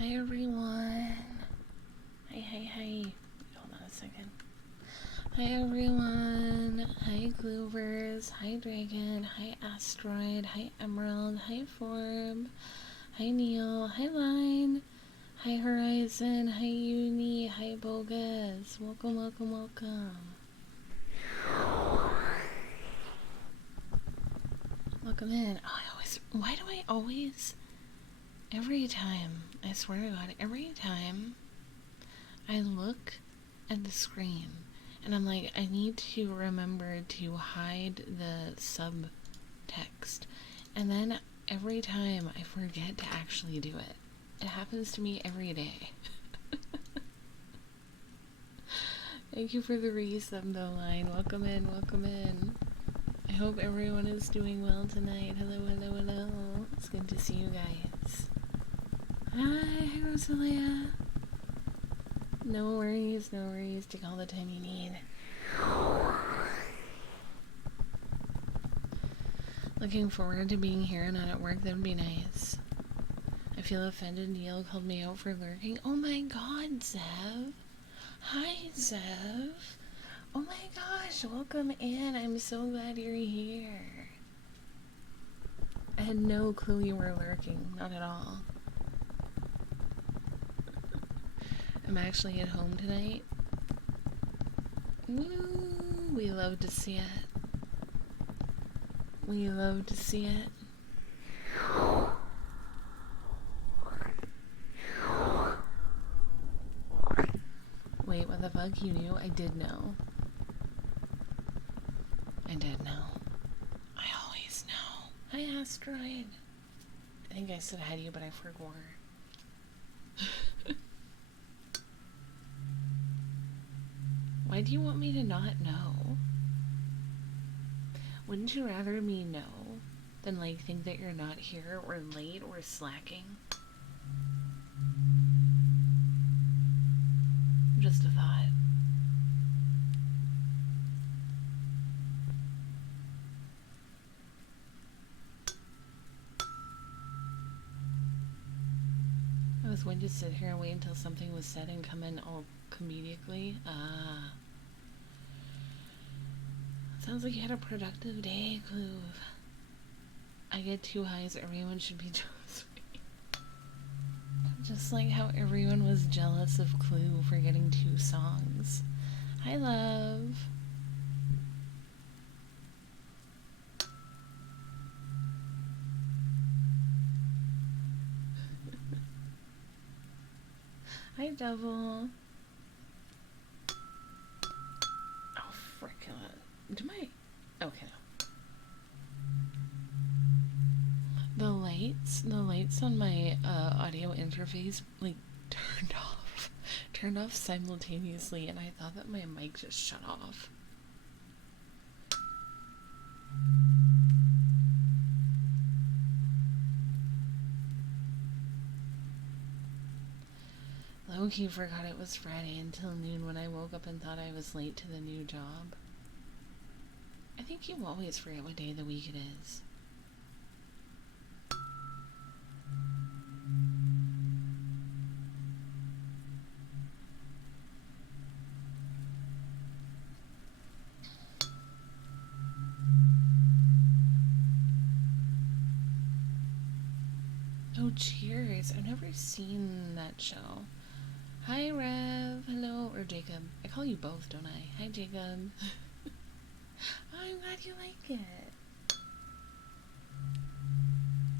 Hi everyone. Hi. Hold on a second. Hi everyone. Hi Gloovers. Hi Dragon. Hi Asteroid. Hi Emerald. Hi Forb. Hi Neil. Hi Line. Hi Horizon. Hi Uni. Hi Bogus. Welcome. Welcome in. Why do I always, every time, I swear to God, every time I look at the screen and I'm like, I need to remember to hide the subtext. And then every time I forget to actually do it. It happens to me every day. Thank you for the resub though, Line. Welcome in. I hope everyone is doing well tonight. Hello. It's good to see you guys. Hi, Rosalia. No worries. Take all the time you need. Looking forward to being here and not at work. That would be nice. I feel offended Neil called me out for lurking. Oh my god, Zev. Hi, Zev. Oh my gosh, welcome in. I'm so glad you're here. I had no clue you were lurking. Not at all. I'm actually at home tonight. Woo! We love to see it. Wait, what the fuck? You knew? I did know. I always know. Hi, Asteroid. I think I said hi to you, but I forgot. Why do you want me to not know? Wouldn't you rather me know than, like, think that you're not here or late or slacking? Just a thought. I was going to sit here and wait until something was said and come in all comedically. Sounds like you had a productive day, Cloove. I get 2 highs, everyone should be jealous of me. Just like how everyone was jealous of Clue for getting 2 songs. Hi, love. Hi, Devil. Oh, frick. Okay. The lights on my audio interface, like, turned off simultaneously, and I thought that my mic just shut off. Low-key forgot it was Friday until noon when I woke up and thought I was late to the new job. I think you always forget what day of the week it is. Oh, Cheers. I've never seen that show. Hi, Rev. Hello. Or Jacob. I call you both, don't I? Hi, Jacob. Oh, I'm glad you like it.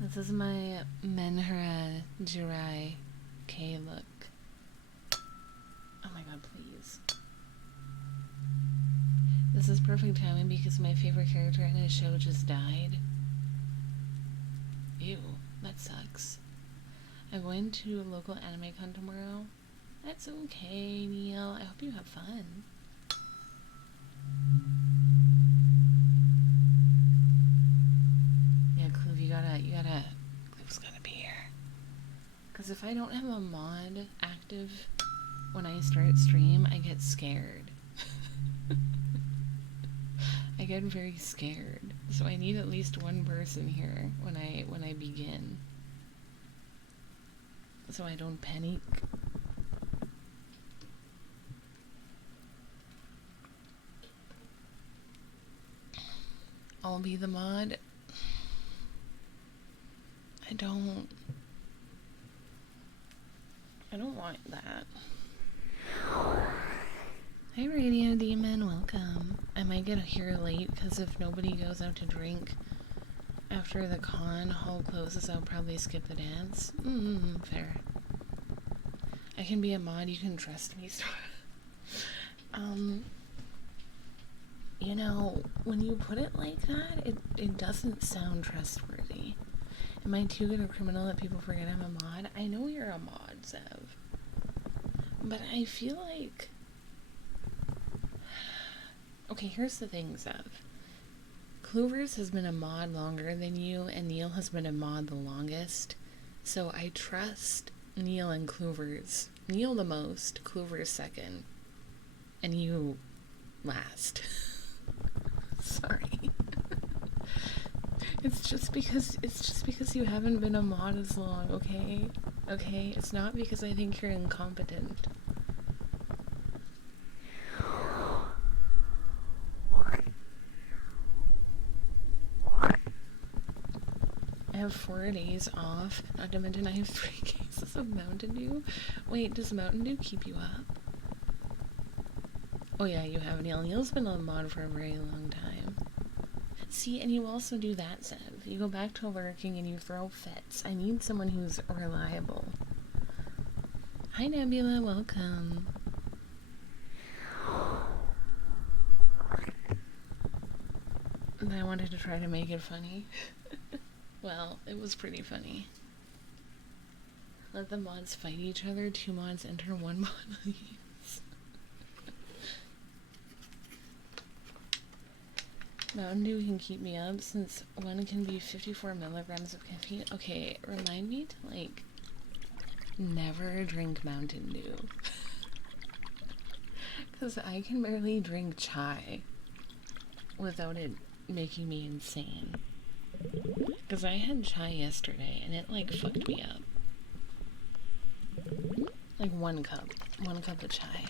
This is my Menhura Jirai K look. Oh my god, please. This is perfect timing because my favorite character in a show just died. Ew, that sucks. I'm going to a local anime con tomorrow. That's okay, Neil. I hope you have fun. Yeah, Cluve, Cluve's gotta be here. Because if I don't have a mod active when I start stream, I get scared. I get very scared. So I need at least one person here when I begin. so I don't panic. I'll be the mod. I don't want that. Hi Radio Demon, welcome. I might get here late because if nobody goes out to drink after the con hall closes, I'll probably skip the dance. Fair. I can be a mod, you can trust me. You know, when you put it like that, it doesn't sound trustworthy. Am I too good a criminal that people forget I'm a mod? I know you're a mod, Zev. But I feel like... Okay, here's the thing, Zev. Cloovers has been a mod longer than you, and Neil has been a mod the longest. So I trust Neil and Cloovers. Neil the most, Cloovers second, and you last. Sorry. It's just because you haven't been a mod as long, okay? Okay? It's not because I think you're incompetent. I have 4 days off, not to mention I have 3 cases of Mountain Dew. Wait, does Mountain Dew keep you up? Oh yeah, you have Neil. Neil's been a mod for a very long time. See, and you also do that, Zev. You go back to lurking and you throw fits. I need someone who's reliable. Hi Nebula, welcome. And I wanted to try to make it funny. Well, it was pretty funny. Let the mods fight each other. 2 mods enter, 1 mod leaves. Mountain Dew can keep me up since one can be 54 milligrams of caffeine. Okay, remind me to, like, never drink Mountain Dew. Because I can barely drink chai without it making me insane. Because I had chai yesterday and it, like, fucked me up. Like, 1 cup. 1 cup of chai.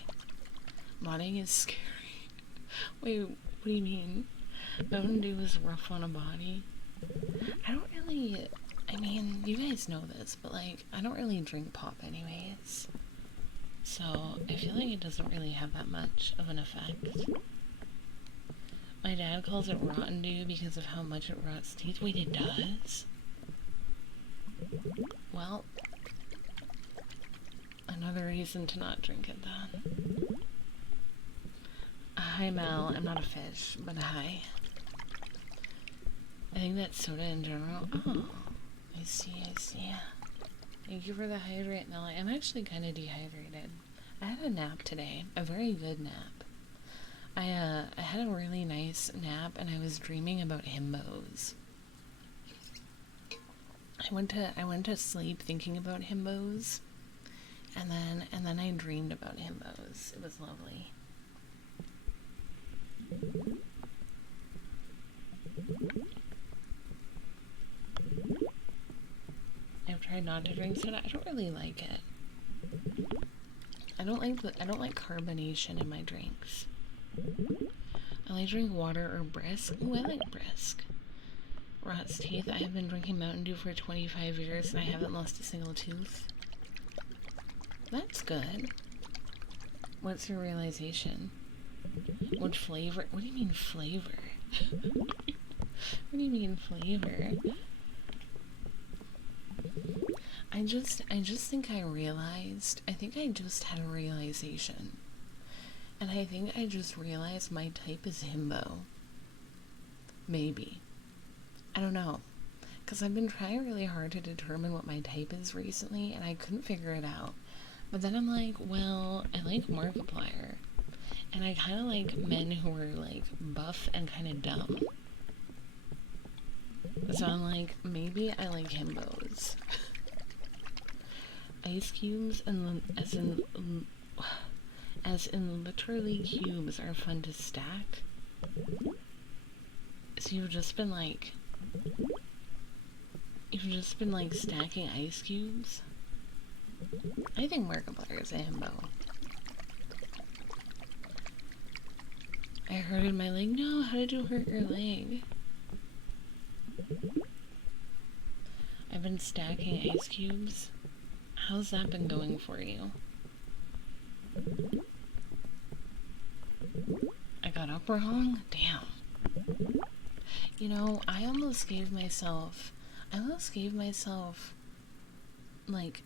Modding is scary. Wait, what do you mean? Mountain Dew is rough on a body. I don't really... I mean, you guys know this, but, like, I don't really drink pop anyways. So, I feel like it doesn't really have that much of an effect. My dad calls it rotten dew because of how much it rots teeth. Wait, it does? Well, another reason to not drink it then. Hi Mel, I'm not a fish, but hi. I think that's soda in general. Oh, I see. Thank you for the hydrate, Mel. I'm actually kind of dehydrated. I had a nap today, a very good nap. I had a really nice nap and I was dreaming about himbos. I went to sleep thinking about himbos and then I dreamed about himbos. It was lovely. I've tried not to drink soda. I don't really like it. I don't like carbonation in my drinks. I like to drink water or brisk. Ooh, I like brisk. Rots teeth. I have been drinking Mountain Dew for 25 years and I haven't lost a single tooth. That's good. What's your realization? What flavor? What do you mean flavor? What do you mean flavor? I just think I realized, I think I just had a realization. And I think I just realized my type is himbo. Maybe. I don't know. Because I've been trying really hard to determine what my type is recently, and I couldn't figure it out. But then I'm like, well, I like Markiplier. And I kind of like men who are, like, buff and kind of dumb. So I'm like, maybe I like himbos. Ice cubes, and as in literally cubes, are fun to stack. So you've just been like stacking ice cubes? I think Markiplier's a himbo. I hurted my leg. No, how did you hurt your leg? I've been stacking ice cubes. How's that been going for you? I got up wrong? Damn. You know, I almost gave myself, like,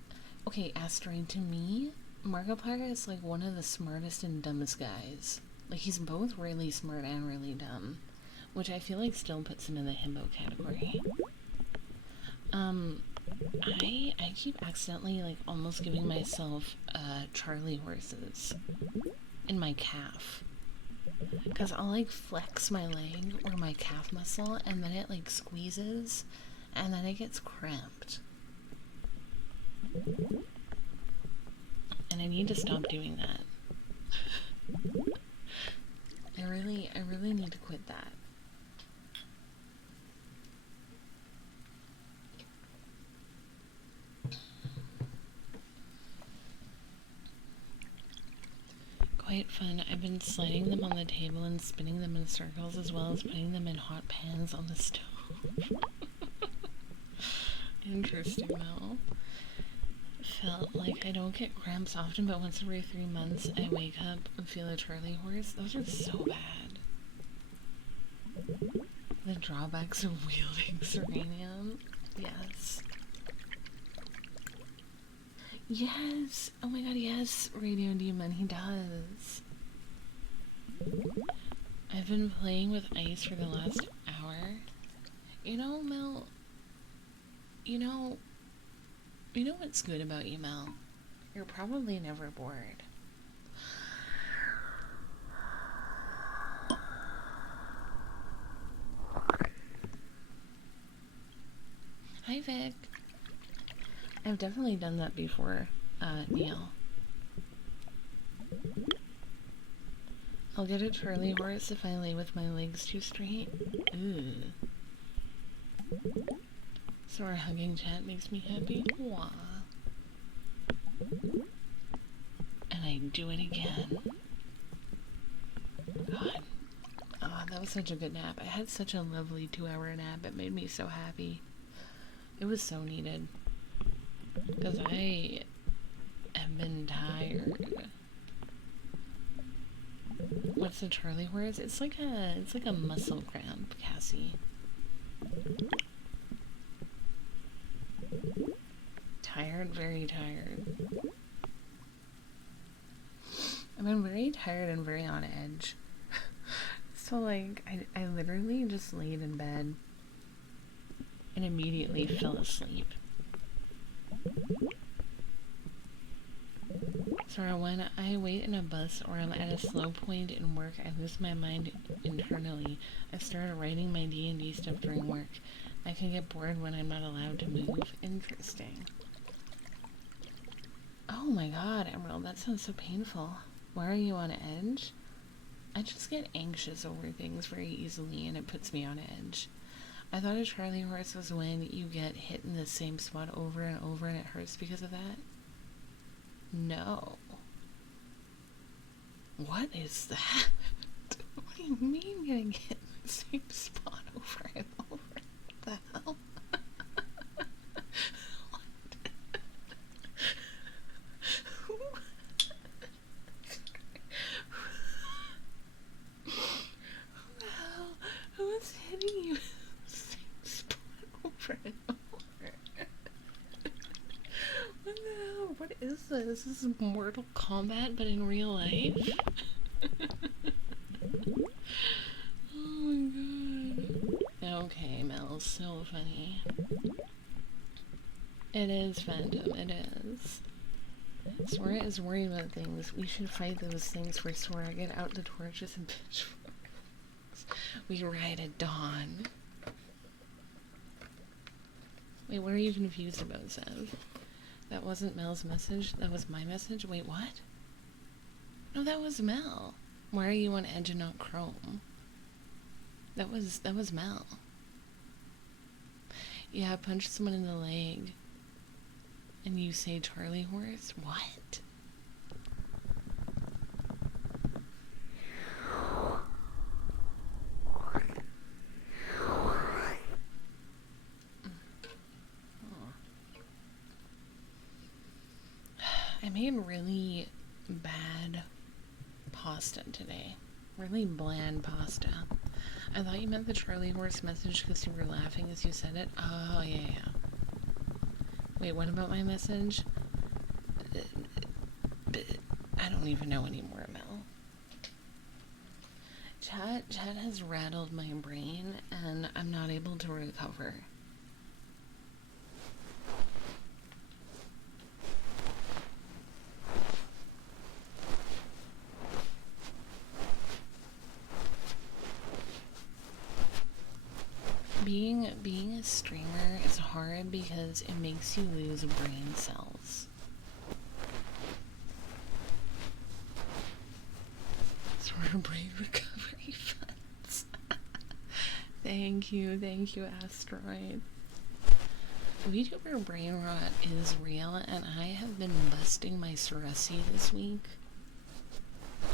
okay, Asteroid, to me, Markiplier is like one of the smartest and dumbest guys. Like, he's both really smart and really dumb, which I feel like still puts him in the himbo category. I keep accidentally, like, almost giving myself, Charlie horses in my calf. Because I'll, like, flex my leg or my calf muscle, and then it, like, squeezes, and then it gets cramped. And I need to stop doing that. I really need to quit that. Quite fun. I've been sliding them on the table and spinning them in circles, as well as putting them in hot pans on the stove. Interesting though. Felt like I don't get cramps often, but once every 3 months I wake up and feel a Charlie horse. Those are so bad. The drawbacks of wielding Serenium. Yes. Yes! Oh my god, yes, Radio Demon, he does. I've been playing with ice for the last hour. You know, Mel, you know what's good about you, Mel? You're probably never bored. Hi, Vic. I've definitely done that before, Neil. I'll get a Charlie horse if I lay with my legs too straight. Ooh. So our hugging chat makes me happy. Wah. And I do it again. God. Oh, that was such a good nap. I had such a lovely 2-hour nap. It made me so happy. It was so needed. Because I have been tired. What's the Charlie horse? It's like a muscle cramp, Cassie. Tired, very tired. I've been very tired and very on edge. So like I literally just laid in bed and immediately fell asleep. So when I wait in a bus or I'm at a slow point in work, I lose my mind internally. I started writing my D&D stuff during work. I can get bored when I'm not allowed to move. Interesting. Oh my god, Emerald, that sounds so painful. Why are you on edge? I just get anxious over things very easily and it puts me on edge. I thought a Charlie horse was when you get hit in the same spot over and over and it hurts because of that. No. What is that? What do you mean getting hit in the same spot over and over? What the hell? Who is hitting you in the same spot over and over? What the hell? What is this? This is Mortal Kombat, but in real life? Oh my god. Okay, Mel, so funny. It is, Phantom, it is. Sora is worried about things. We should fight those things for Sora. Get out the torches and pitchforks. We ride at dawn. Wait, what are you confused about, Zev? That wasn't Mel's message? That was my message? Wait, what? No, that was Mel. Why are you on edge and not Chrome? That was Mel. Yeah, I punched someone in the leg. And you say Charlie horse? What? I made really bad pasta today. Really bland pasta. I thought you meant the Charlie horse message because you were laughing as you said it. Oh, yeah. Wait, what about my message? I don't even know anymore, Mel. Chat has rattled my brain, and I'm not able to recover. Being a streamer is hard because it makes you lose brain cells. Sort of brain recovery funds. Thank you, Asteroid. VTuber brain rot is real, and I have been busting my Surussi this week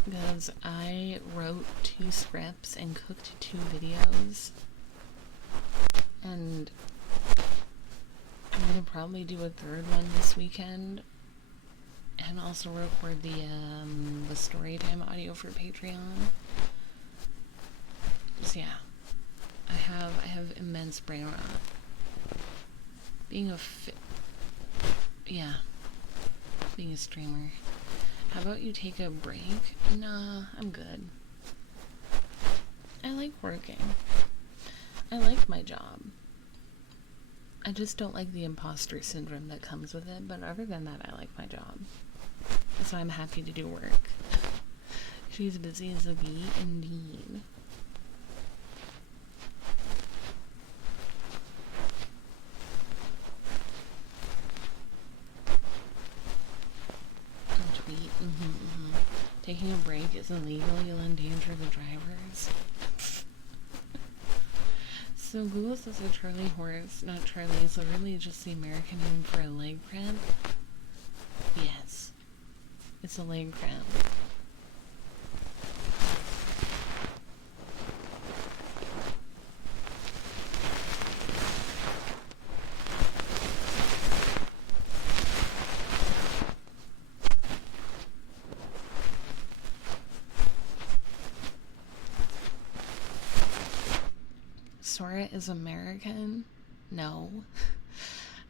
because I wrote 2 scripts and cooked 2 videos. And I'm gonna probably do a 3rd one this weekend, and also record the storytime audio for Patreon. So yeah, I have immense brain rot. Being a streamer. How about you take a break? Nah, I'm good. I like working. I like my job. I just don't like the imposter syndrome that comes with it, but other than that, I like my job. So I'm happy to do work. She's busy as a bee, indeed. Tweet. Taking a break is illegal. You'll endanger the drivers. So Google says a Charlie horse, not Charlie, is literally just the American name for a leg cramp. Yes. It's a leg cramp. Sora is American? No.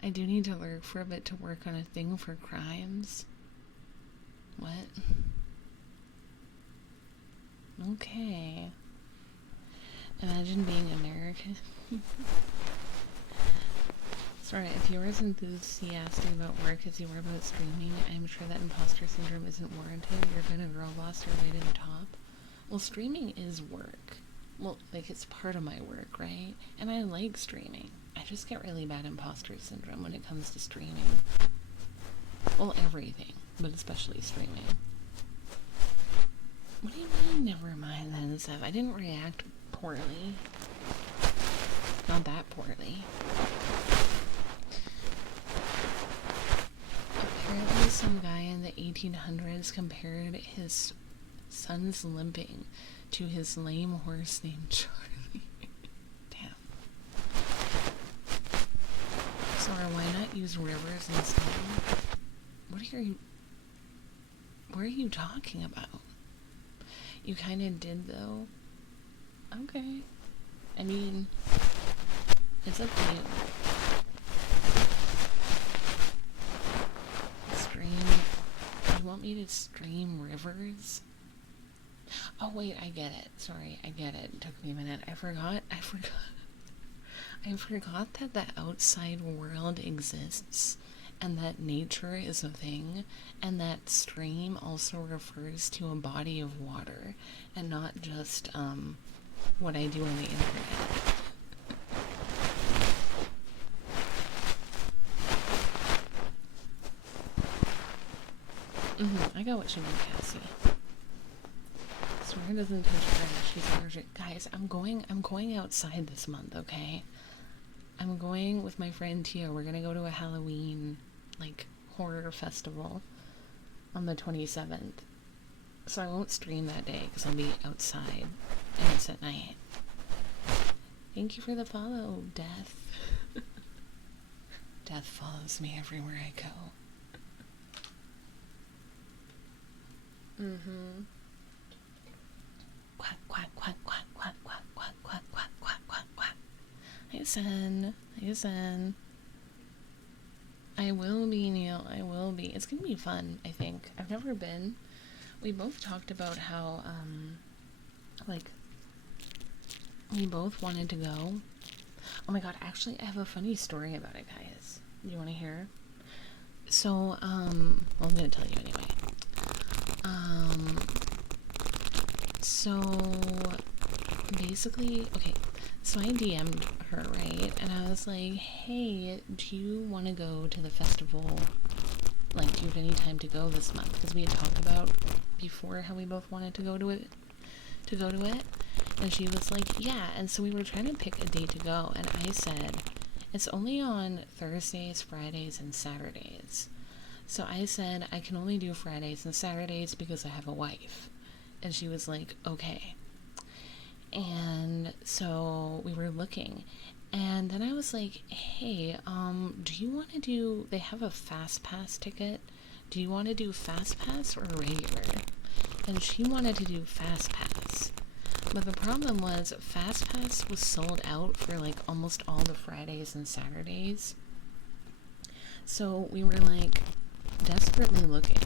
I do need to lurk for a bit to work on a thing for crimes. What? Okay. Imagine being American. Sorry, if you're as enthusiastic about work as you were about streaming, I'm sure that imposter syndrome isn't warranted. You're gonna girl boss your way to the top. Well, streaming is work. Well, like, it's part of my work, right? And I like streaming. I just get really bad imposter syndrome when it comes to streaming. Well, everything, but especially streaming. What do you mean, never mind then, Zev? I didn't react poorly. Not that poorly. Apparently some guy in the 1800s compared his son's limping to his lame horse named Charlie. Damn. Sora, why not use rivers instead? What are you talking about? You kinda did, though. Okay. I mean, it's up to you. You want me to stream rivers? Oh wait, I get it. Sorry, I get it. It took me a minute. I forgot that the outside world exists, and that nature is a thing, and that stream also refers to a body of water, and not just, what I do on the internet. I got what you mean, Cassie. Swear doesn't touch her. She's allergic. Guys, I'm going outside this month, okay? I'm going with my friend Tia. We're gonna go to a Halloween, like, horror festival on the 27th. So I won't stream that day because I'll be outside and it's at night. Thank you for the follow, Death. Death follows me everywhere I go. Quack, quack, quack, quack, quack, quack, quack, quack, quack, quack, quack, quack. Hey, Sen. Hey, Sen. I will be, Neil. I will be. It's gonna be fun, I think. I've never been. We both talked about how, we both wanted to go. Oh my god, actually, I have a funny story about it, guys. You want to hear? So, I'm gonna tell you anyway. So, basically, okay, so I DM'd her, right? And I was like, hey, do you want to go to the festival? Like, do you have any time to go this month? Because we had talked about before how we both wanted to go to it. And she was like, yeah. And so we were trying to pick a date to go. And I said, it's only on Thursdays, Fridays, and Saturdays. So I said, I can only do Fridays and Saturdays because I have a wife. And she was like, okay. And so we were looking. And then I was like, hey, do you want to do, they have a Fast Pass ticket. Do you want to do Fast Pass or regular? And she wanted to do Fast Pass. But the problem was Fast Pass was sold out for like almost all the Fridays and Saturdays. So we were like desperately looking.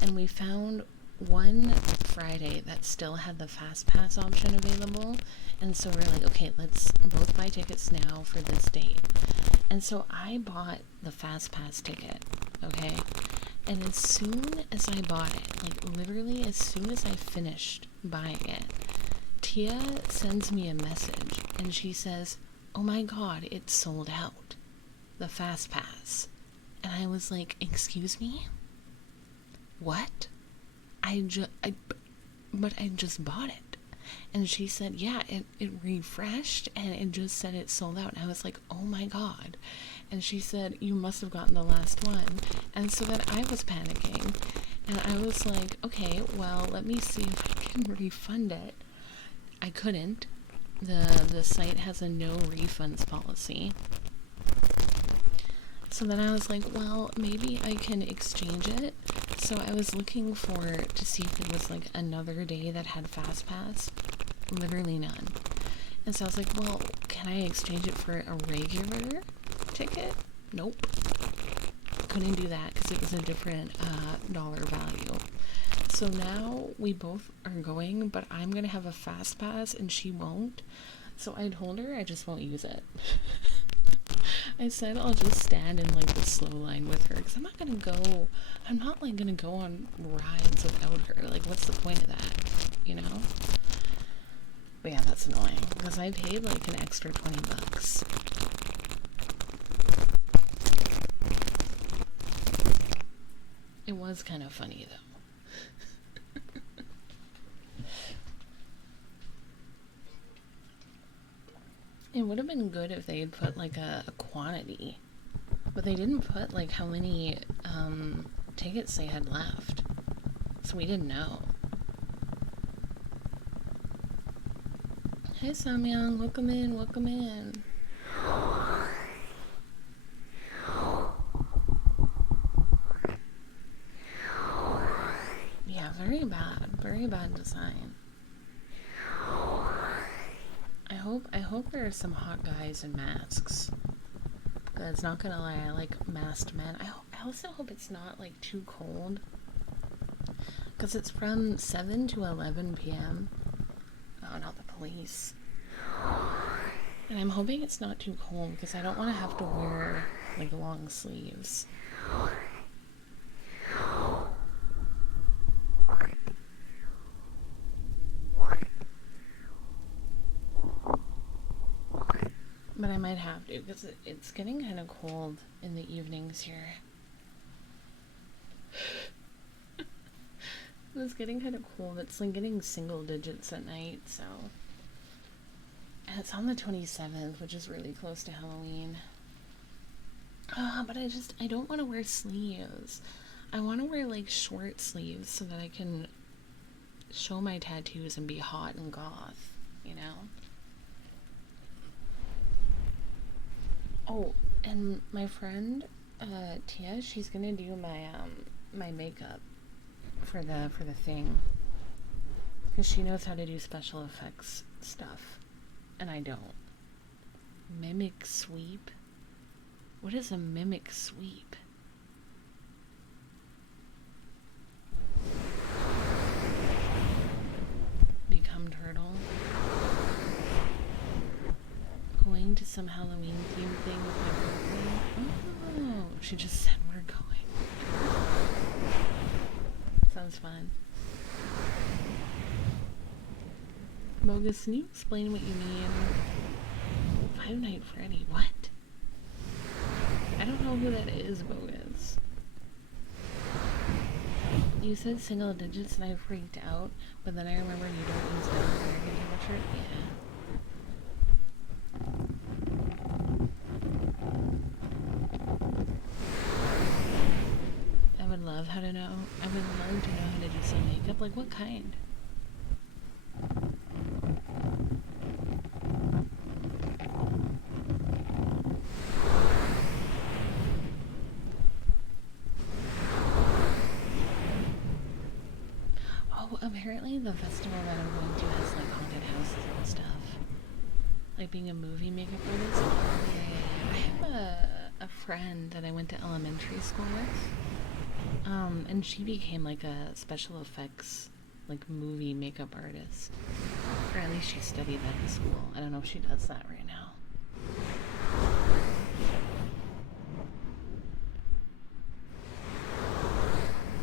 And we found one Friday that still had the Fast Pass option available. And so we're like, okay, let's both buy tickets now for this date. And so I bought the Fast Pass ticket, okay? And as soon as I bought it, like literally as soon as I finished buying it, Tia sends me a message and she says, oh my god, it's sold out. The Fast Pass. And I was like, excuse me? What? But I just bought it. And she said, yeah, it refreshed and it just said it sold out. And I was like, oh my god. And she said, you must have gotten the last one. And so then I was panicking. And I was like, okay, well, let me see if I can refund it. I couldn't. The site has a no refunds policy. So then I was like, well, maybe I can exchange it. So I was looking to see if there was like another day that had Fast Pass. Literally none. And so I was like, well, can I exchange it for a regular ticket? Nope. Couldn't do that because it was a different dollar value. So now we both are going, but I'm going to have a Fast Pass and she won't. So I told her I just won't use it. I said I'll just stand in like the slow line with her because I'm not like gonna go on rides without her. Like, what's the point of that, you know? But yeah, that's annoying because I paid like an extra $20. It was kind of funny though. It would have been good if they had put like a quantity, but they didn't put like how many tickets they had left, so we didn't know. Hey Samyang, welcome in, welcome in. Yeah, very bad design. I hope there are some hot guys in masks. Because not gonna lie, I like masked men. I also hope it's not like too cold. Because it's from 7 to 11 p.m. Oh, not the police. And I'm hoping it's not too cold because I don't want to have to wear like long sleeves. But I might have to because it's getting kind of cold in the evenings here. It's getting kind of cold. It's like getting single digits at night, so. And it's on the 27th, which is really close to Halloween. But I don't want to wear sleeves. I want to wear like short sleeves so that I can show my tattoos and be hot and goth, you know? Oh, and my friend, Tia, she's gonna do my makeup for the thing. Because she knows how to do special effects stuff. And I don't. Mimic sweep? What is a mimic sweep? Become turtle. Going to some Halloween themed thing with my girlfriend. Oh, she just said we're going. Sounds fun. Bogus, can you explain what you mean? Five Night Freddy, what? I don't know who that is, Bogus. You said single digits and I freaked out, but then I remember you don't use that American temperature. Yeah. I would love to know how to do some makeup. Like, what kind? Apparently the festival that I'm going to has like haunted houses and stuff. Like being a movie makeup artist. Yeah. I have a friend that I went to elementary school with. And she became like a special effects like movie makeup artist. Or at least she studied that in school. I don't know if she does that right now.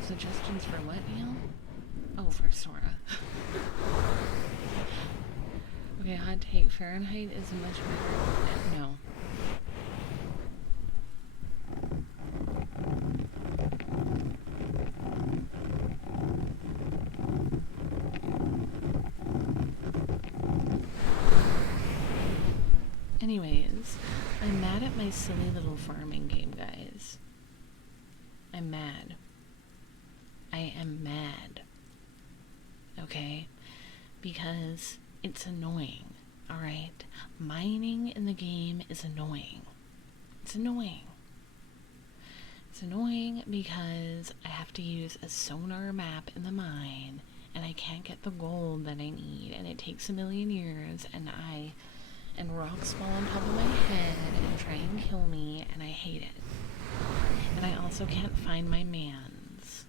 Suggestions for what, Neil? Oh, for Sora. Okay, hot take. Fahrenheit is much better. No. Anyways, I'm mad at my silly little farming game, guys. I'm mad. I am mad. Okay? Because it's annoying, alright? Mining in the game is annoying. It's annoying. It's annoying because I have to use a sonar map in the mine and I can't get the gold that I need and it takes a million years and rocks fall on top of my head and try and kill me and I hate it. And I also can't find my mans.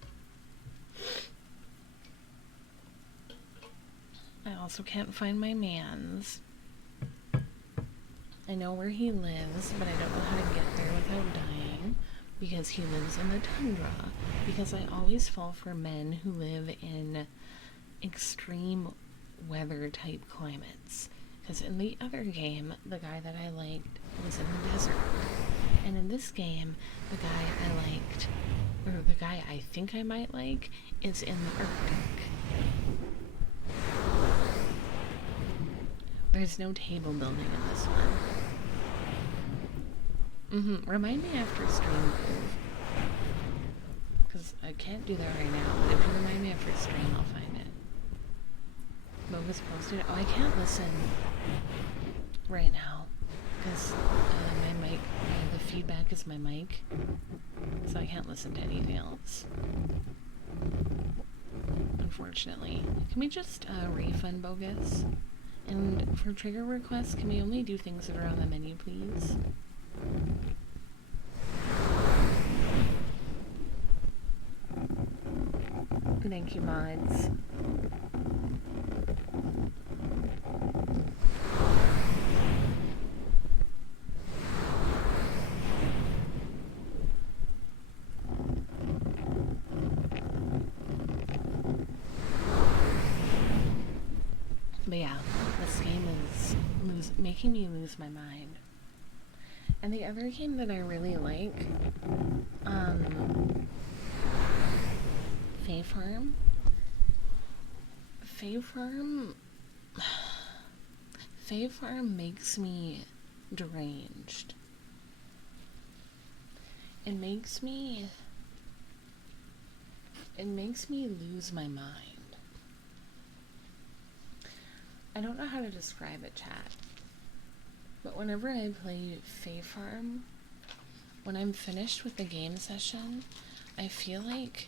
I know where he lives, but I don't know how to get there without dying because he lives in the tundra. Because I always fall for men who live in extreme weather type climates. Because in the other game, the guy that I liked was in the desert. And in this game, the guy I think I might like, is in the Arctic. There's no table building in this one. Remind me after stream, because I can't do that right now, but if you remind me after stream, I'll find it. Bogus posted it. Oh, I can't listen right now, because my mic, the feedback is my mic, so I can't listen to anything else. Unfortunately. Can we just refund Bogus? And for trigger requests, can we only do things that are on the menu, please? Thank you, mods. But yeah, this game is making me lose my mind. And the other game that I really like, Fae Farm. Fae Farm makes me deranged. it makes me lose my mind. I don't know how to describe it, chat. But whenever I play Fae Farm, when I'm finished with the game session, I feel like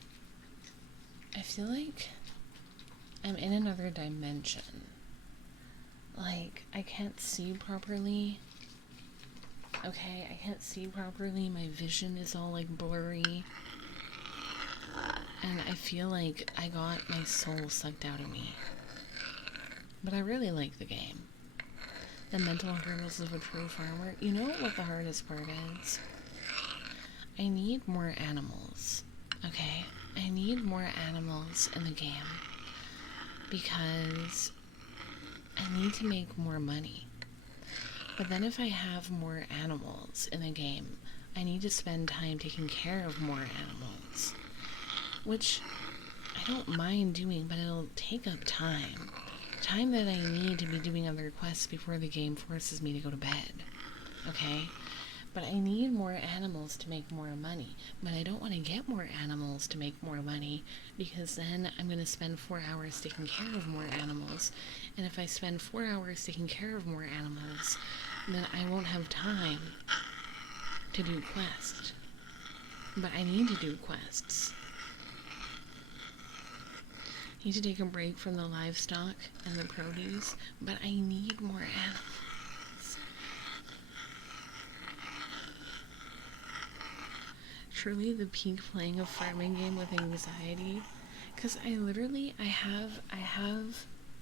I'm in another dimension. Like, I can't see properly. Okay, I can't see properly. My vision is all like blurry. And I feel like I got my soul sucked out of me. But I really like the game. The mental hurdles of a true farmer. You know what the hardest part is? I need more animals. Okay? I need more animals in the game. Because I need to make more money. But then if I have more animals in the game, I need to spend time taking care of more animals. Which I don't mind doing, but it'll take up time. Time that I need to be doing other quests before the game forces me to go to bed. Okay? But I need more animals to make more money. But I don't want to get more animals to make more money, because then I'm going to spend 4 hours taking care of more animals. And if I spend 4 hours taking care of more animals, then I won't have time to do quests. But I need to do quests. I need to take a break from the livestock and the produce, but I need more animals. Truly the peak playing a farming game with anxiety. Because I have,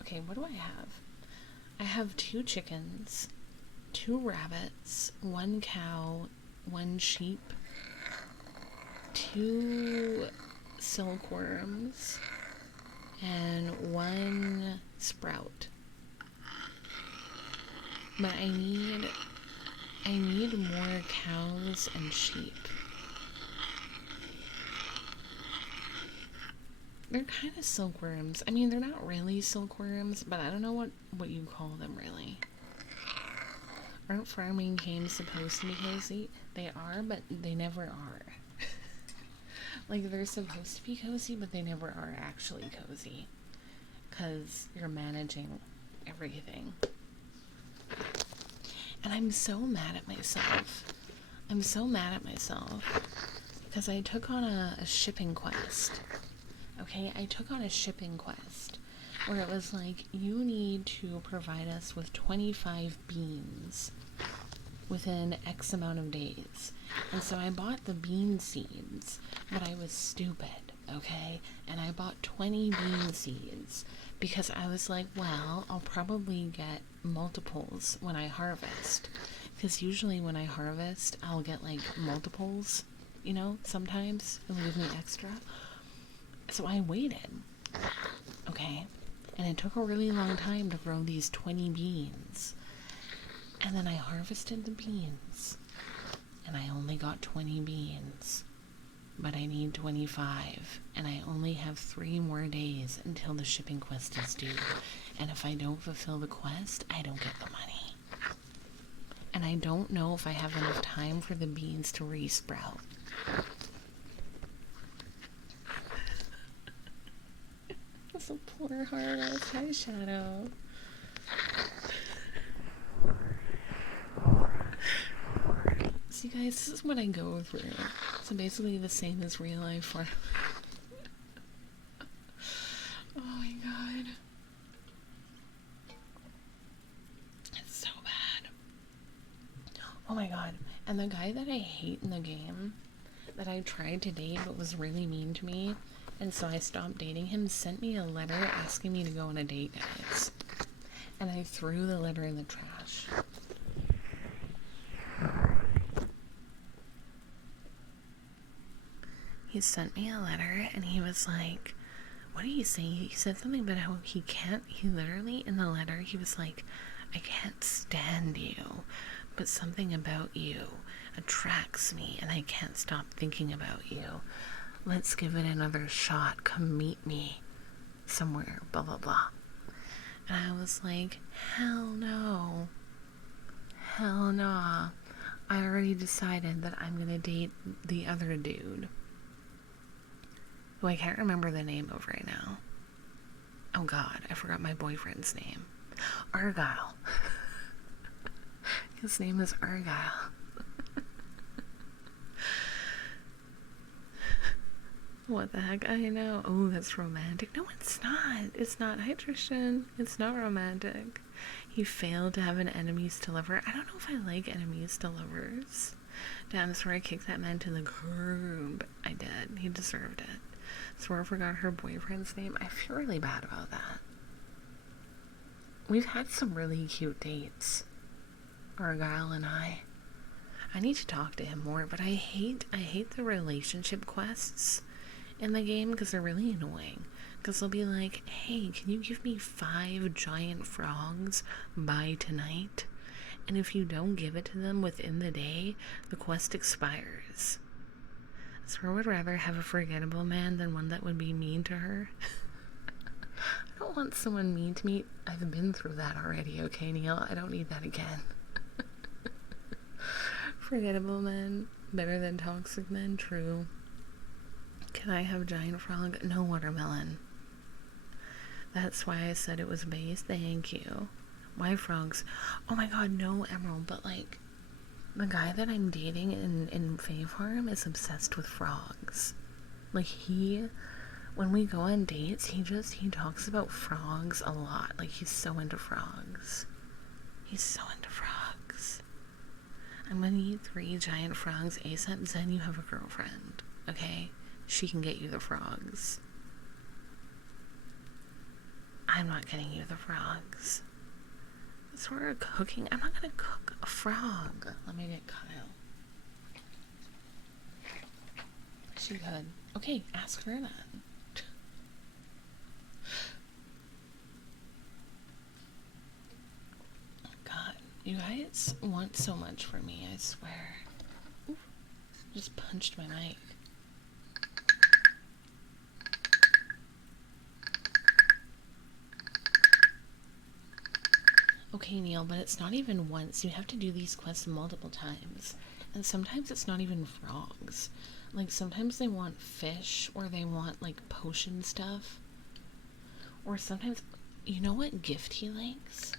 okay, what do I have? I have 2 chickens, 2 rabbits, 1 cow, 1 sheep, 2 silkworms, and 1 sprout. But I need more cows and sheep. They're kind of silkworms. I mean, they're not really silkworms, but I don't know what you call them, really. Aren't farming games supposed to be cozy? They are, but they never are. Like, they're supposed to be cozy, but they never are actually cozy. Because you're managing everything. And I'm so mad at myself. I'm so mad at myself. Because I took on a shipping quest. Okay, I took on a shipping quest where it was like, you need to provide us with 25 beans within X amount of days. And so I bought the bean seeds, but I was stupid, okay? And I bought 20 bean seeds because I was like, well, I'll probably get multiples when I harvest. Because usually when I harvest, I'll get like multiples, you know, sometimes it'll give me extra. So I waited, okay, and it took a really long time to grow these 20 beans, and then I harvested the beans, and I only got 20 beans, but I need 25, and I only have 3 more days until the shipping quest is due, and if I don't fulfill the quest, I don't get the money, and I don't know if I have enough time for the beans to re-sprout. That's a poor heart. Hi, Shadow. See, guys, this is what I go through. So basically the same as real life for. Oh my god. It's so bad. Oh my god. And the guy that I hate in the game, that I tried to date but was really mean to me, and so I stopped dating him, sent me a letter asking me to go on a date, guys. And I threw the letter in the trash. He sent me a letter and he was like, what did he say? He said something about how he literally, in the letter, he was like, I can't stand you, but something about you attracts me and I can't stop thinking about you. Let's give it another shot. Come meet me somewhere, blah, blah, blah. And I was like, hell no. Hell no. I already decided that I'm gonna date the other dude, who I can't remember the name of right now. Oh god, I forgot my boyfriend's name. Argyle. His name is Argyle. What the heck? I know. Oh, that's romantic. No, it's not. It's not. Hi, Tristan. It's not romantic. He failed to have an enemies to lover. I don't know if I like enemies to lovers. Damn, I swear I kicked that man to the curb. I did. He deserved it. I swear I forgot her boyfriend's name. I feel really bad about that. We've had some really cute dates, Argyle and I. I need to talk to him more, but I hate the relationship quests in the game because they're really annoying. Because they'll be like, hey, can you give me 5 giant frogs by tonight? And if you don't give it to them within the day, the quest expires. So I would rather have a forgettable man than one that would be mean to her. I don't want someone mean to me. I've been through that already, okay, Neil? I don't need that again. Forgettable men, better than toxic men, true. Can I have giant frog? No watermelon. That's why I said it was base. Thank you. Why frogs? Oh my god, no, Emerald, but like, the guy that I'm dating in Fae Farm is obsessed with frogs. Like, when we go on dates, he talks about frogs a lot. Like, he's so into frogs. He's so into frogs. I'm gonna eat 3 giant frogs ASAP, then you have a girlfriend, okay? She can get you the frogs. I'm not getting you the frogs. That's where we're cooking. I'm not gonna cook a frog. Let me get Kyle. She could. Okay, ask her then. God, you guys want so much from me, I swear. Ooh, just punched my mic. Okay, Neil, but it's not even once. You have to do these quests multiple times. And sometimes it's not even frogs. Like, sometimes they want fish, or they want, like, potion stuff. Or sometimes, you know what gift he likes?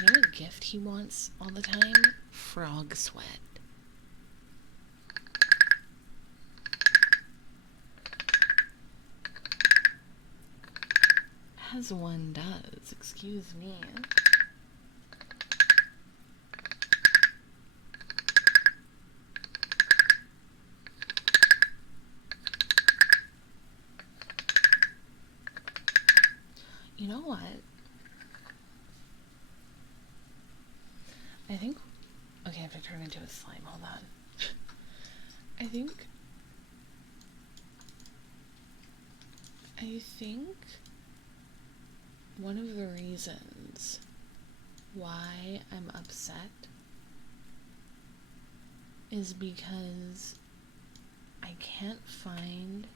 You know what gift he wants all the time? Frog sweat. As one does, excuse me. You know what? I think... Okay, I have to turn into a slime, hold on. I think one of the reasons why I'm upset is because I can't find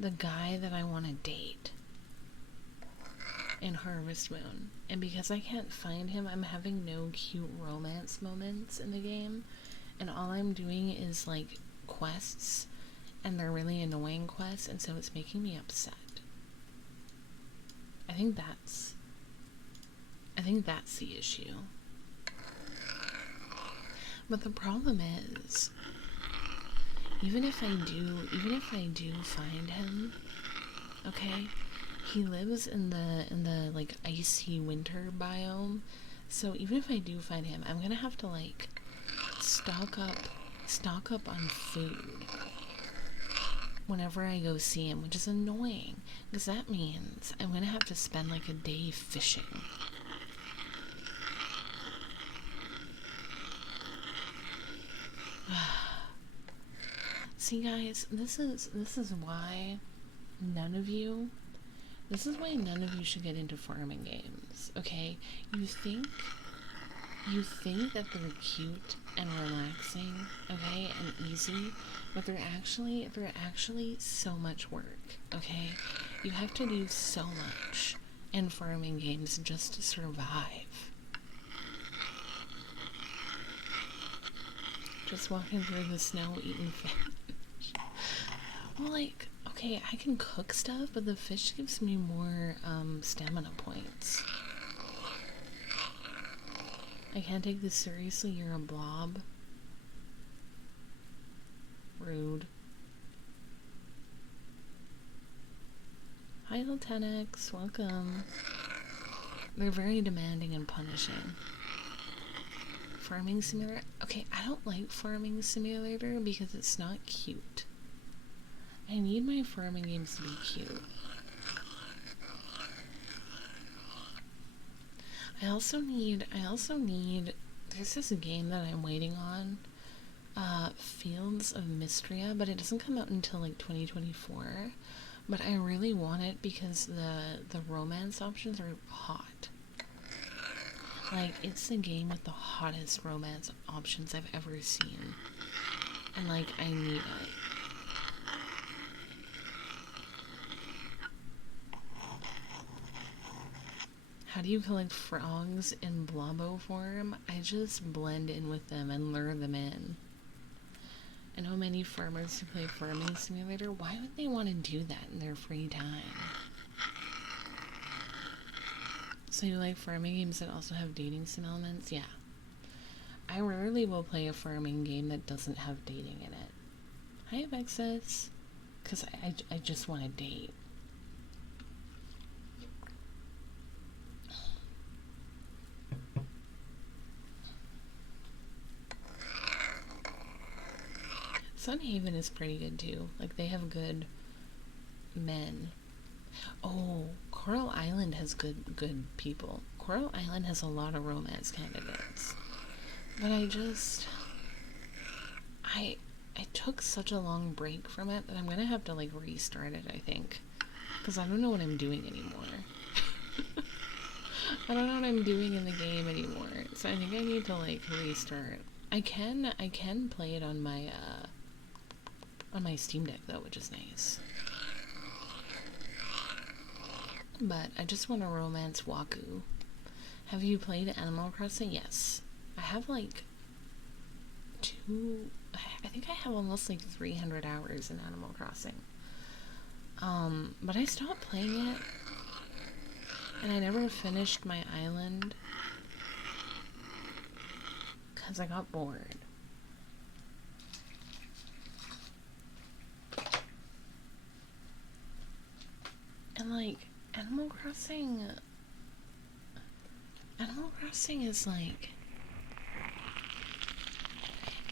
the guy that I want to date in Harvest Moon. And because I can't find him, I'm having no cute romance moments in the game. And all I'm doing is, like, quests. And they're really annoying quests. And so it's making me upset. I think that's the issue. But the problem is, even if I do find him, okay, he lives in the like icy winter biome, so even if I do find him, I'm gonna have to like stock up on food whenever I go see him, which is annoying because that means I'm gonna have to spend like a day fishing. See, guys, this is why none of you should get into farming games, okay? You think that they're cute and relaxing, okay, and easy, but they're actually so much work, okay? You have to do so much and farming games just to survive. Just walking through the snow eating fish. Well, like, okay, I can cook stuff, but the fish gives me more stamina points. I can't take this seriously, you're a blob. Rude. Hi, Lieutenant, welcome. They're very demanding and punishing. Farming Simulator? Okay, I don't like Farming Simulator because it's not cute. I need my farming games to be cute. I also need, there's this game that I'm waiting on, Fields of Mystria, but it doesn't come out until like 2024, but I really want it because the romance options are hot. Like, it's the game with the hottest romance options I've ever seen, and like, I need it. How do you collect frogs in Blobo form? I just blend in with them and lure them in. I know many farmers who play Farming Simulator. Why would they want to do that in their free time? So you like farming games that also have dating sim elements? Yeah. I rarely will play a farming game that doesn't have dating in it. Hi, Vexus. Because I just want to date. Sunhaven is pretty good too. Like, they have good men. Oh, Coral Island has good people. Coral Island has a lot of romance candidates. But I took such a long break from it that I'm gonna have to like restart it, I think. Because I don't know what I'm doing anymore. I don't know what I'm doing in the game anymore. So I think I need to like restart. I can play it on my Steam Deck though, which is nice. But I just want to romance Waku. Have you played Animal Crossing? Yes. I have like I think I have almost like 300 hours in Animal Crossing. But I stopped playing it and I never finished my island because I got bored. And like, Animal Crossing is like,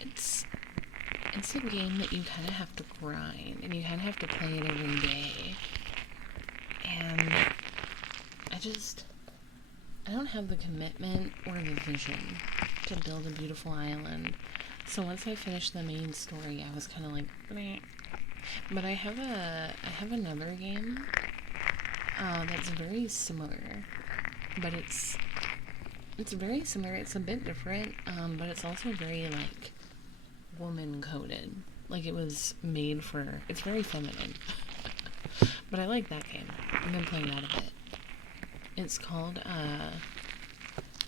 it's a game that you kind of have to grind, and you kind of have to play it every day. And I don't have the commitment or the vision to build a beautiful island. So once I finished the main story, I was kind of like, bleh. But I have another game that's very similar, but it's very similar. It's a bit different, but it's also very like woman coded. Like, it was made for, it's very feminine. But I like that game. I've been playing that a bit. It's called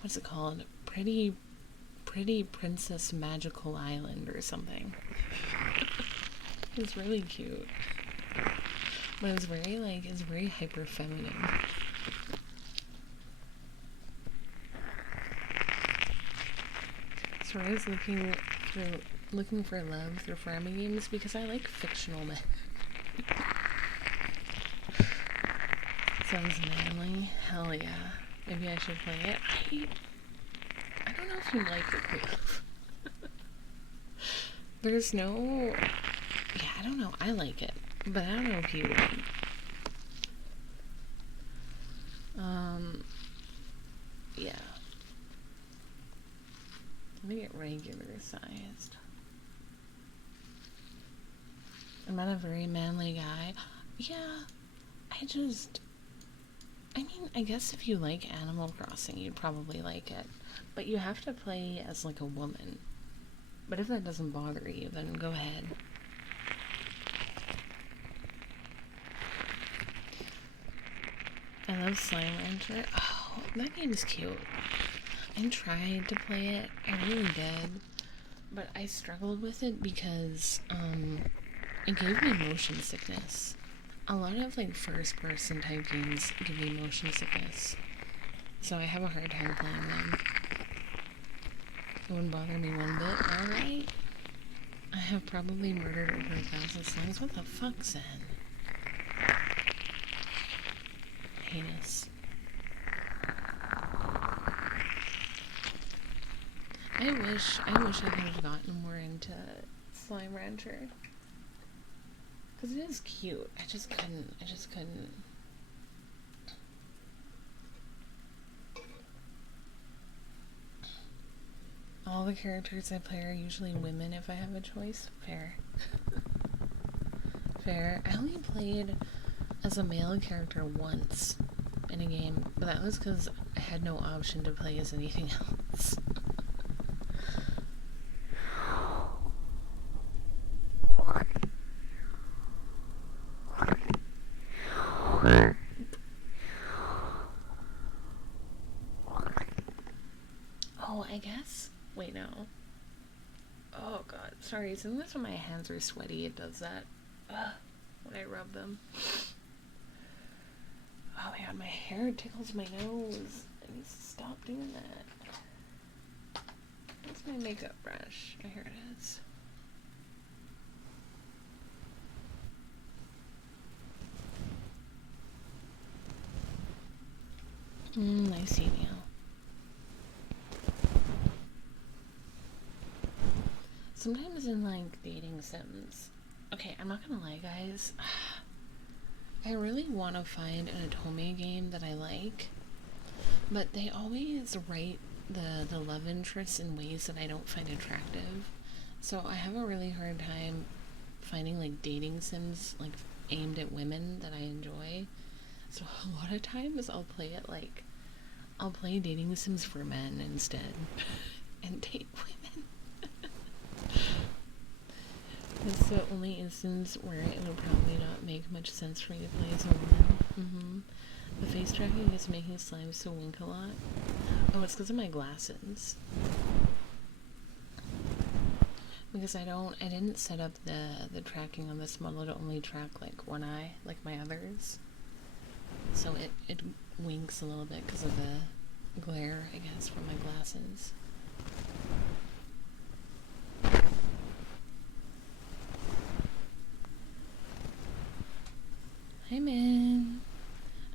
what's it called? Pretty Princess Magical Island or something. It's really cute. But it's very hyper feminine. So I was looking for love through farming games because I like fictional men. Sounds manly. Hell yeah. Maybe I should play it. I don't know if you like the proof. There's no... Yeah, I don't know. I like it. But I don't know if you would. Yeah. Let me get regular sized. I'm not a very manly guy. Yeah, I mean, I guess if you like Animal Crossing, you'd probably like it. But you have to play as, like, a woman. But if that doesn't bother you, then go ahead. I I love Slime Rancher. Oh, that game is cute. I tried to play it. I really did. But I struggled with it because, it gave me motion sickness. A lot of, like, first-person type games give me motion sickness. So I have a hard time playing them. It wouldn't bother me one bit. Alright. I have probably murdered over 1,000 slimes. What the fuck, Zen? Heinous. I wish I could have gotten more into Slime Rancher. Because it is cute. I just couldn't. All the characters I play are usually women if I have a choice. Fair. Fair. I only played as a male character once in a game, but that was because I had no option to play as anything else. Oh, I guess. Wait, no. Oh god, sorry. Sometimes when my hands are sweaty, it does that. When I rub them. Oh my god, my hair tickles my nose. I need to stop doing that. Where's my makeup brush? Oh, here it is. I see now. Sometimes in, like, dating sims. Okay, I'm not gonna lie, guys. I really want to find an Otome game that I like, but they always write the love interests in ways that I don't find attractive. So I have a really hard time finding, like, dating sims, like, aimed at women that I enjoy. So a lot of times I'll play it, like, I'll play dating sims for men instead and date women. It's the only instance where it would probably not make much sense for me to play as a woman. The face tracking is making slime so wink a lot. Oh, it's because of my glasses. Because I didn't set up the tracking on this model to only track, like, one eye, like my others. So it winks a little bit because of the glare, I guess, from my glasses. Hi, man.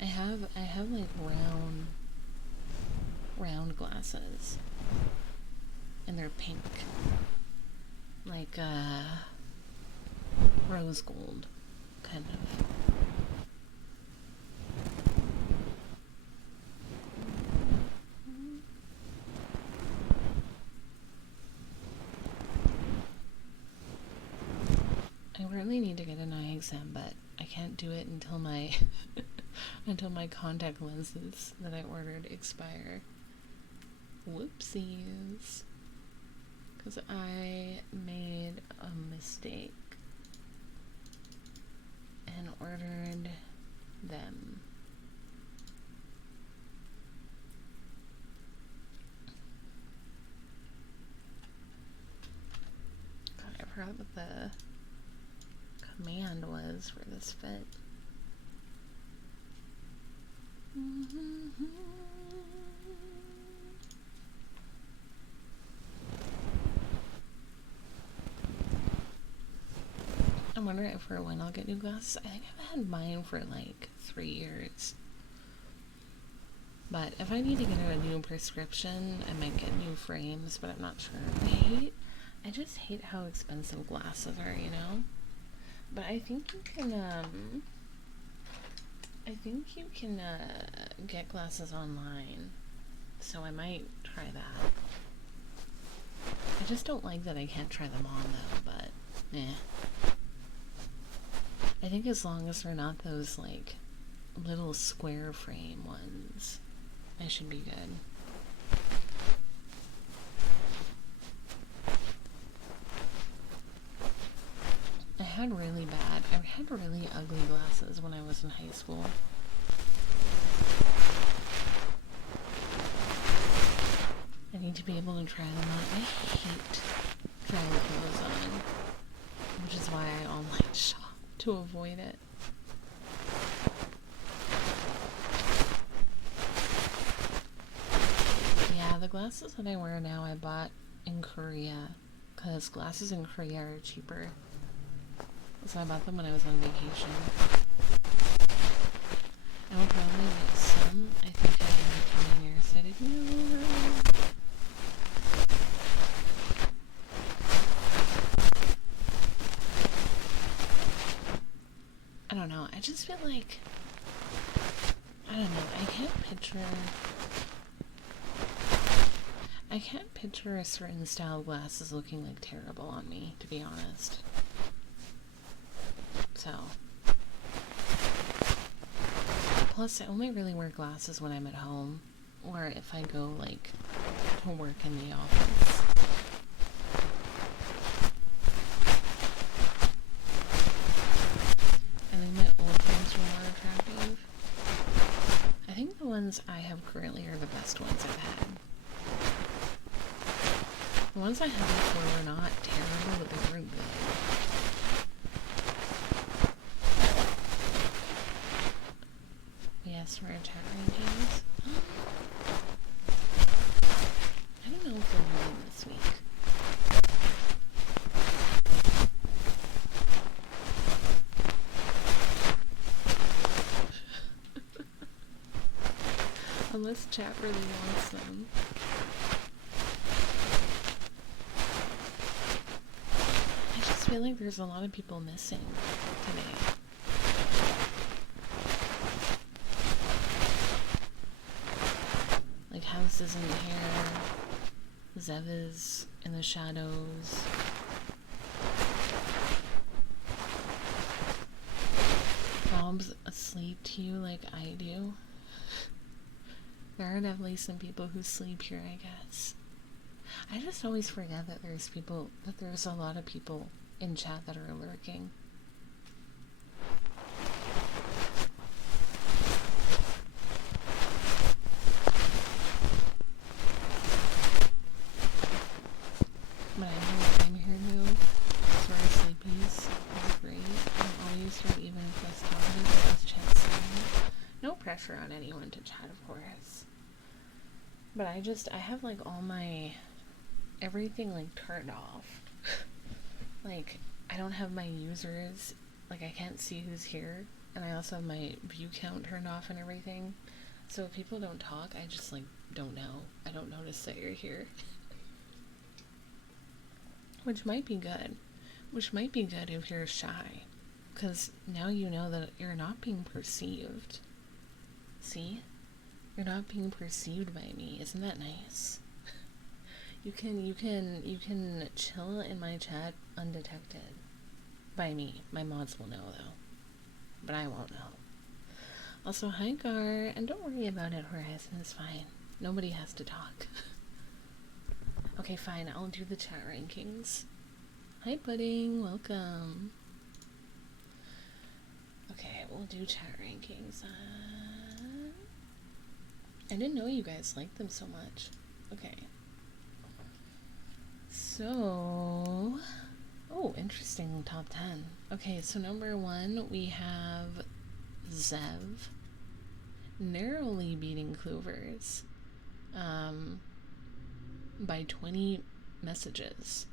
I have like round glasses, and they're pink, like rose gold, kind of. I really need to get an eye exam, but I can't do it until my until my contact lenses that I ordered expire. Whoopsies. Because I made a mistake and ordered them. God, I forgot what the command was for this fit. I wonder if or when I'll get new glasses. I think I've had mine for like 3 years. But if I need to get a new prescription, I might get new frames, but I'm not sure. I just hate how expensive glasses are, you know? But I think you can, get glasses online. So I might try that. I just don't like that I can't try them on, though, but, eh. I think as long as they're not those, like, little square frame ones, I should be good. I had really ugly glasses when I was in high school. to be able to try them on. I hate trying clothes on, which is why I online shop to avoid it. Yeah, the glasses that I wear now I bought in Korea, because glasses in Korea are cheaper. So I bought them when I was on vacation. I will probably get some. I think I am becoming nearsighted. No. I don't know. I just feel like, I don't know. I can't picture a certain style of glasses looking like terrible on me, to be honest. So. Plus, I only really wear glasses when I'm at home, or if I go, like, to work in the office. I think my old ones were more attractive. I think the ones I have currently are the best ones I've had. The ones I had before were not terrible, but they weren't good. Yes, we're chat rankings. I don't know if we're winning this week. Unless chat really wants them. I just feel like there's a lot of people missing today. Like House isn't here. Zev is in the shadows. Bob's asleep to you like I do. There are definitely some people who sleep here, I guess. I just always forget that there's a lot of people in chat that are lurking. But I know I'm here now. Sort of sleepies is great. I'm always here even if I stop it. Chat silent. No pressure on anyone to chat, of course. But I have like all my everything like turned off. Like I don't have my users, like I can't see who's here, and I also have my view count turned off and everything. So if people don't talk, I just like don't know. I don't notice that you're here. Which might be good. Which might be good if you're shy. Because now you know that you're not being perceived. See? You're not being perceived by me. Isn't that nice? You can chill in my chat undetected by me. My mods will know though. But I won't know. Also, hi Gar, and don't worry about it, Horizon, it's fine. Nobody has to talk. Okay, fine, I'll do the chat rankings. Hi Pudding, welcome. Okay, we'll do chat rankings. I didn't know you guys liked them so much. Okay. So, oh, interesting top 10. Okay, so number 1, we have Zev narrowly beating Clovers by 20 messages.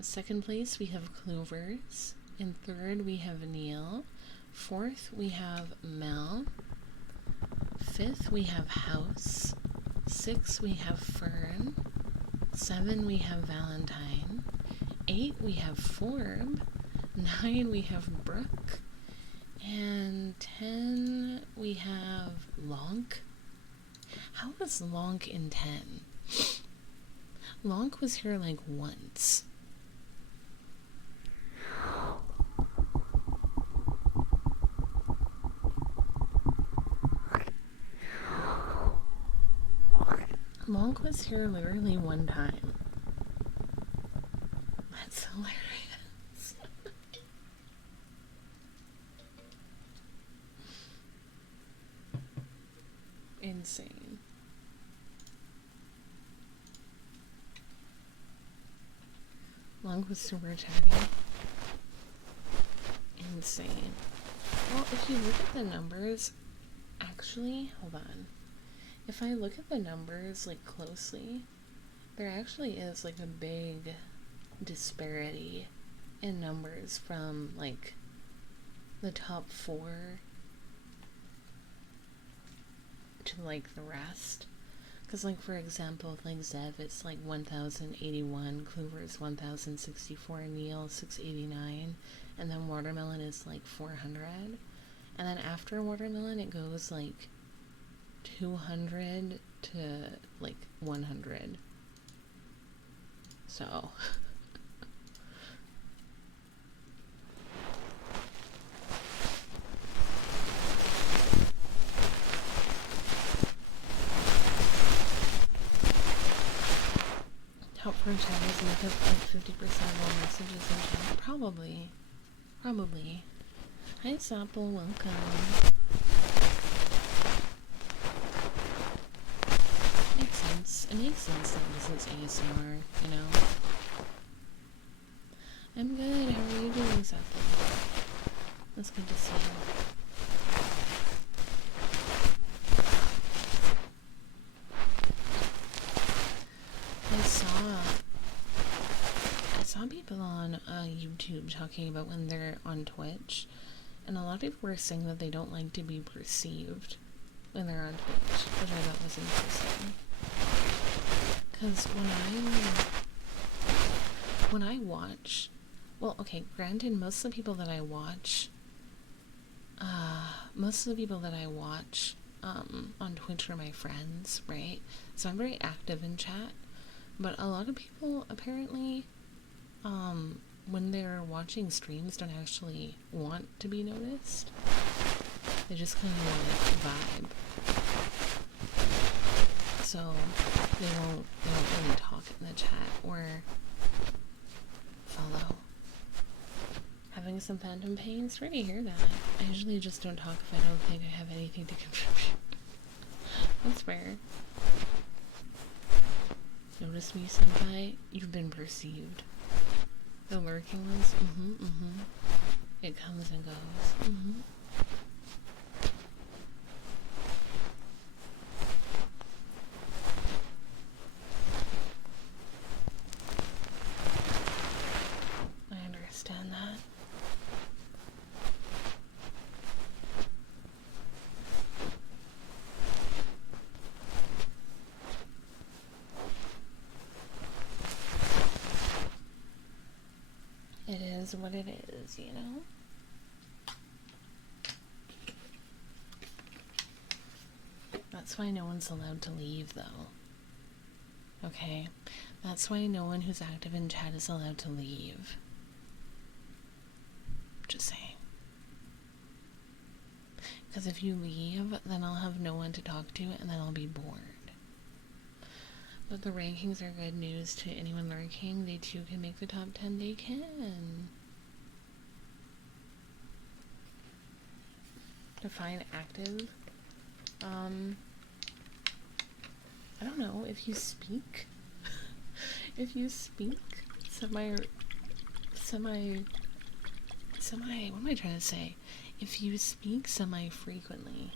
Second place, we have Clovers. In third, we have Neil. Fourth, we have Mel. Fifth, we have House. Sixth, we have Fern. 7, we have Valentine. 8, we have Forb. 9, we have Brooke. And 10, we have Lonk. How was Lonk in 10? Lonk was here like once. Lonk was here literally one time. That's hilarious. Insane. Long was super chatty. Insane. Well, if you look at the numbers, actually, hold on. If I look at the numbers, like, closely, there actually is, like, a big disparity in numbers from, like, the top 4 to, like, the rest. Because, like, for example, like, Zev, it's, like, 1,081, Clover's 1,064, Neil, 689, and then Watermelon is, like, 400. And then after Watermelon, it goes, like, 200 to, like, 100. So... Top 4 channels make up like 50% of all messages in chat. Probably. Probably. Hi, Sapple. Welcome. Makes sense. It makes sense that this is ASMR, you know? I'm good. How are you doing, Sapple? That's good to see you. I saw people on YouTube talking about when they're on Twitch, and a lot of people were saying that they don't like to be perceived when they're on Twitch, which I thought was interesting. Because when I watch, well, okay, granted, most of the people that I watch on Twitch are my friends, right? So I'm very active in chat, but a lot of people apparently, when they're watching streams, don't actually want to be noticed. They just kind of want to vibe. So they don't really talk in the chat or follow. Having some phantom pain? Sorry to hear that. I usually just don't talk if I don't think I have anything to contribute. That's fair. Notice me, senpai? You've been perceived. The lurking ones? It comes and goes. I understand that. It is what it is, you know? That's why no one's allowed to leave, though. Okay? That's why no one who's active in chat is allowed to leave. Just saying. Because if you leave, then I'll have no one to talk to, and then I'll be bored. But the rankings are good news to anyone lurking. They too can make the top 10. They can. Define active. I don't know, if you speak. If you speak semi, what am I trying to say? If you speak semi-frequently.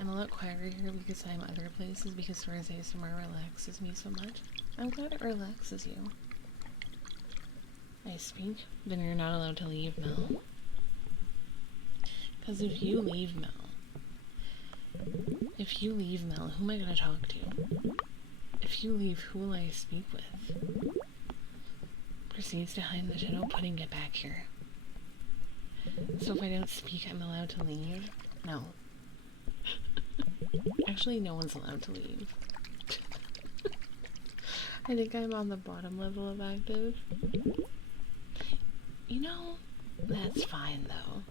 I'm a lot quieter here because I'm other places because Sora's ASMR relaxes me so much. I'm glad it relaxes you. I speak, then you're not allowed to leave, Mel. Because if you leave, Mel, who am I gonna talk to? If you leave, who will I speak with? Proceeds to hide in the shadow, putting it back here. So if I don't speak, I'm allowed to leave? No. Actually, no one's allowed to leave. I think I'm on the bottom level of active. You know, that's fine though.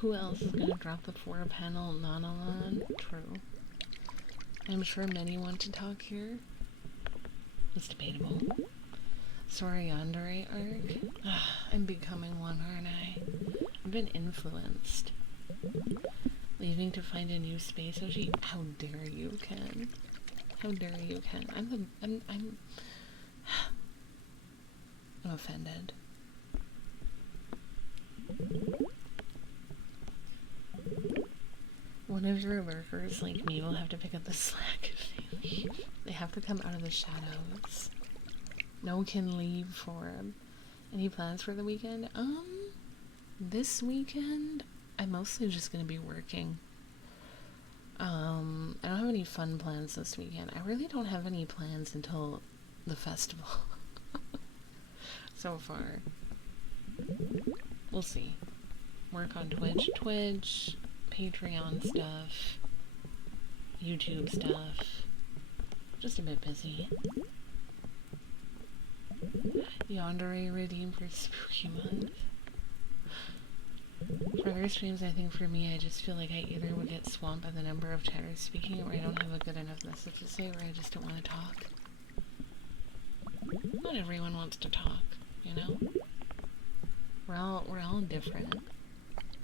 Who else is gonna drop the 4-panel Nonolon? True. I'm sure many want to talk here. It's debatable. Sorry, Yandere arc. I'm becoming one, aren't I? I've been influenced. Leaving to find a new space, Oshi? How dare you, Ken? How dare you, Ken? I'm offended. One of your lurkers like me will have to pick up the slack if they leave. They have to come out of the shadows. No one can leave for them. Any plans for the weekend? This weekend, I'm mostly just gonna be working. I don't have any fun plans this weekend. I really don't have any plans until the festival. So far. We'll see. Work on Twitch, Patreon stuff, YouTube stuff. Just a bit busy. Yandere redeemed for Spooky Month. For other streams, I think for me, I just feel like I either would get swamped by the number of chatters speaking, or I don't have a good enough message to say, or I just don't want to talk. Not everyone wants to talk, you know? We're all different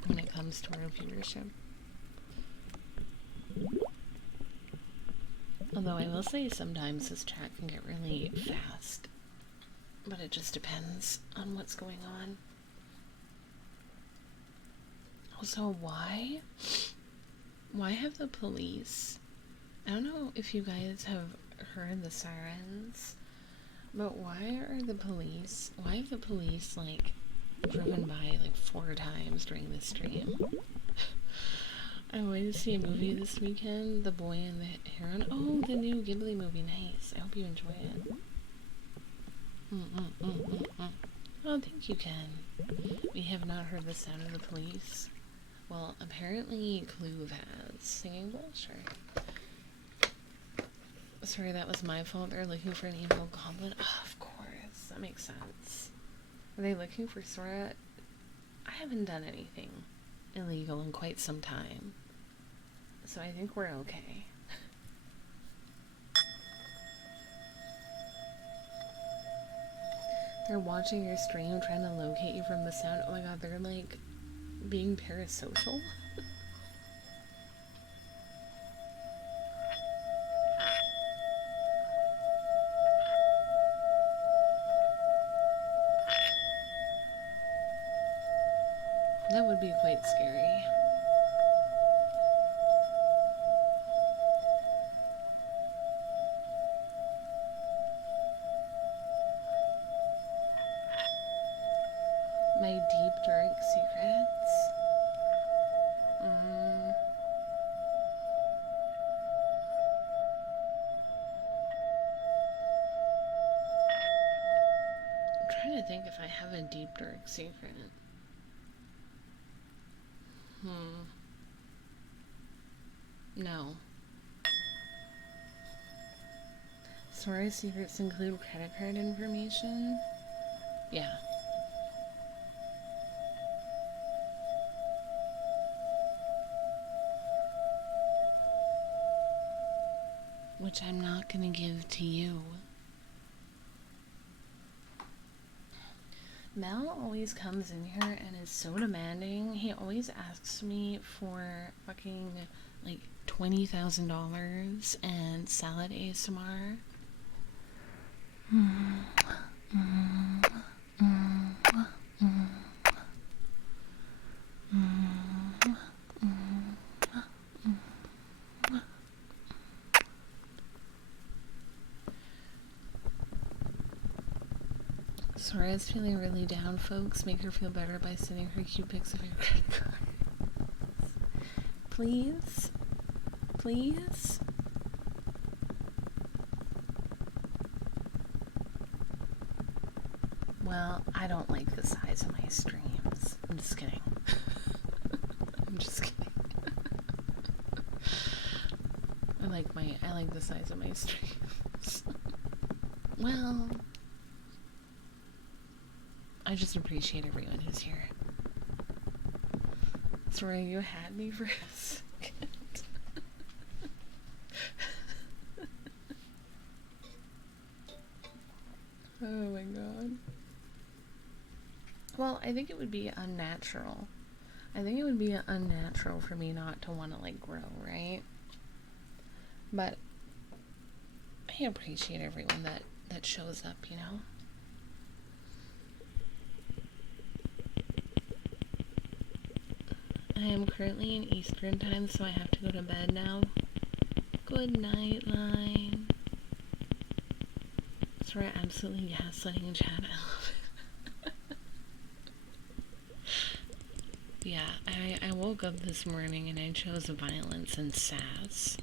when it comes to our viewership. Although I will say sometimes this chat can get really fast. But it just depends on what's going on. Also, why have the police... I don't know if you guys have heard the sirens, but why have the police, like, driven by, like, 4 times during this stream? I wanted to see a movie this weekend, The Boy and the Heron. Oh, the new Ghibli movie, nice. I hope you enjoy it. Oh, thank you, Ken. We have not heard the sound of the police. Well, apparently Clue has. Singing bullshit. Sorry, that was my fault. They're looking for an evil goblin. Oh, of course. That makes sense. Are they looking for Sora? I haven't done anything illegal in quite some time. So I think we're okay. They're watching your stream, trying to locate you from the sound. Oh my god, they're like being parasocial. That would be quite scary. My deep, dark secrets? I'm trying to think if I have a deep, dark secret. No. Sora's secrets include credit card information? Yeah. Which I'm not gonna give to you. Mel always comes in here and is so demanding. He always asks me for fucking, like, $20,000 and salad ASMR. Sora's feeling really down, folks. Make her feel better by sending her cute pics of your credit cards. Please? Please? Well, I don't like the size of my streams. I'm just kidding. I'm just kidding. I like the size of my streams. Well, I just appreciate everyone who's here. Sorry, you had me for a second. Oh my god. Well, I think it would be unnatural. I think it would be unnatural for me not to want to, like, grow, right? But I appreciate everyone that shows up, you know? I am currently in Eastern time, so I have to go to bed now. Good night, line. Sorry, absolutely gaslighting in chat. I love it. Yeah, I woke up this morning and I chose violence and sass.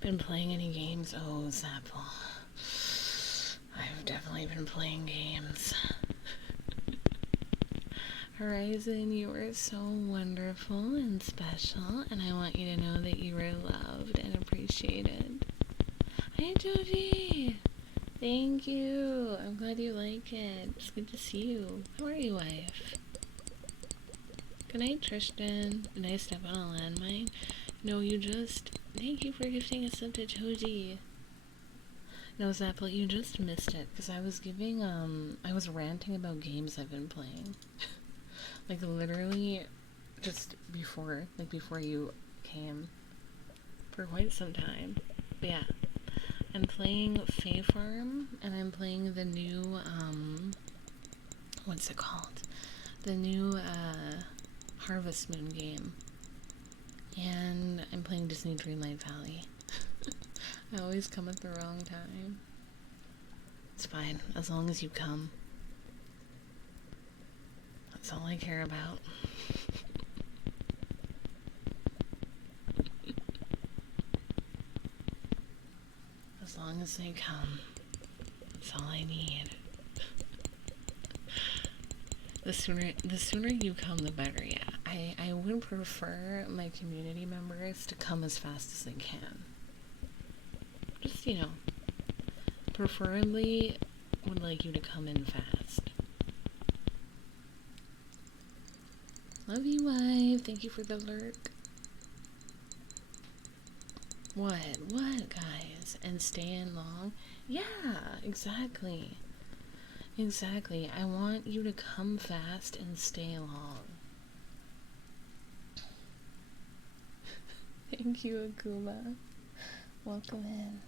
Been playing any games? Oh, Zapple. I've definitely been playing games. Horizon, you are so wonderful and special, and I want you to know that you are loved and appreciated. Hi, Joji! Thank you! I'm glad you like it. It's good to see you. How are you, wife? Good night, Tristan. Did I step on a landmine? No, you just... Thank you for gifting a sub to Joji. No, Zapple, you just missed it, because I was giving, I was ranting about games I've been playing. Like, literally, just before you came, for quite some time. But yeah, I'm playing Fae Farm, and I'm playing the new, what's it called? The new, Harvest Moon game. And I'm playing Disney Dreamlight Valley. I always come at the wrong time. It's fine, as long as you come. That's all I care about. As long as they come, that's all I need. The sooner you come, the better, yeah. I would prefer my community members to come as fast as they can. Just, you know, preferably would like you to come in fast. Love you, wife. Thank you for the lurk. What, guys? And stay in long? Yeah, exactly. Exactly. I want you to come fast and stay long. Thank you, Akuma. Welcome in.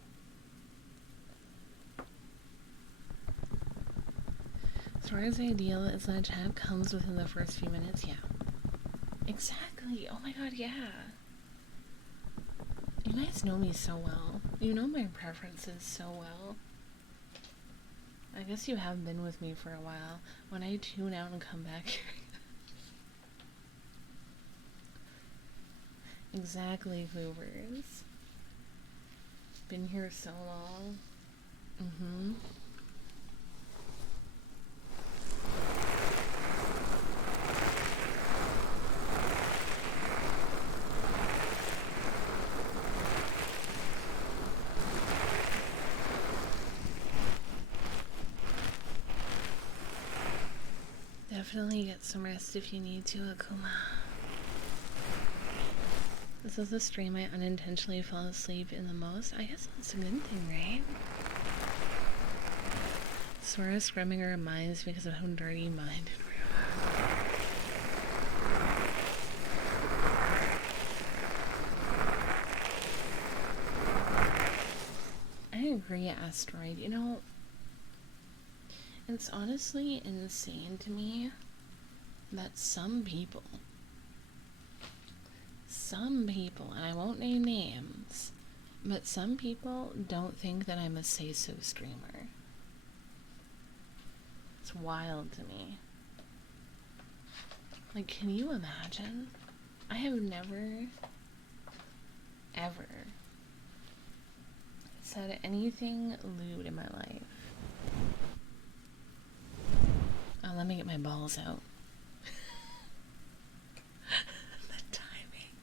As far as ideal is that chat comes within the first few minutes, yeah. Exactly. Oh my god, yeah. You guys know me so well. You know my preferences so well. I guess you have been with me for a while. When I tune out and come back here. Exactly, Hoovers. Been here so long. Mm-hmm. Definitely get some rest if you need to, Akuma. This is the stream I unintentionally fall asleep in the most. I guess that's a good thing, right? Sora scrumming our minds because of how dirty-minded we are. I agree, Asteroid. You know, it's honestly insane to me that some people, and I won't name names, but some people don't think that I'm a Say-So streamer. It's wild to me. Like, can you imagine? I have never, ever said anything lewd in my life. Oh, let me get my balls out. The timing.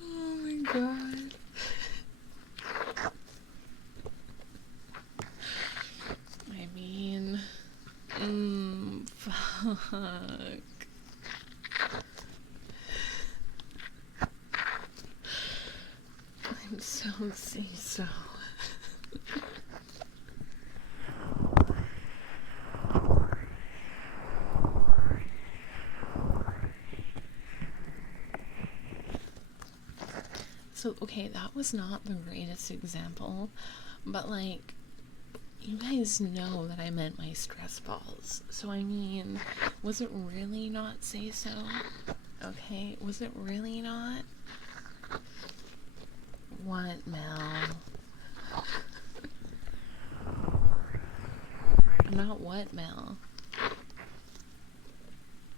Oh my god. I mean, fuck. I'm so say-so. So, okay, that was not the greatest example, but like, you guys know that I meant my stress balls. So, I mean, was it really not say so? Okay, was it really not? What, Mel? Not what, Mel?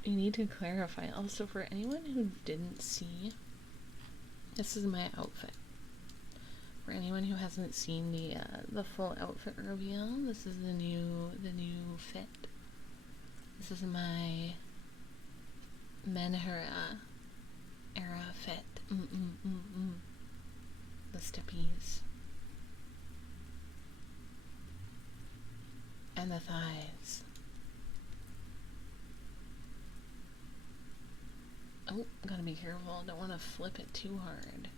You need to clarify. Also, for anyone who didn't see, this is my outfit. For anyone who hasn't seen the full outfit reveal, this is the new fit. This is my Menhera era fit. The steppies and the thighs. Oh, gotta be careful. Don't want to flip it too hard.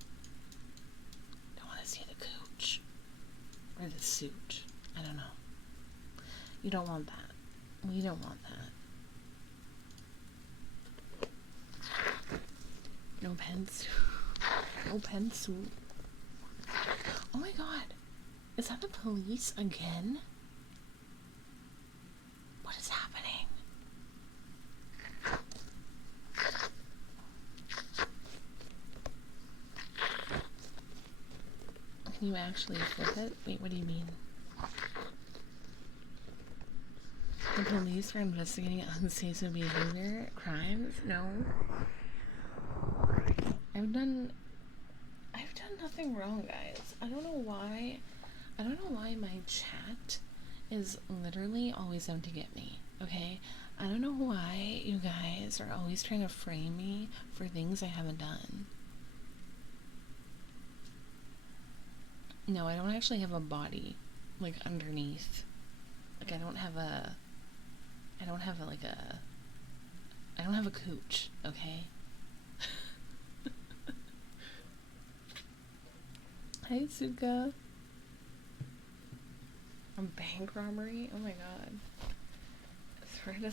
Don't want to see the cooch. Or the suit. I don't know. You don't want that. We don't want that. No pencil. No pencil. Oh my god. Is that the police again? What is happening? Can you actually flip it? Wait, what do you mean? The police were investigating unsafe behavior crimes? No. I've done nothing wrong, guys. I don't know why my chat is literally always out to get me, okay? I don't know why you guys are always trying to frame me for things I haven't done. No, I don't actually have a body, like, underneath. Like, I don't have a cooch, okay? Hi, Suka. A bank robbery? Oh my god. Swear to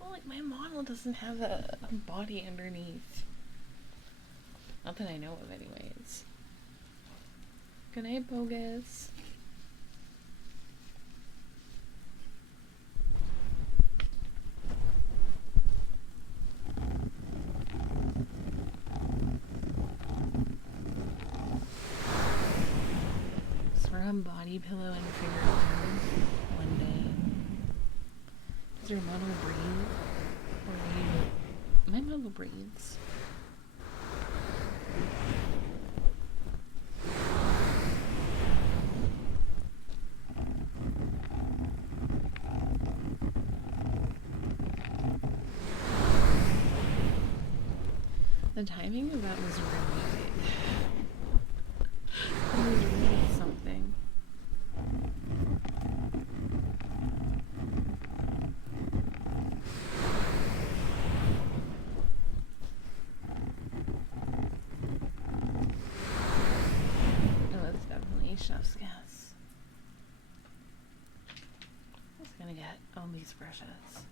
well, like, my model doesn't have a body underneath. Not that I know of, anyways. Good night, Bogus. Swear on body pillow and finger arms one day. Does your model breathe? Or are you... My model breathes. The timing of that was really it was really something. It was definitely chef's kiss. I was gonna get all these brushes.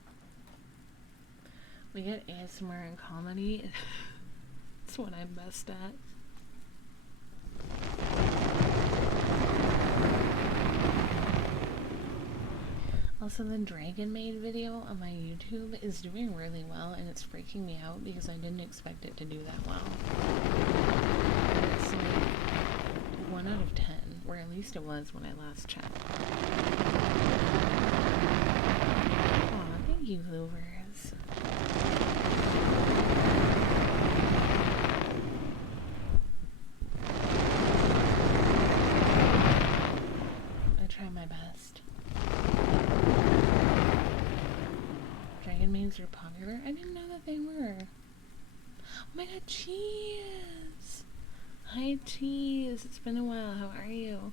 We get ASMR and comedy. That's what I'm best at. Also, the Dragon Maid video on my YouTube is doing really well, and it's freaking me out because I didn't expect it to do that well. It's like 1 out of 10, or at least it was when I last checked. Aw, thank you, Clovers. I try my best. Dragon Maids are popular? I didn't know that they were. Oh my god, Cheese! Hi, Cheese. It's been a while. How are you?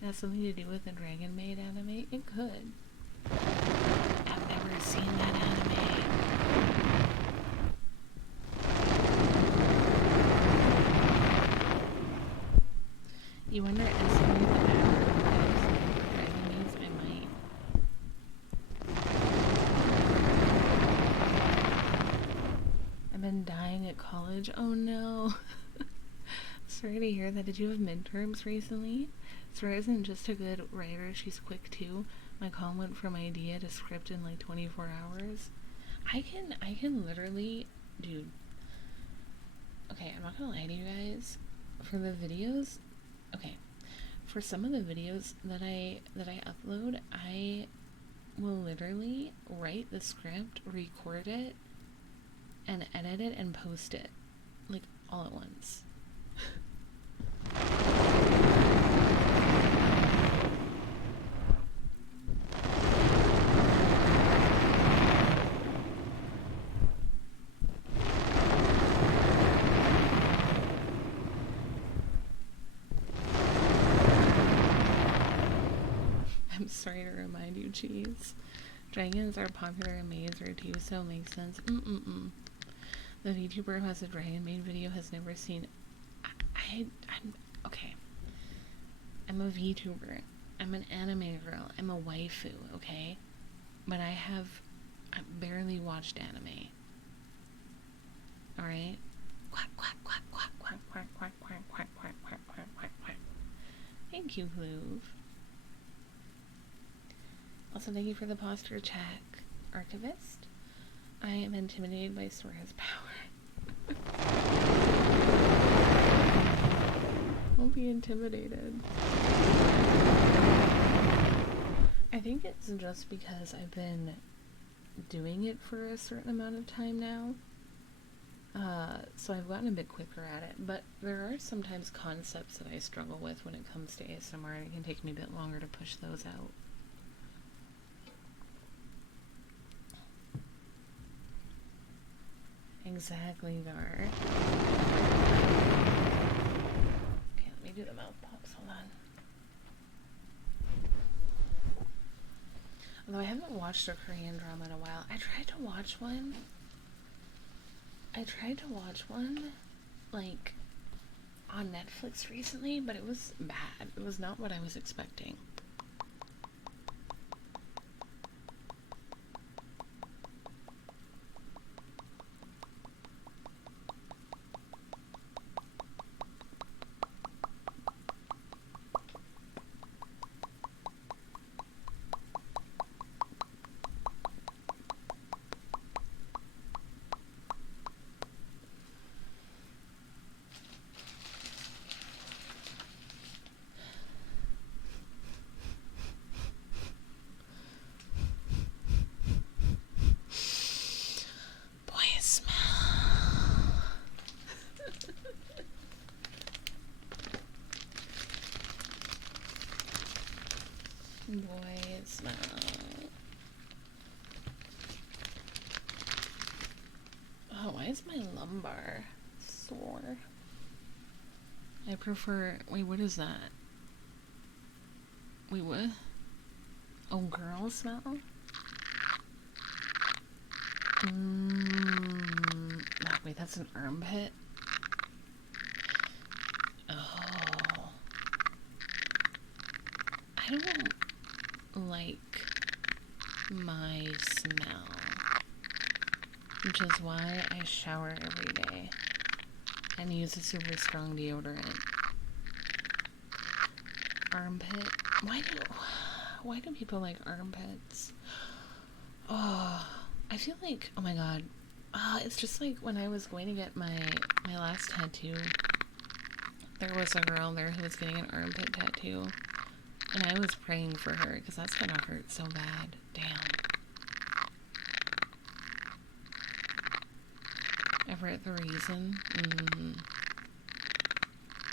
It has something to do with the Dragon Maid anime? It could. I've never seen that anime. You wonder if something like that Dragon Maids? I might. I've been dying at college. Oh no. sorry to hear that. Did you have midterms recently? Sarah isn't just a good writer, she's quick too. My column went from idea to script in like 24 hours. I can literally, dude. Okay, I'm not gonna lie to you guys. For the videos, okay, for some of the videos that I upload, I will literally write the script, record it, and edit it and post it, like, all at once. I'm sorry to remind you, Cheese. Dragons are popular in Mazer too, so it makes sense. The VTuber who has a dragon maid video has never seen. I'm okay. I'm a VTuber. I'm an anime girl. I'm a waifu, okay? But I barely watched anime. Alright? Quack, quack, quack, quack, quack, quack, quack, quack, quack, quack, quack, quack, quack, quack. Thank you, Gloove. Also, thank you for the posture check, Archivist. I am intimidated by Sora's power. Don't be intimidated. I think it's just because I've been doing it for a certain amount of time now. So I've gotten a bit quicker at it, but there are sometimes concepts that I struggle with when it comes to ASMR, and it can take me a bit longer to push those out. Exactly, Gar. Okay, let me do the mouth pops. Hold on. Although I haven't watched a Korean drama in a while. I tried to watch one, like, on Netflix recently, but it was bad. It was not what I was expecting. Boy smell. Oh, why is my lumbar sore? I prefer. Wait, what is that? Wait, what? Oh, girl smell? Wait, that's an armpit? Oh. I don't like my smell, which is why I shower every day and use a super strong deodorant. Armpit? Why do people like armpits? Oh, I feel like, oh my god, it's just like when I was going to get my last tattoo, there was a girl there who was getting an armpit tattoo, and I was praying for her, because that's gonna hurt so bad. Damn. Ever at the Reason?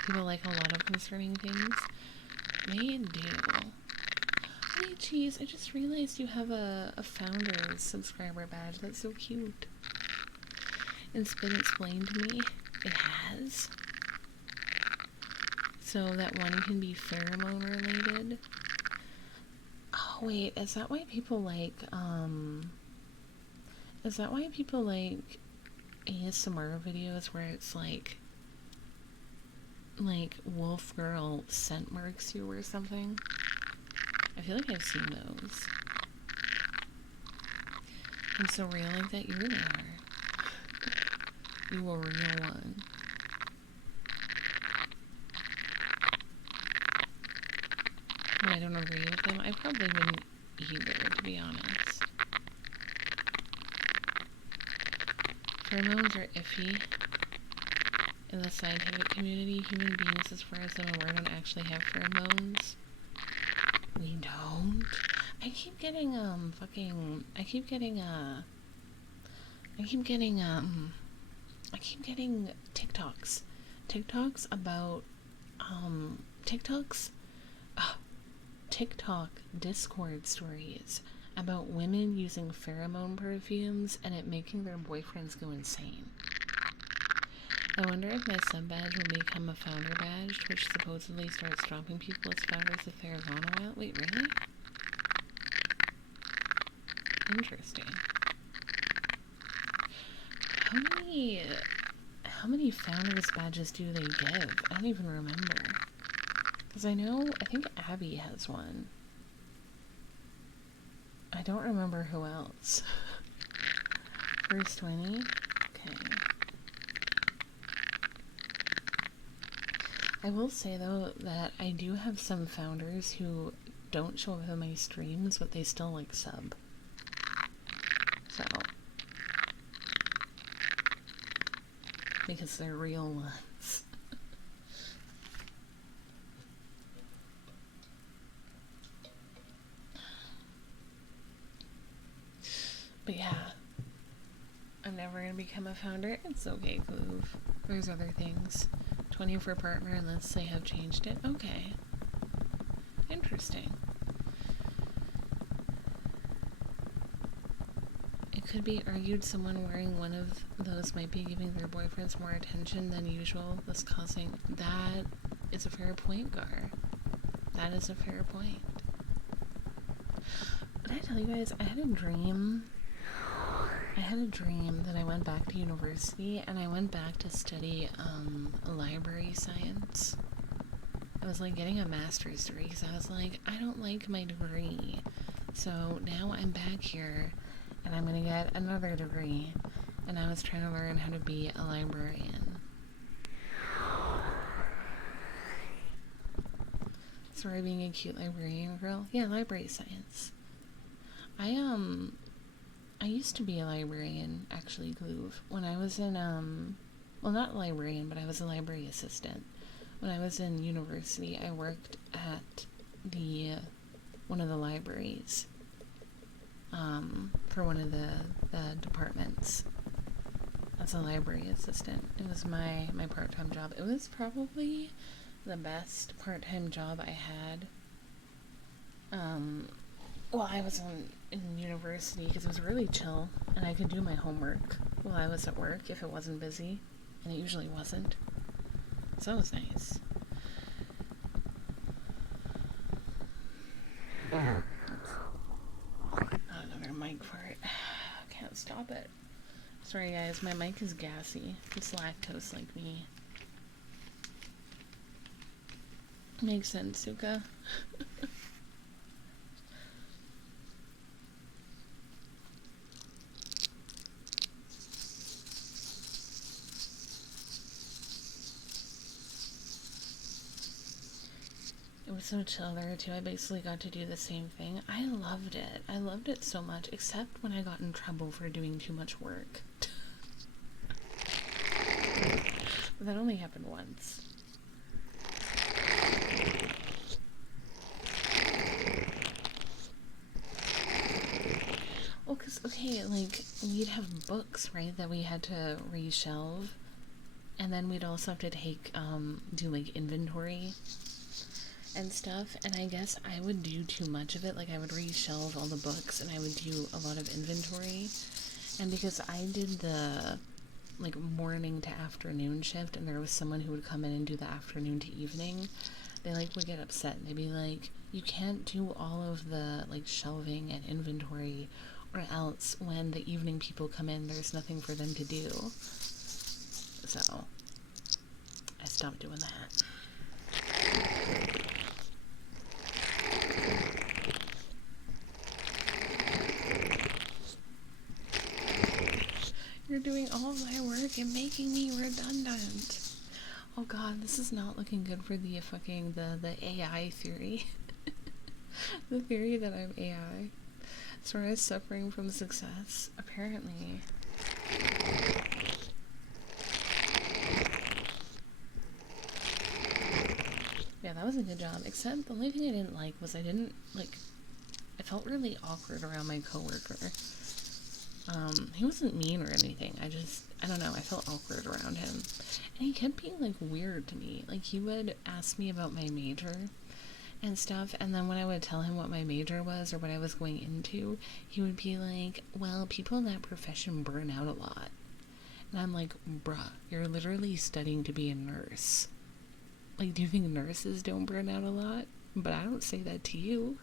People like a lot of concerning things. They do. Hey, Cheese, I just realized you have a Founders subscriber badge. That's so cute. It's been explained to me. It has. So that one can be pheromone related. Oh, wait, is that why people like, ASMR videos where it's like wolf girl scent marks you or something? I feel like I've seen those. I'm so real like that. You really are. You a real one. be honest. Pheromones are iffy. In the scientific community, human beings, as far as I'm aware, don't actually have pheromones. We don't? I keep getting, TikToks. TikToks about, TikTok Discord stories about women using pheromone perfumes and it making their boyfriends go insane. I wonder if my sub badge will become a founder badge, which supposedly starts dropping people as founders if they're gone a while. Wait, really? Interesting. How many founders badges do they give? I don't even remember. Because I think Abby has one. I don't remember who else. First 20? Okay. I will say, though, that I do have some founders who don't show up in my streams, but they still, like, sub. So. Because they're real ones. But yeah. I'm never gonna become a founder. It's okay, Groove. There's other things. 20 for partner unless they have changed it. Okay. Interesting. It could be argued someone wearing one of those might be giving their boyfriends more attention than usual, thus causing... That is a fair point, Gar. That is a fair point. Did I tell you guys, I had a dream that I went back to university and I went back to study library science. I was like getting a master's degree because I was like, I don't like my degree. So now I'm back here and I'm gonna get another degree. And I was trying to learn how to be a librarian. Sorry, being a cute librarian girl. Yeah, library science. I used to be a librarian, actually, Groove. When I was in, well, not a librarian, but I was a library assistant. When I was in university, I worked at one of the libraries, for one of the departments as a library assistant. It was my part-time job. It was probably the best part-time job I had. Well, I was in university because it was really chill, and I could do my homework while I was at work if it wasn't busy, and it usually wasn't. So that was nice. Not another mic fart. Can't stop it. Sorry guys, my mic is gassy. It's lactose like me. Makes sense, Suka. It was so chill there too. I basically got to do the same thing. I loved it. I loved it so much, except when I got in trouble for doing too much work. But that only happened once. Well, because, okay, like, we'd have books, right, that we had to reshelve. And then we'd also have to do, like, inventory and stuff. And I guess I would do too much of it. Like, I would reshelve all the books and I would do a lot of inventory. And because I did the, like, morning to afternoon shift and there was someone who would come in and do the afternoon to evening, they, like, would get upset. They'd be like, you can't do all of the, like, shelving and inventory, or else when the evening people come in, there's nothing for them to do. So, I stopped doing that. You're doing all of my work and making me redundant. Oh god, this is not looking good for the fucking, the AI theory. The theory that I'm AI. Sora is suffering from success, apparently. Yeah, that was a good job. Except the only thing I didn't like was I felt really awkward around my coworker. He wasn't mean or anything. I don't know, I felt awkward around him. And he kept being, like, weird to me. Like, he would ask me about my major and stuff, and then when I would tell him what my major was or what I was going into, he would be like, well, people in that profession burn out a lot. And I'm like, bruh, you're literally studying to be a nurse. Like, do you think nurses don't burn out a lot? But I don't say that to you.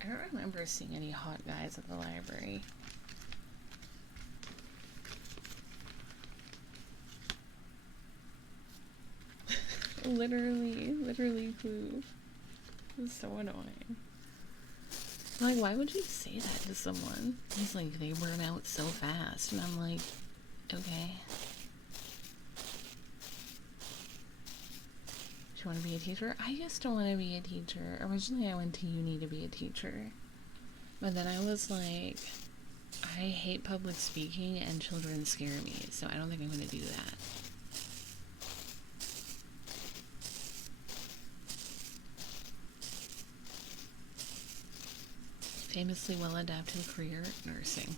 I don't remember seeing any hot guys at the library. literally Clue. It's so annoying. Like, why would you say that to someone? He's like, they burn out so fast. And I'm like, okay. Do you want to be a teacher? I used to want to be a teacher. Originally, I went to uni to be a teacher. But then I was like, I hate public speaking and children scare me, so I don't think I'm going to do that. Famously well-adapted career, nursing.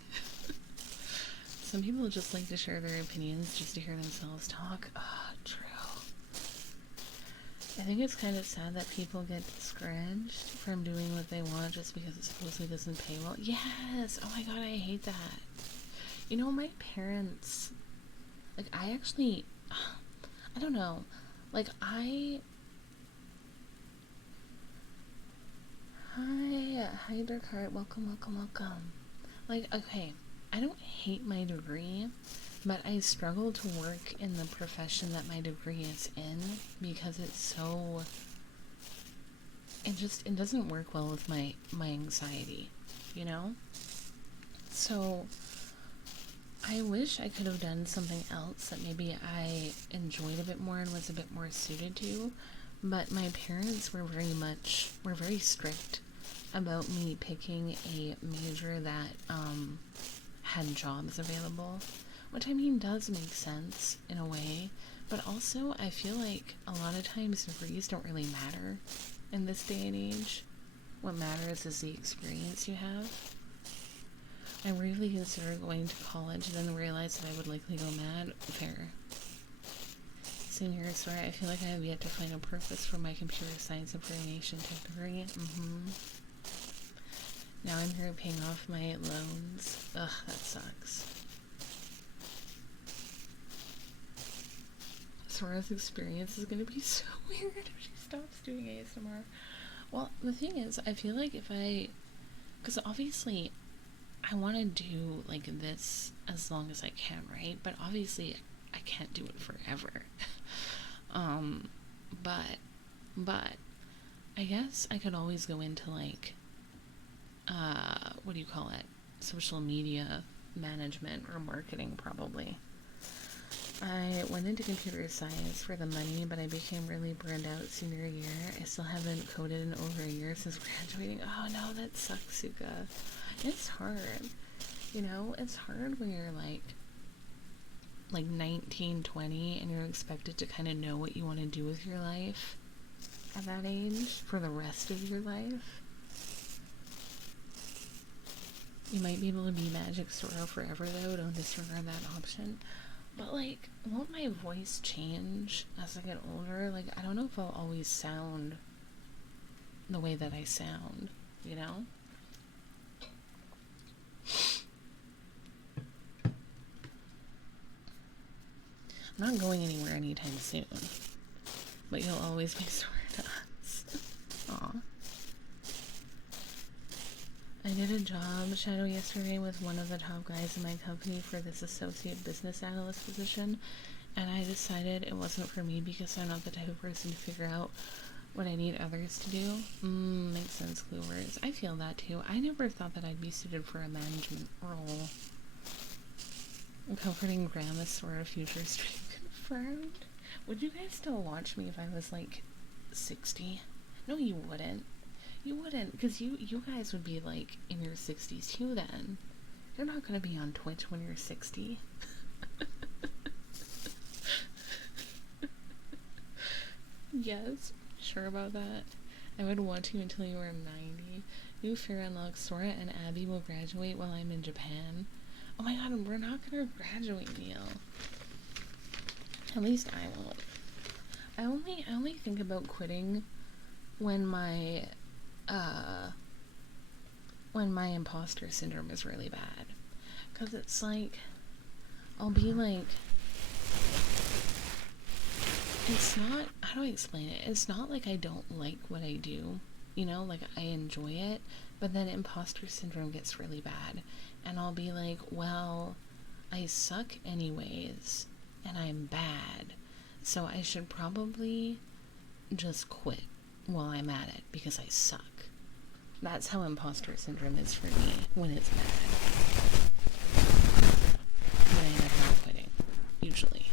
Some people just like to share their opinions just to hear themselves talk. True. I think it's kind of sad that people get discouraged from doing what they want just because it supposedly doesn't pay well. Yes! Oh my god, I hate that. You know, my parents, like, I don't know. Like, Hi, Descartes. Welcome. Like, okay, I don't hate my degree, but I struggle to work in the profession that my degree is in because it doesn't work well with my anxiety, you know? So, I wish I could have done something else that maybe I enjoyed a bit more and was a bit more suited to, but my parents were very strict about me picking a major that had jobs available, which I mean does make sense in a way, but also I feel like a lot of times degrees don't really matter in this day and age. What matters is the experience you have. I really considered going to college and then realized that I would likely go mad. Fair. Same here, sorry, I feel like I have yet to find a purpose for my computer science information tech degree. Now I'm here paying off my loans. Ugh, that sucks. Sora's experience is gonna be so weird if she stops doing ASMR. Well, the thing is, I feel like because obviously I want to do like this as long as I can, right? But obviously I can't do it forever. but I guess I could always go into like what do you call it? Social media management or marketing, probably. I went into computer science for the money, but I became really burned out senior year. I still haven't coded in over a year since graduating. Oh no, that sucks, Suka. It's hard. You know, it's hard when you're like 19, 20, and you're expected to kind of know what you want to do with your life at that age for the rest of your life. You might be able to be Magic Sora forever, though. Don't disregard that option. But, like, won't my voice change as I get older? Like, I don't know if I'll always sound the way that I sound, you know? I'm not going anywhere anytime soon. But you'll always be Sora to us. Aw. I did a job shadow yesterday with one of the top guys in my company for this associate business analyst position, and I decided it wasn't for me because I'm not the type of person to figure out what I need others to do. Makes sense, Cluevers. I feel that too. I never thought that I'd be suited for a management role. Comforting grandma Sora future stream confirmed. Would you guys still watch me if I was like 60? No, you wouldn't. You wouldn't, because you guys would be like in your 60s too then. You're not gonna be on Twitch when you're 60. Yes, sure about that. I would watch you until you were 90. New Fear unlocks. Sora and Abby will graduate while I'm in Japan. Oh my god, we're not gonna graduate, Neil. At least I won't. I only think about quitting when my imposter syndrome is really bad. 'Cause it's like, I'll be like, it's not, how do I explain it? It's not like I don't like what I do, you know, like I enjoy it, but then imposter syndrome gets really bad, and I'll be like, well, I suck anyways, and I'm bad, so I should probably just quit while I'm at it because I suck. That's how imposter syndrome is for me when it's bad. But I end up not quitting, usually,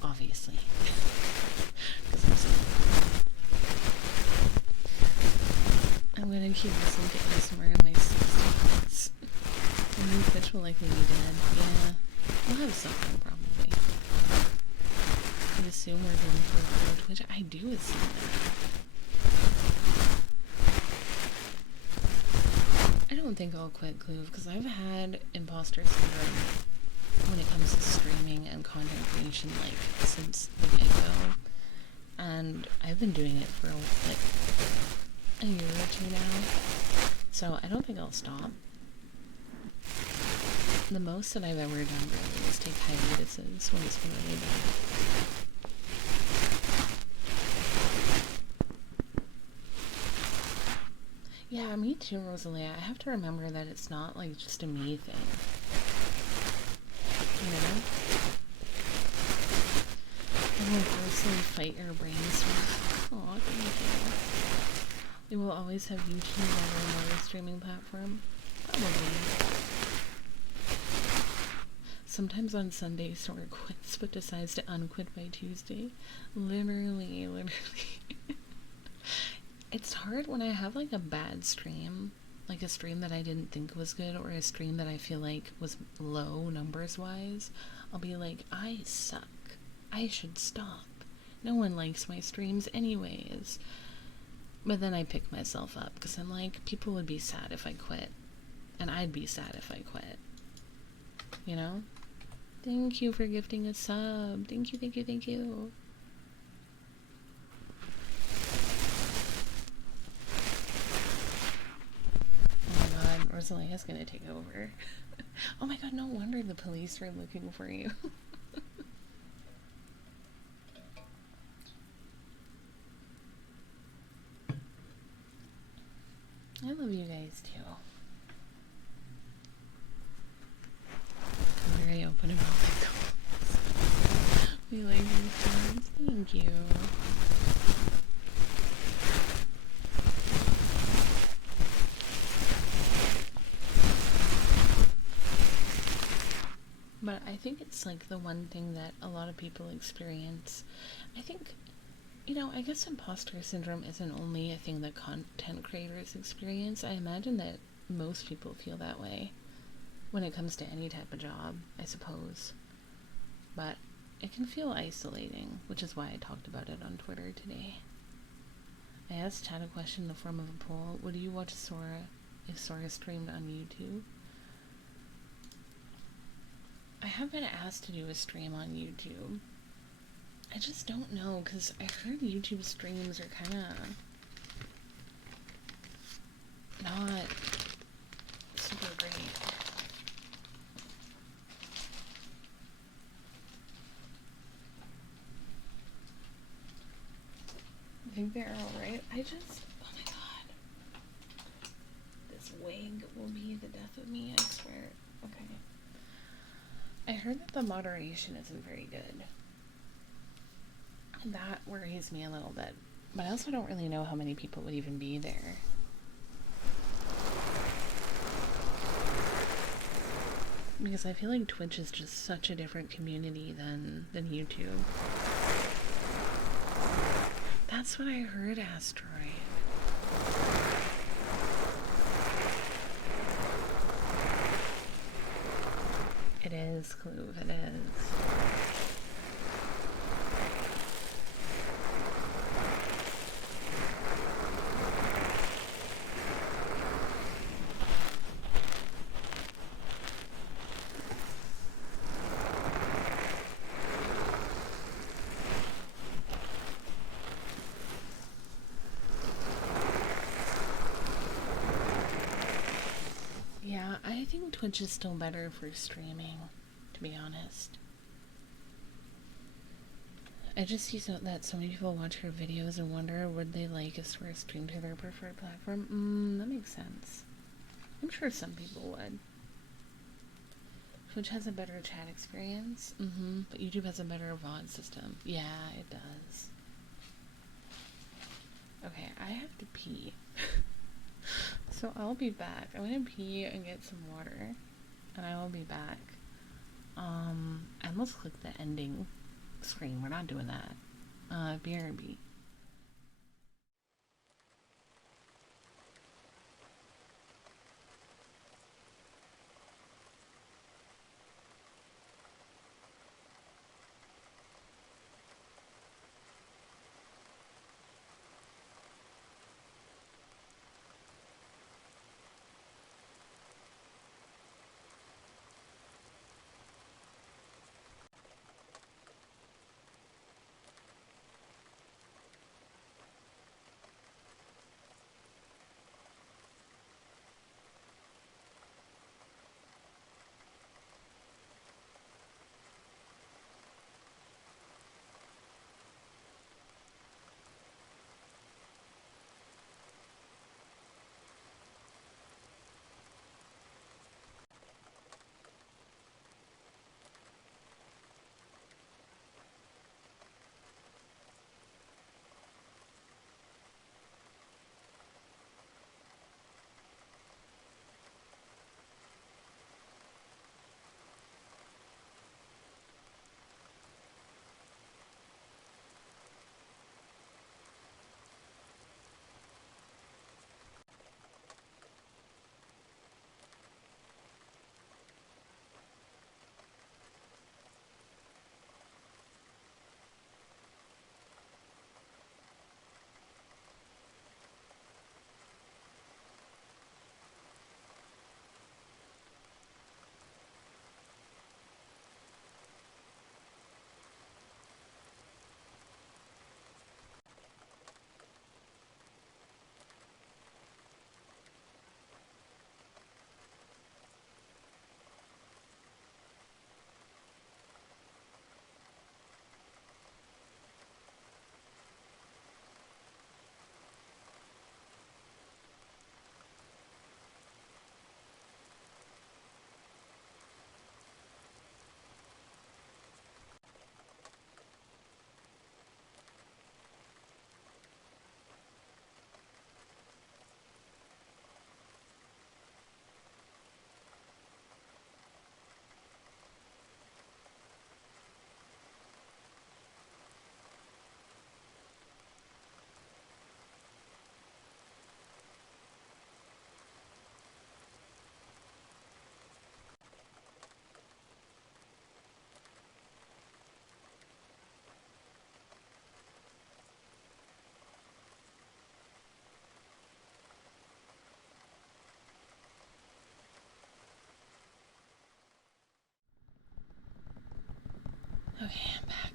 obviously. I'm gonna keep listening to ASMR in my 60s. The new Twitch will likely be dead. Yeah. We'll have something, probably. I assume we're going for a pro Twitch. I do assume that. I don't think I'll quit Clue, because I've had imposter syndrome when it comes to streaming and content creation, like, since the get-go. And I've been doing it for, like, a year or two now, so I don't think I'll stop. The most that I've ever done really is take hiatuses when it's been really bad. Yeah, me too, Rosalia. I have to remember that it's not like just a me thing. You know? And will grossly fight your brains. Aw, thank you. We will always have YouTube over another streaming platform. Probably. Sometimes on Sunday, Sora quits, but decides to unquit by Tuesday. Literally. It's hard when I have, like, a bad stream. Like, a stream that I didn't think was good, or a stream that I feel like was low numbers-wise. I'll be like, I suck. I should stop. No one likes my streams anyways. But then I pick myself up, because I'm like, people would be sad if I quit. And I'd be sad if I quit. You know? Thank you for gifting a sub. Thank you, thank you, thank you. Oh my god, Rosalia's gonna take over. Oh my god, no wonder the police are looking for you. I love you guys too. I'm very open about my goals. We like your friends. Thank you. But I think it's like the one thing that a lot of people experience. I think, you know, I guess imposter syndrome isn't only a thing that content creators experience. I imagine that most people feel that way when it comes to any type of job, I suppose. But it can feel isolating, which is why I talked about it on Twitter today. I asked Chad a question in the form of a poll. Would you watch Sora if Sora streamed on YouTube? I have been asked to do a stream on YouTube. I just don't know, because I heard YouTube streams are kind of not super great. I think they're alright. I just, oh my god. This wig will be the death of me, I swear. Okay. I heard that the moderation isn't very good. That worries me a little bit. But I also don't really know how many people would even be there. Because I feel like Twitch is just such a different community than YouTube. That's what I heard, Asteroid. It is, Clove, it is. Yeah, I think Twitch is still better for streaming, to be honest. I just see that so many people watch her videos and wonder would they like us to stream to their preferred platform. That makes sense. I'm sure some people would. Twitch has a better chat experience, but YouTube has a better VOD system. Yeah, it does. Okay, I have to pee. So I'll be back. I'm gonna pee and get some water, and I will be back. I almost clicked the ending screen. We're not doing that. BRB. Okay, I'm back.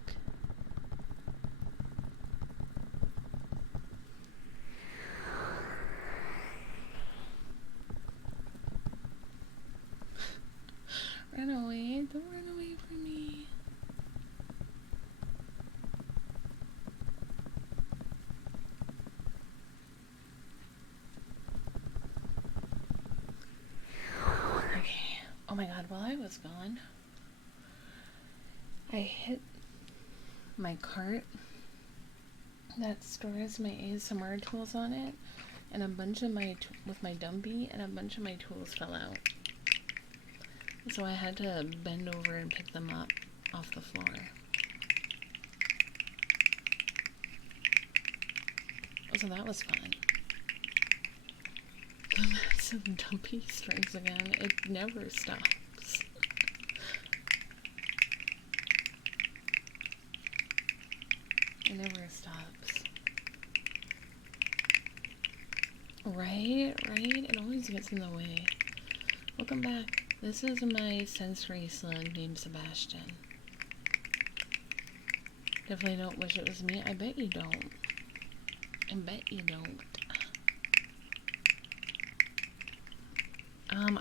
Run away. Don't run away from me. Okay. Oh my god, while I was gone, I hit my cart that stores my ASMR tools on it, and a bunch of my with my Dumpy, and a bunch of my tools fell out. So I had to bend over and pick them up off the floor. So that was fun. The massive dumpy strings again. It never stops. It never stops. Right? It always gets in the way. Welcome back. This is my sensory slug named Sebastian. Definitely don't wish it was me. I bet you don't. I bet you don't.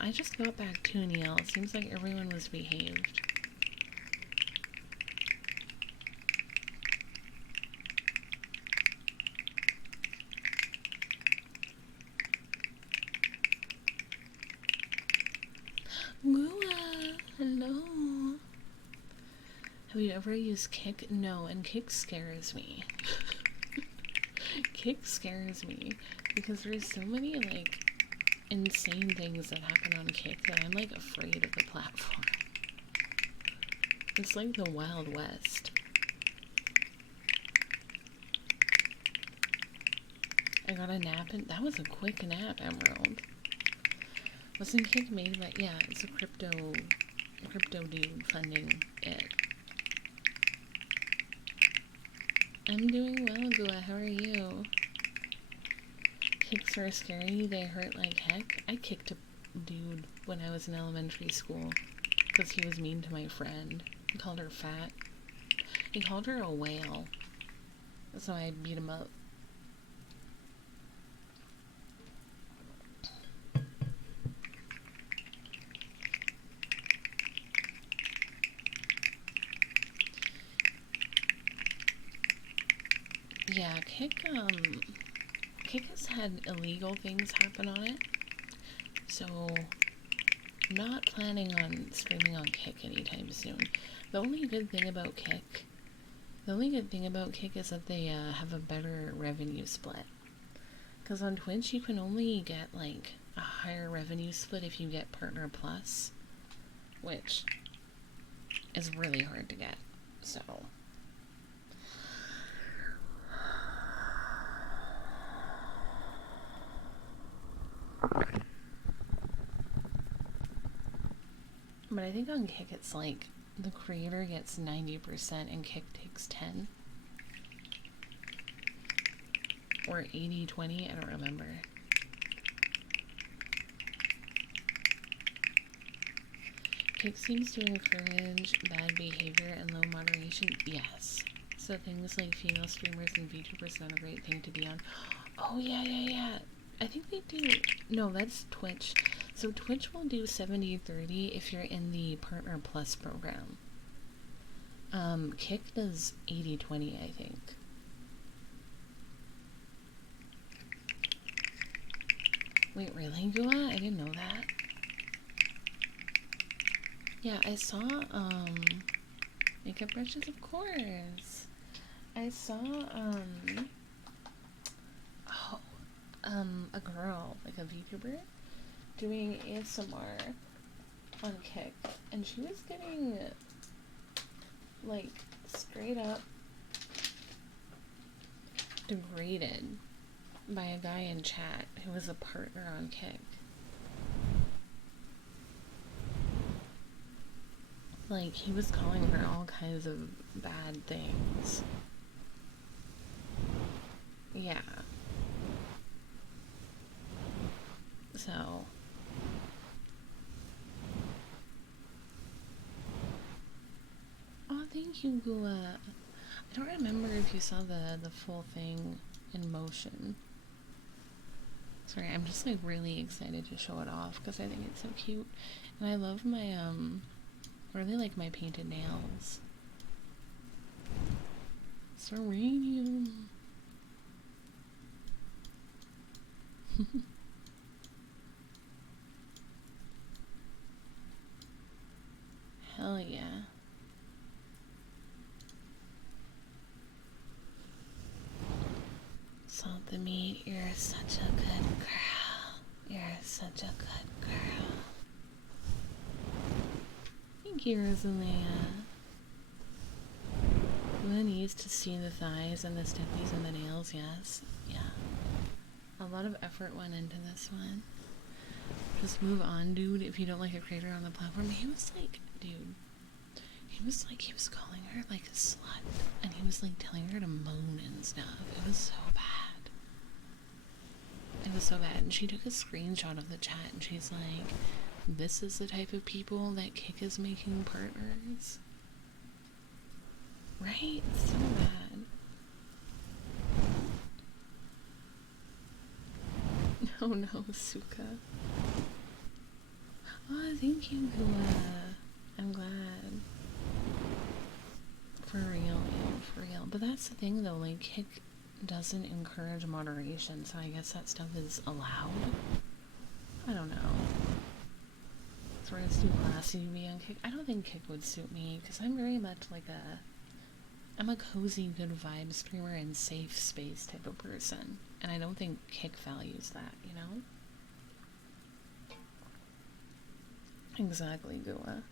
I just got back to Neil. It seems like everyone was behaved. Gua, hello. Have you ever used Kik? No, and Kik scares me. Kik scares me because there's so many like insane things that happen on Kik that I'm like afraid of the platform. It's like the Wild West. I got a nap and that was a quick nap, Emerald. Wasn't Kik made by, yeah, it's a crypto dude funding it. I'm doing well, Gua. How are you? Kiks are scary. They hurt like heck. I kicked a dude when I was in elementary school because he was mean to my friend. He called her fat. He called her a whale. So I beat him up. Yeah, Kik has had illegal things happen on it, so I'm not planning on streaming on Kik anytime soon. The only good thing about Kik is that they have a better revenue split. Because on Twitch you can only get like a higher revenue split if you get Partner Plus, which is really hard to get, so... But I think on Kik it's like the creator gets 90% and Kik takes 10. Or 80-20, I don't remember. Kik seems to encourage bad behavior and low moderation. Yes. So things like female streamers and VTubers are not a great thing to be on. Oh, yeah. I think they do. No, that's Twitch. So Twitch will do 70-30 if you're in the Partner Plus program. Kik does 80-20, I think. Wait, really, Gua? I didn't know that. Yeah, I saw, makeup brushes, of course. I saw, a girl, like a VTuber, doing ASMR on Kik, and she was getting, like, straight up degraded by a guy in chat who was a partner on Kik. Like, he was calling her all kinds of bad things. Yeah. So... Oh, thank you, Gua. I don't remember if you saw the full thing in motion. Sorry, I'm just like really excited to show it off because I think it's so cute. And I love my, really like my painted nails. Serenium. Hell yeah. Salt the meat, you're such a good girl. You're such a good girl. Thank you, Rosalia. Gwen needs to see the thighs and the steppies and the nails, yes. Yeah. A lot of effort went into this one. Just move on, dude, if you don't like a creator on the platform. He was like, dude, he was calling her like a slut. And he was like telling her to moan and stuff. It was so bad. It was so bad. And she took a screenshot of the chat and she's like, this is the type of people that Kick is making partners. Right? So bad. Oh no, Suka. Oh, thank you, Gua. I'm glad. For real, for real. But that's the thing though, like, Kick doesn't encourage moderation, so I guess that stuff is allowed? I don't know. So it's too classy to be on Kick. I don't think Kick would suit me, because I'm very much like I'm a cozy, good vibe streamer and safe space type of person. And I don't think Kick values that, you know? Exactly, Gua.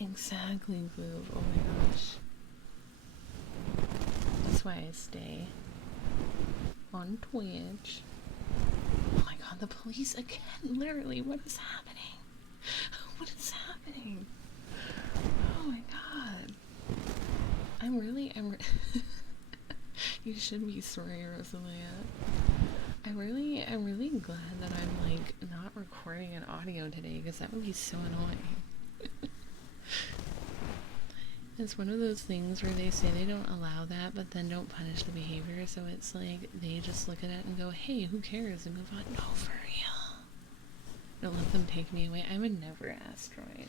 Exactly, Glue. Oh my gosh. That's why I stay on Twitch. Oh my god, the police again. Literally, what is happening? What is happening? Oh my god. You should be sorry, Rosalia. I'm really glad that I'm like not recording an audio today because that would be so annoying. It's one of those things where they say they don't allow that but then don't punish the behavior, so it's like they just look at it and go, hey, who cares, and move on. No, for real. Don't let them take me away. I would never asteroid.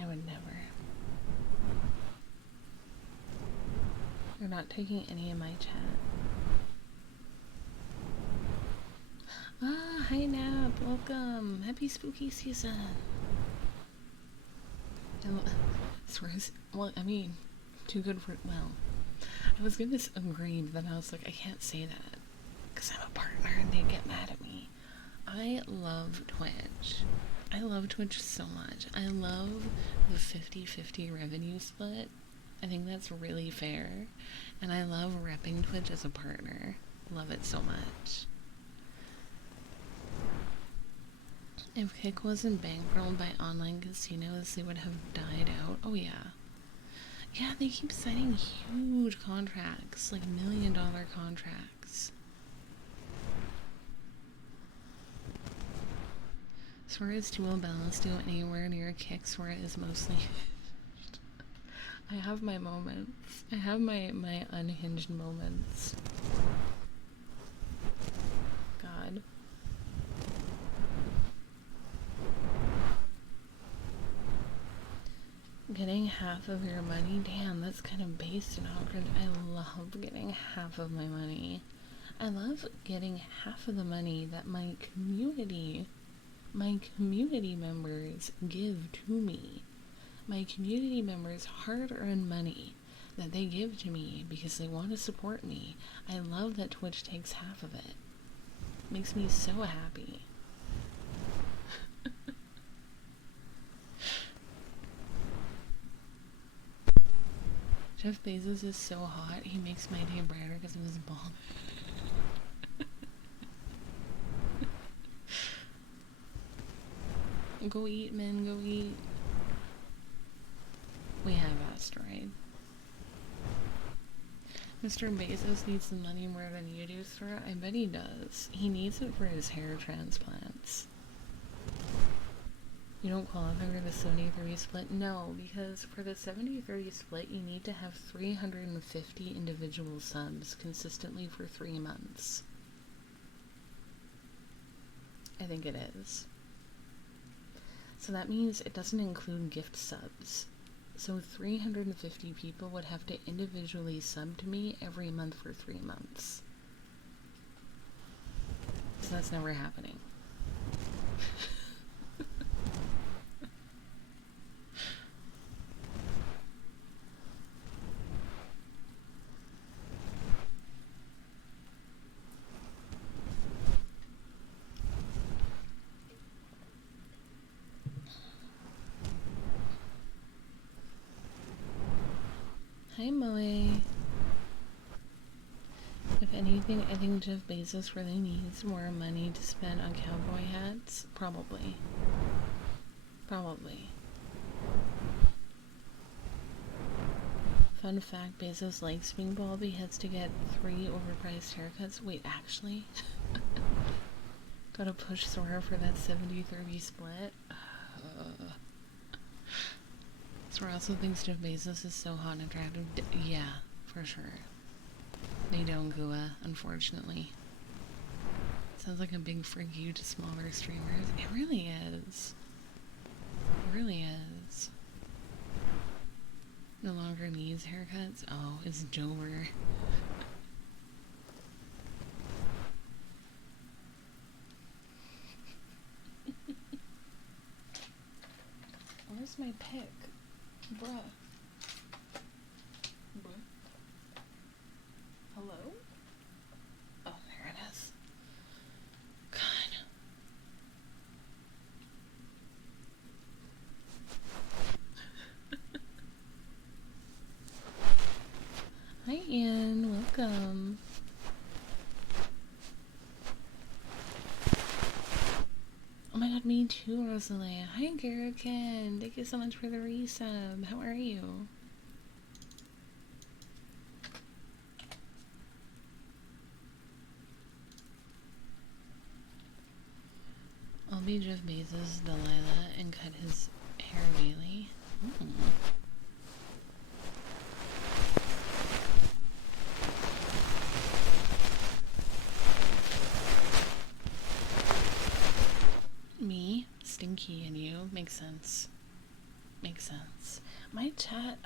I would never. You're not taking any of my chat. Ah, hi Nap, welcome. Happy spooky season. Well, I mean, too good for, well, I was gonna agree, but then I was like, I can't say that, because I'm a partner and they'd get mad at me. I love Twitch. I love Twitch so much. I love the 50-50 revenue split. I think that's really fair. And I love repping Twitch as a partner. Love it so much. If Kick wasn't bankrolled by online casinos, they would have died out. Oh yeah. Yeah, they keep signing huge contracts, like $1 million contracts. Sora is too well balanced to go anywhere near a Kick. Sora is mostly I have my moments. I have my unhinged moments. God. Getting half of your money? Damn, that's kind of based and awkward. I love getting half of my money. I love getting half of the money that my community members give to me. My community members' hard-earned money that they give to me because they want to support me. I love that Twitch takes half of it. Makes me so happy. Jeff Bezos is so hot, he makes my day brighter because of his bald. Go eat, man, go eat. We have asteroid. Mr. Bezos needs the money more than you do, sir. I bet he does. He needs it for his hair transplants. You don't qualify for the 70-30 split? No, because for the 70-30 split, you need to have 350 individual subs consistently for 3 months. I think it is. So that means it doesn't include gift subs. So 350 people would have to individually sub to me every month for 3 months. So that's never happening. Hi, Moe. If anything, I think Jeff Bezos really needs more money to spend on cowboy hats. Probably. Probably. Fun fact, Bezos likes being bald. He has to get 3 overpriced haircuts. Wait, actually? Gotta push Sora for that 70-30 split. Sora also thinks Jeff Bezos is so hot and attractive. Yeah, for sure. They don't, Gua, unfortunately. Sounds like a big freak you to smaller streamers. It really is. It really is. No longer needs haircuts. Oh, it's Jover. Where's my pick? Bruh. Bruh. Hello? Oh, there it is. God. Hi, Ian. Welcome. Oh my god, me too, Rosalia. Hi, Garaken. Thank you so much for the resub. How are you? I'll be Jeff Bezos' Delilah and cut his hair daily. Me, Stinky, and you. Makes sense. Makes sense. My chat...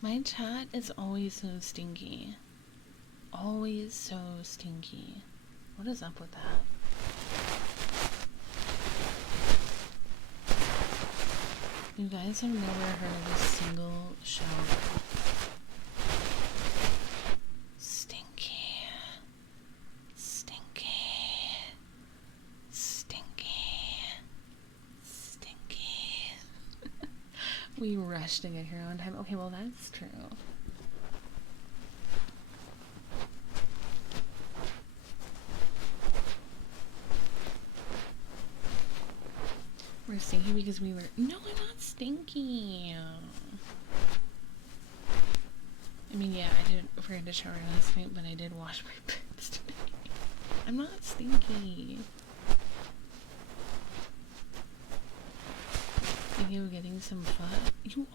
My chat is always so stinky. Always so stinky. What is up with that? You guys have never heard of a single shower. Stinky. Stinky. Stinky. Stinky. We rushed to get here on time. Okay, well, that's true. We're stinky because we were... No, I'm not stinky. I mean, yeah, I did forget to shower last night, but I did wash my boots today. I'm not stinky. Thinking of getting some pho? You...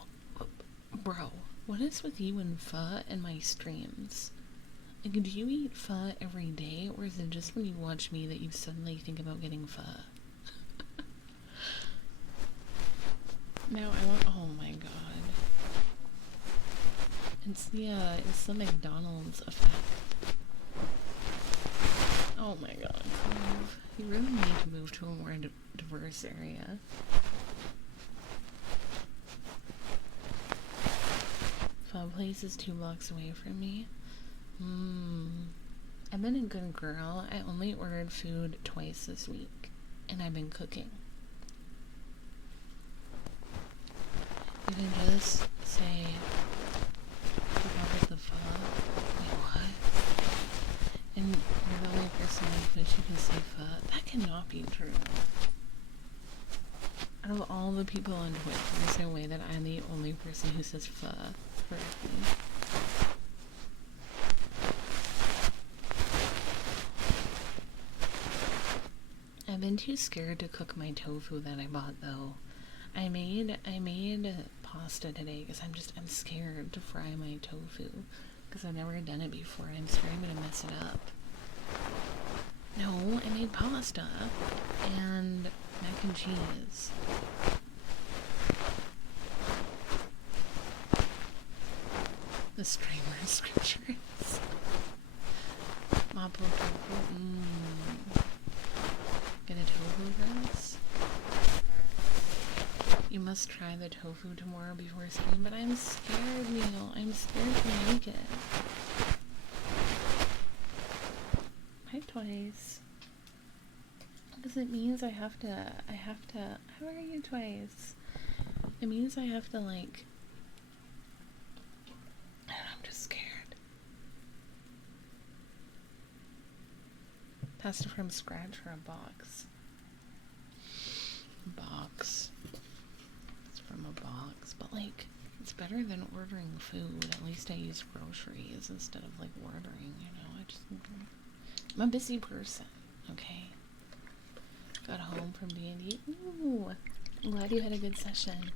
Bro, what is with you and pho and my streams? Like, do you eat pho every day, or is it just when you watch me that you suddenly think about getting pho? Now I want... Oh my god. It's the McDonald's effect. Oh my god. You really need to move to a more diverse area. Pho place is 2 blocks away from me. I've been a good girl. I only ordered food twice this week, and I've been cooking. You can just say, the pho. Wait, what? And you're the only person on Twitch who can say pho. That cannot be true. Out of all the people on Twitch, there's no way that I'm the only person who says pho correctly. I've been too scared to cook my tofu that I bought though. I made pasta today because I'm scared to fry my tofu because I've never done it before. I'm scared I'm gonna mess it up. No, I made pasta and mac and cheese. The streamer scriptures. Mapo tofu. Get a tofu first. You must try the tofu tomorrow before stream, but I'm scared, Neil. I'm scared to make it. Hi, Twice. Because it means I have to, how are you, Twice? It means I have to, like, Pasta from scratch or a box? Box. It's from a box. But, like, it's better than ordering food. At least I use groceries instead of, like, ordering, you know? I'm a busy person, okay? Got home from D&D. Ooh, I'm glad you had a good session.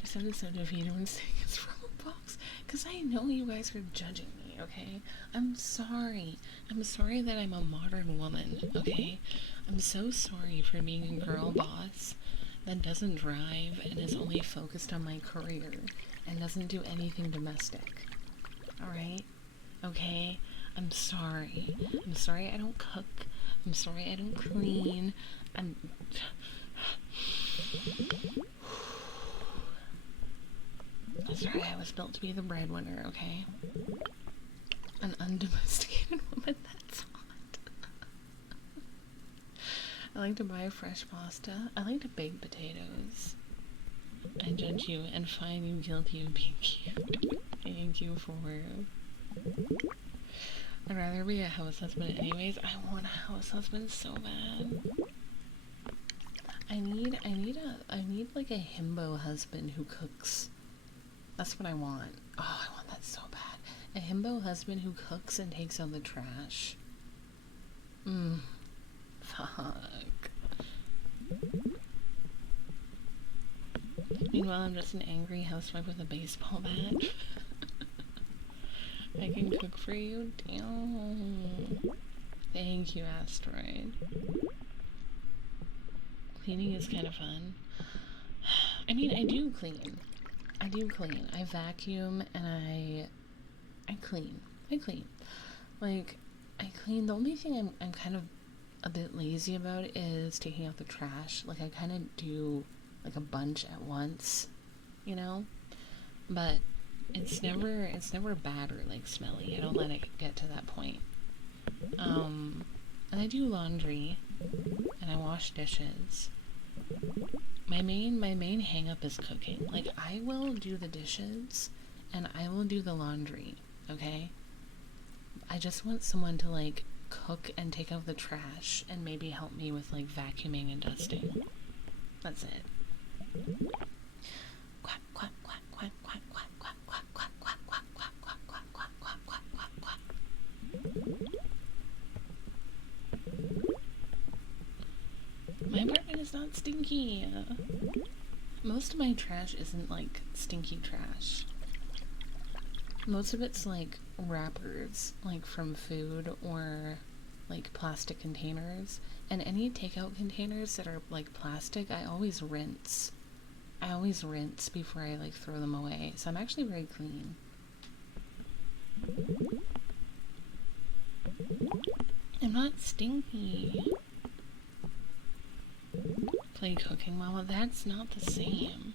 This episode of You Don't Say It's from a box. Because I know you guys are judging me, okay? I'm sorry. I'm sorry that I'm a modern woman, okay? I'm so sorry for being a girl boss that doesn't drive and is only focused on my career and doesn't do anything domestic. Alright? Okay? I'm sorry. I'm sorry I don't cook. I'm sorry I don't clean. I'm sorry I was built to be the breadwinner, okay? An undomesticated woman, that's hot. I like to buy fresh pasta. I like to bake potatoes. I judge you and find you guilty of being cute. Thank you for... I'd rather be a house husband anyways. I want a house husband so bad. I need like a himbo husband who cooks. That's what I want. Oh, I want that so bad. A himbo husband who cooks and takes out the trash. Fuck. Meanwhile, I'm just an angry housewife with a baseball bat. I can cook for you? Damn. Thank you, Asteroid. Cleaning is kind of fun. I mean, I do clean. I vacuum and I clean. Like, I clean. The only thing I'm kind of a bit lazy about is taking out the trash. Like, I kind of do, like, a bunch at once, you know? But it's never bad or, like, smelly. I don't let it get to that point. And I do laundry, and I wash dishes. My main hang-up is cooking. Like, I will do the dishes, and I will do the laundry, okay? I just want someone to, like, cook and take out the trash, and maybe help me with, like, vacuuming and dusting. That's it. Quack, quack, quack, quack, quack, quack, quack, quack, quack, quack, quack, quack, quack, quack, quack, quack, quack, quack, quack. My apartment is not stinky. Most of my trash isn't, like, stinky trash. Most of it's, like, wrappers, like, from food or, like, plastic containers. And any takeout containers that are, like, plastic, I always rinse. Before I, like, throw them away. So I'm actually very clean. I'm not stinky. Play cooking, mama. That's not the same.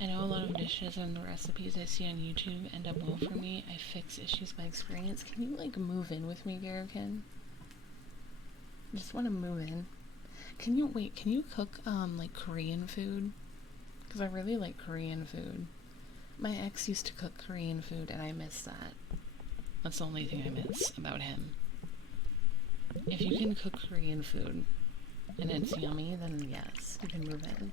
I know a lot of dishes and the recipes I see on YouTube end up well for me. I fix issues by experience. Can you, like, move in with me, Garrican? I just want to move in. Can you cook, like, Korean food? Because I really like Korean food. My ex used to cook Korean food, and I miss that. That's the only thing I miss about him. If you can cook Korean food, and it's yummy, then yes, you can move in.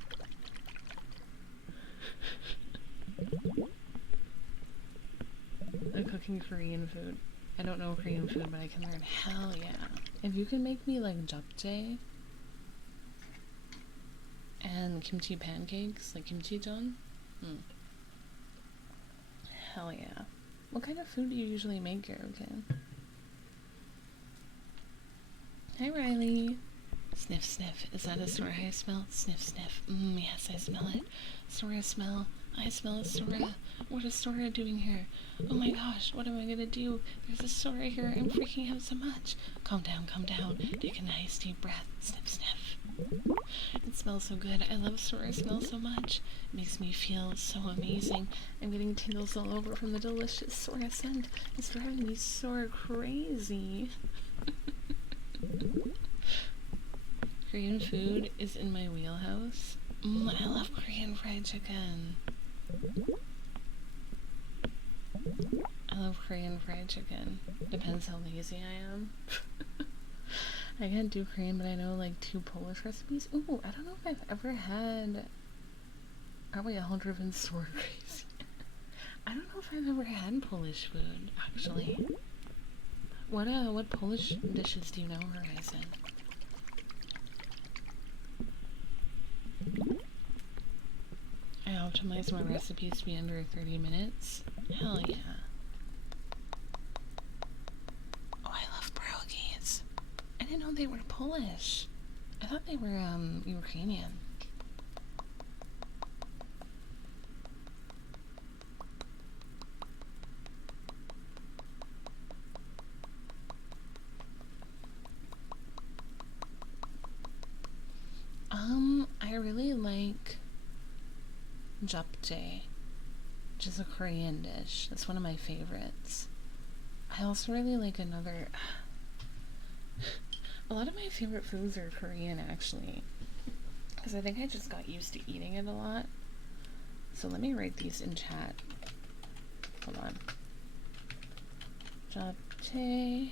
I'm cooking Korean food. I don't know Korean food, but I can learn. Hell yeah. If you can make me, like, japchae and kimchi pancakes, like kimchi don, hell yeah. What kind of food do you usually make, Garrican? Hi, Riley. Sniff, sniff. Is that a Sora I smell? Sniff, sniff. Yes, I smell it. Sora smell. I smell a Sora. What is Sora doing here? Oh my gosh, what am I gonna do? There's a Sora here. I'm freaking out so much. Calm down, calm down. Take a nice deep breath. Sniff, sniff. It smells so good. I love Sora smell so much. It makes me feel so amazing. I'm getting tingles all over from the delicious Sora scent. It's driving me so crazy. Korean food is in my wheelhouse. I love Korean fried chicken. I love Korean fried chicken. Depends how lazy I am. I can't do Korean, but I know like 2 Polish recipes. Ooh, I don't know if I've ever had. Are we all driven store crazy? I don't know if I've ever had Polish food actually. What Polish dishes do you know, Horizon? I optimize my recipes to be under 30 minutes. Hell yeah. Oh, I love pierogies. I didn't know they were Polish. I thought they were Ukrainian. I really like japchae, which is a Korean dish. That's one of my favorites. I also really like another. A lot of my favorite foods are Korean actually, because I think I just got used to eating it a lot. So let me write these in chat. Hold on. Japchae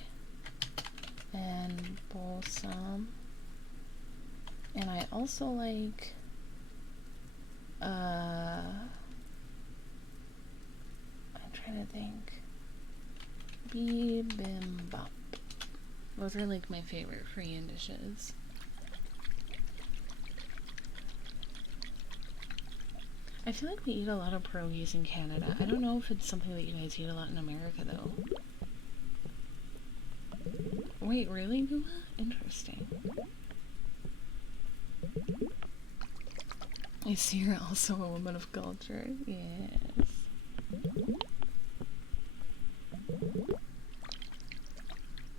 and Bosam. And I also like I'm trying to think. Bibimbap. Those are like my favorite Korean dishes. I feel like we eat a lot of pierogies in Canada. I don't know if it's something that you guys eat a lot in America though. Wait, really, Guma? Interesting. I see you're also a woman of culture. Yes.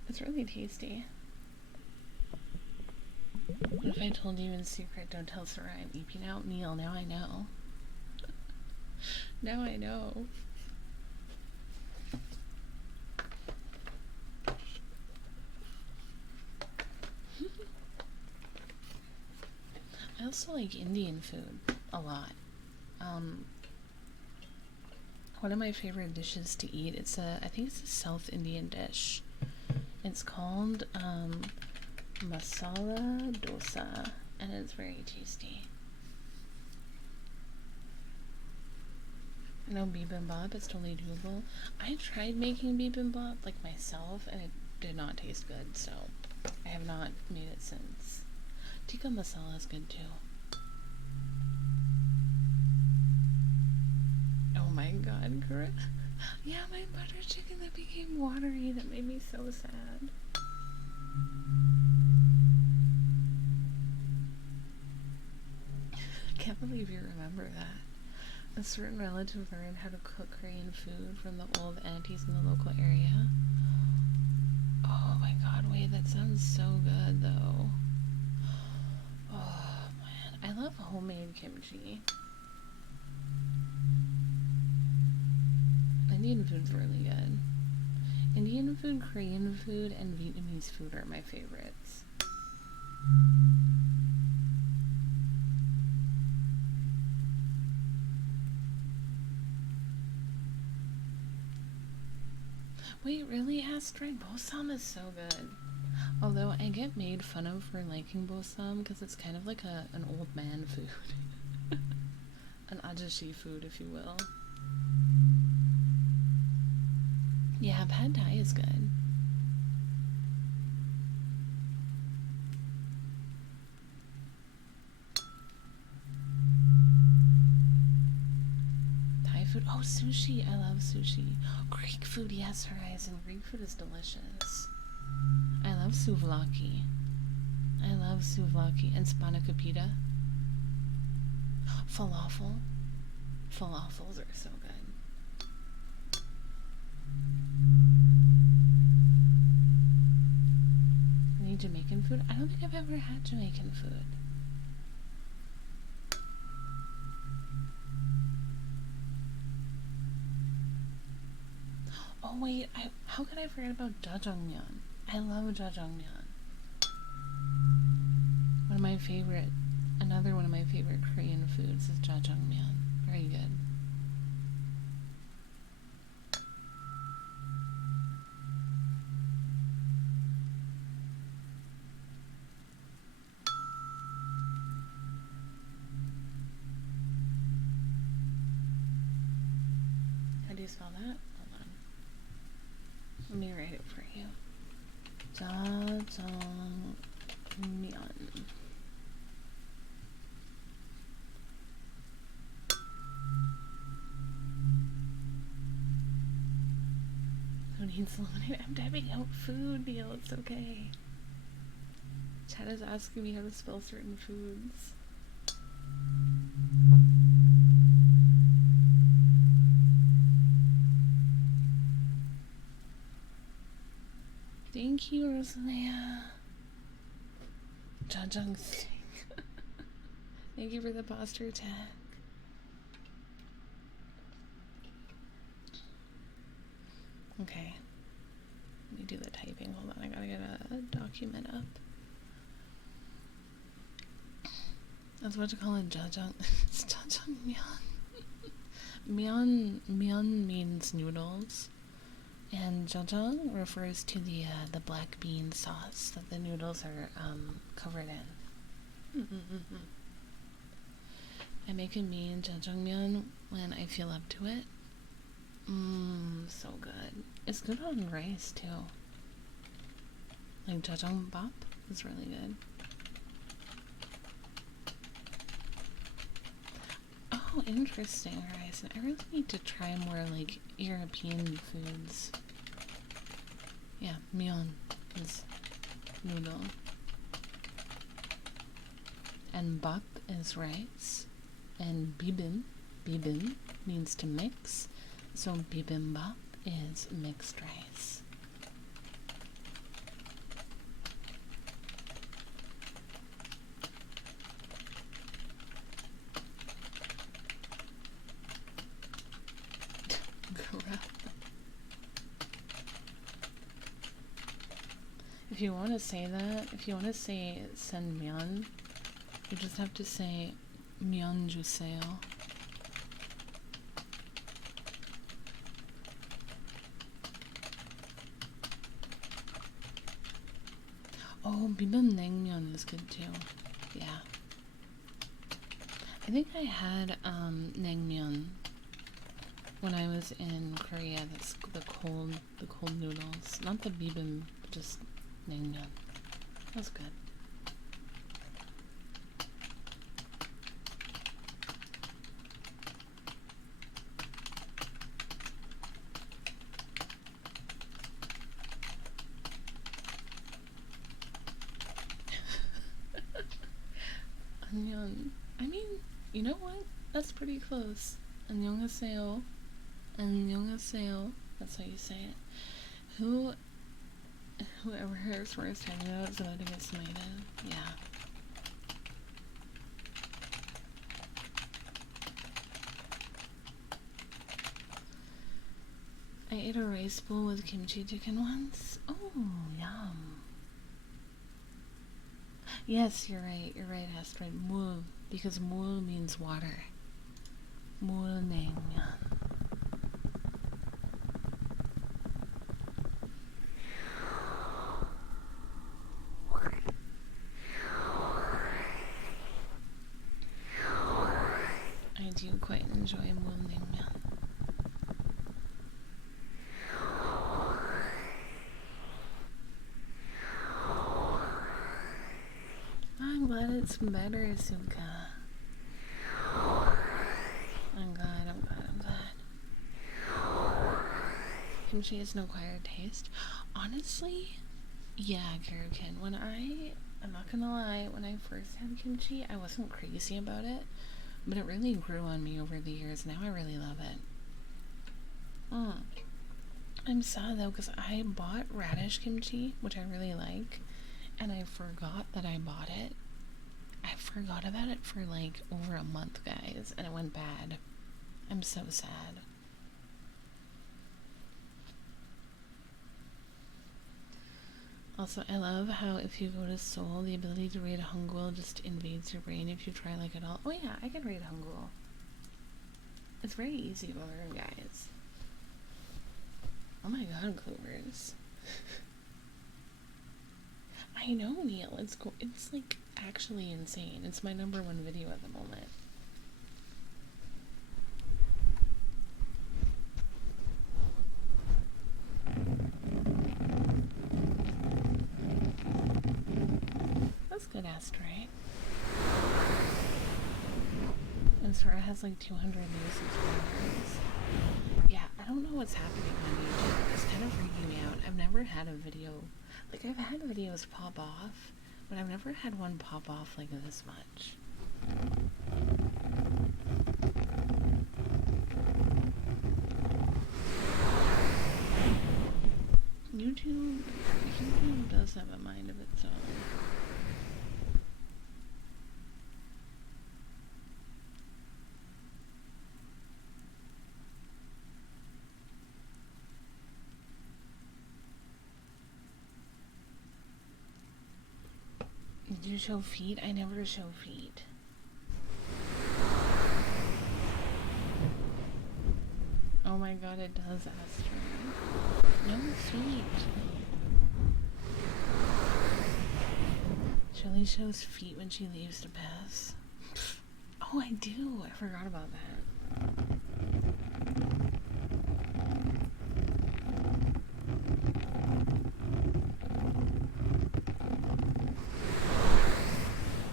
It's really tasty. What if I told you in secret, don't tell Sarah I'm eeping out Neil? Now I know. Now I know. I also like Indian food a lot. One of my favorite dishes to eat, I think it's a South Indian dish. It's called masala dosa, and it's very tasty. No bibimbap, it's totally doable. I tried making bibimbap like myself, and it did not taste good, so I have not made it since. Tikka masala is good too. Oh my god, girl. Yeah, my butter chicken that became watery, that made me so sad. I can't believe you remember that. A certain relative learned how to cook Korean food from the old aunties in the local area. Oh my god, wait, that sounds so good though. Oh man, I love homemade kimchi. Indian food's really good. Indian food, Korean food, and Vietnamese food are my favorites. Wait, really, Astrid? Bosam is so good. Although I get made fun of for liking Bosam because it's kind of like an old man food. An ajashi food, if you will. Yeah, pad thai is good. Thai food. Oh, sushi. I love sushi. Greek food, yes, Horizon. Greek food is delicious. I love souvlaki. I love souvlaki and spanakopita. Falafel. Falafels are so good. Any Jamaican food? I don't think I've ever had Jamaican food. Oh wait, how could I forget about jjajangmyeon? I love jjajangmyeon. Another one of my favorite Korean foods is jjajangmyeon. Very good. spell that? Hold on. Let me write it for you. Jajangmyeon. Who needs lemonade? I'm typing out food, Neil. It's okay. Chad is asking me how to spell certain foods. Thank you, Rosalia. Jajang Singh. Thank you for the posture tag. Okay. Let me do the typing. Hold on, I gotta get a document up. That's what you call it, jajang. It's jajangmyeon. Myeon means noodles, and jajang refers to the black bean sauce that the noodles are covered in. I make a mean jajangmyeon when I feel up to it. So good. It's good on rice too. Like jajangmyeon is really good. Oh, interesting, Horizon. I really need to try more like European foods. Yeah, myeon is noodle. And bap is rice. And bibim means to mix. So bibimbap is mixed rice. If you want to say that, if you want to say senmyeon, you just have to say myeon juseyo. Oh, bibimbap is good too. Yeah. I think I had naengmyeon when I was in Korea. That's the cold noodles, not the bibimbap, just naengmyeon. That's good. Annyeong. I mean, you know what? That's pretty close. Annyeonghaseyo. Annyeonghaseyo. That's how you say it. Whoever is first time out is about to get smited. Yeah. I ate a rice bowl with kimchi chicken once. Oh, yum. Yes, you're right. You're right, Astrid. Mul, because mul means water. Mul naengmyeon. I do quite enjoy mul naengmyeon. I'm glad it's better, Suka. I'm glad. Kimchi has no acquired taste. Honestly, yeah, Garukin. I'm not gonna lie, when I first had kimchi, I wasn't crazy about it, but it really grew on me over the years. Now I really love it. I'm sad though, because I bought radish kimchi, which I really like, and I forgot that I bought it. I forgot about it for like over a month, guys, and it went bad. I'm so sad. Also, I love how if you go to Seoul, the ability to read Hangul just invades your brain if you try like it all. Oh yeah, I can read Hangul. It's very easy to learn, guys. Oh my god, Clovers. I know, Neil. It's like actually insane. It's my #1 video at the moment. Good asteroid. And Sora has like 200 new subscribers. Yeah, I don't know what's happening on YouTube. It's kind of freaking me out. I've never had a video, like I've had videos pop off, but I've never had one pop off like this much. YouTube does have a mind of its own. Did you show feet? I never show feet. Oh my god, it does, Astrid. No feet. Shelly shows feet when she leaves to pass. Oh, I do. I forgot about that.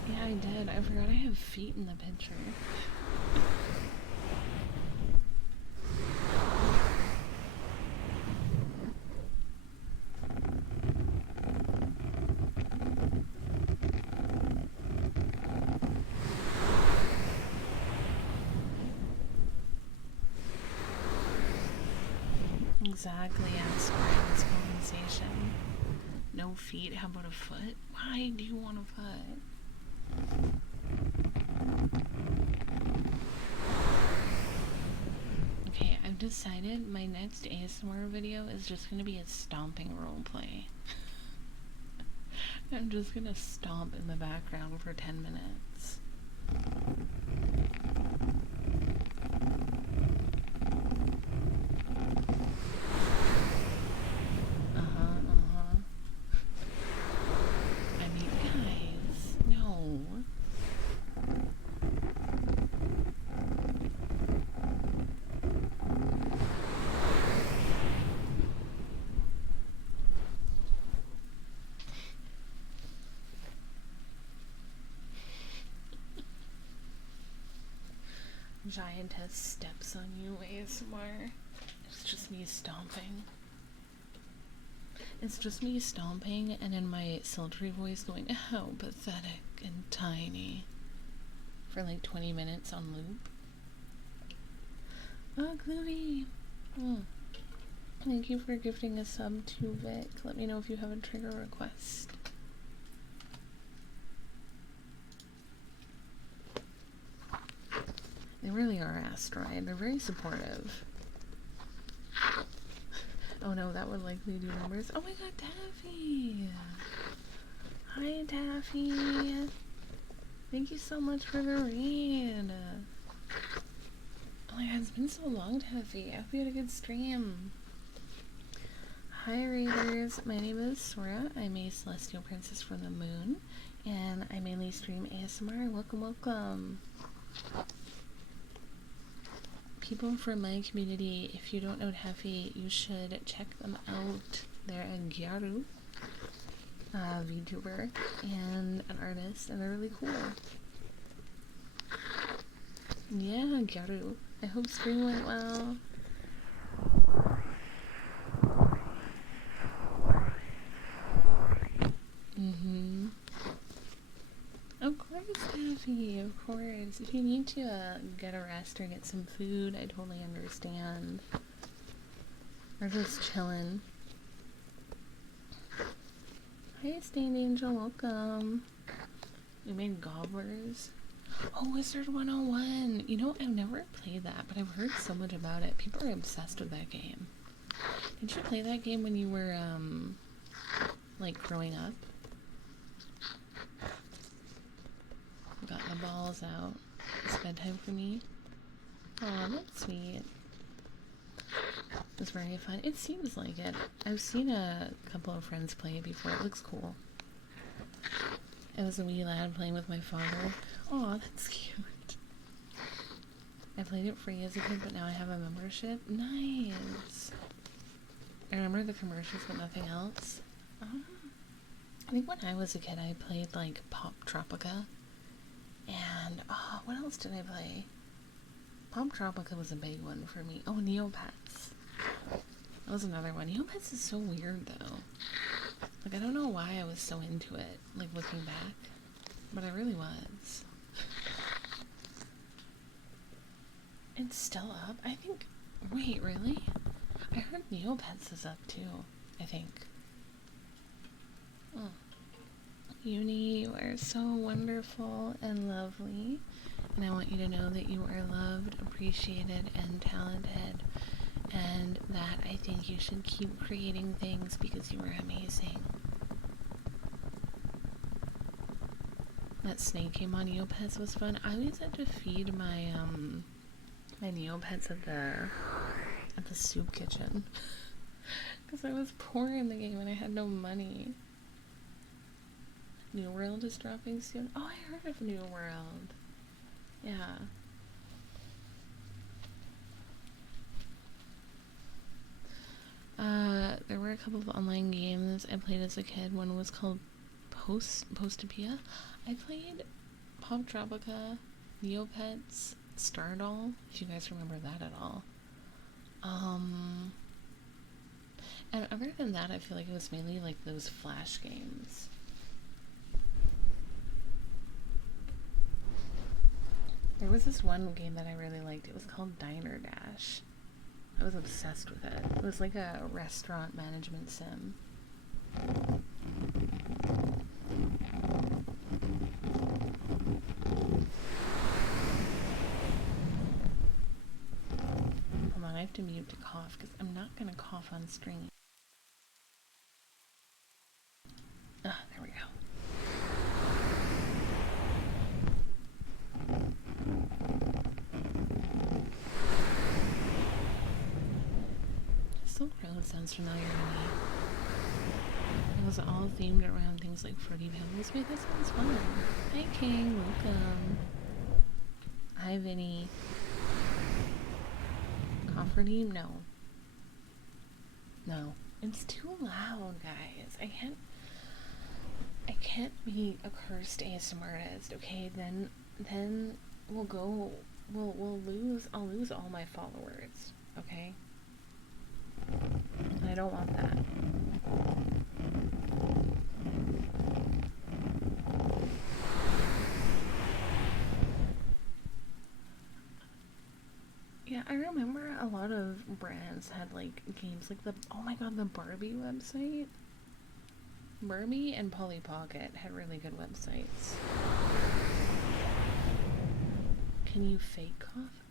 Yeah, I did. I forgot I have feet in the picture. Exactly, Astrid. It's compensation. No feet? How about a foot? Why do you want a foot? Okay, I've decided my next ASMR video is just gonna be a stomping roleplay. I'm just gonna stomp in the background for 10 minutes. I mean, guys, no. Giantess steps on you ASMR. It's just me stomping. It's just me stomping and in my sultry voice going, how pathetic and tiny, for like 20 minutes on loop. Oh, Gluey! Oh. Thank you for gifting a sub to Vic. Let me know if you have a trigger request. They really are, Asteroid. They're very supportive. Oh no, that would likely do numbers. Oh my god, Taffy! Hi, Taffy! Thank you so much for the read. Oh my god, it's been so long, Taffy. I hope you had a good stream. Hi, readers. My name is Sora. I'm a celestial princess from the moon, and I mainly stream ASMR. Welcome, welcome. People from my community, if you don't know Taffy, you should check them out. They're a Gyaru VTuber and an artist, and they're really cool. Yeah, Gyaru. I hope stream went well. Of course, Taffy, of course. If you need to get a rest or get some food, I totally understand. Or just chillin'. Hi, Stained Angel, welcome. We made gobblers. Oh, Wizard 101! You know, I've never played that, but I've heard so much about it. People are obsessed with that game. Did you play that game when you were, like, growing up? Got the balls out. It's bedtime for me. Aw, that's sweet. It's very fun. It seems like it. I've seen a couple of friends play it before. It looks cool. I was a wee lad playing with my father. Aw, that's cute. I played it free as a kid, but now I have a membership. Nice. I remember the commercials, but nothing else. Oh. I think when I was a kid, I played like Pop Tropica, and what else did I play? Pop Tropica was a big one for me. Oh, Neopets. That was another one. Neopets is so weird though. Like, I don't know why I was so into it, like looking back, but I really was. It's still up? I think. Wait, really? I heard Neopets is up too, I think. Oh. Uni, you are so wonderful and lovely, and I want you to know that you are loved, appreciated, and talented, and that I think you should keep creating things because you are amazing. That snake came on Neopets was fun. I always had to feed my my Neopets at the soup kitchen because I was poor in the game and I had no money. New World is dropping soon. Oh, I heard of New World. Yeah. There were a couple of online games I played as a kid. One was called Postopia. I played Pop Tropica, Neopets, Stardoll, if you guys remember that at all. And other than that, I feel like it was mainly like those Flash games. There was this one game that I really liked. It was called Diner Dash. I was obsessed with it. It was like a restaurant management sim. Hold on, I have to mute to cough because I'm not going to cough on stream. Ah, there we go. Silk Road sounds familiar to me. It was all themed around things like Fruity Pebbles. Wait, that sounds fun. Hi, King. Welcome. Hi, Vinny. Comforting? No. No. It's too loud, guys. I can't be a cursed ASMR artist, okay? Then we'll lose, I'll lose all my followers, okay? And I don't want that. Yeah, I remember a lot of brands had like games like oh my god, the Barbie website. Barbie and Polly Pocket had really good websites. Can you fake cough?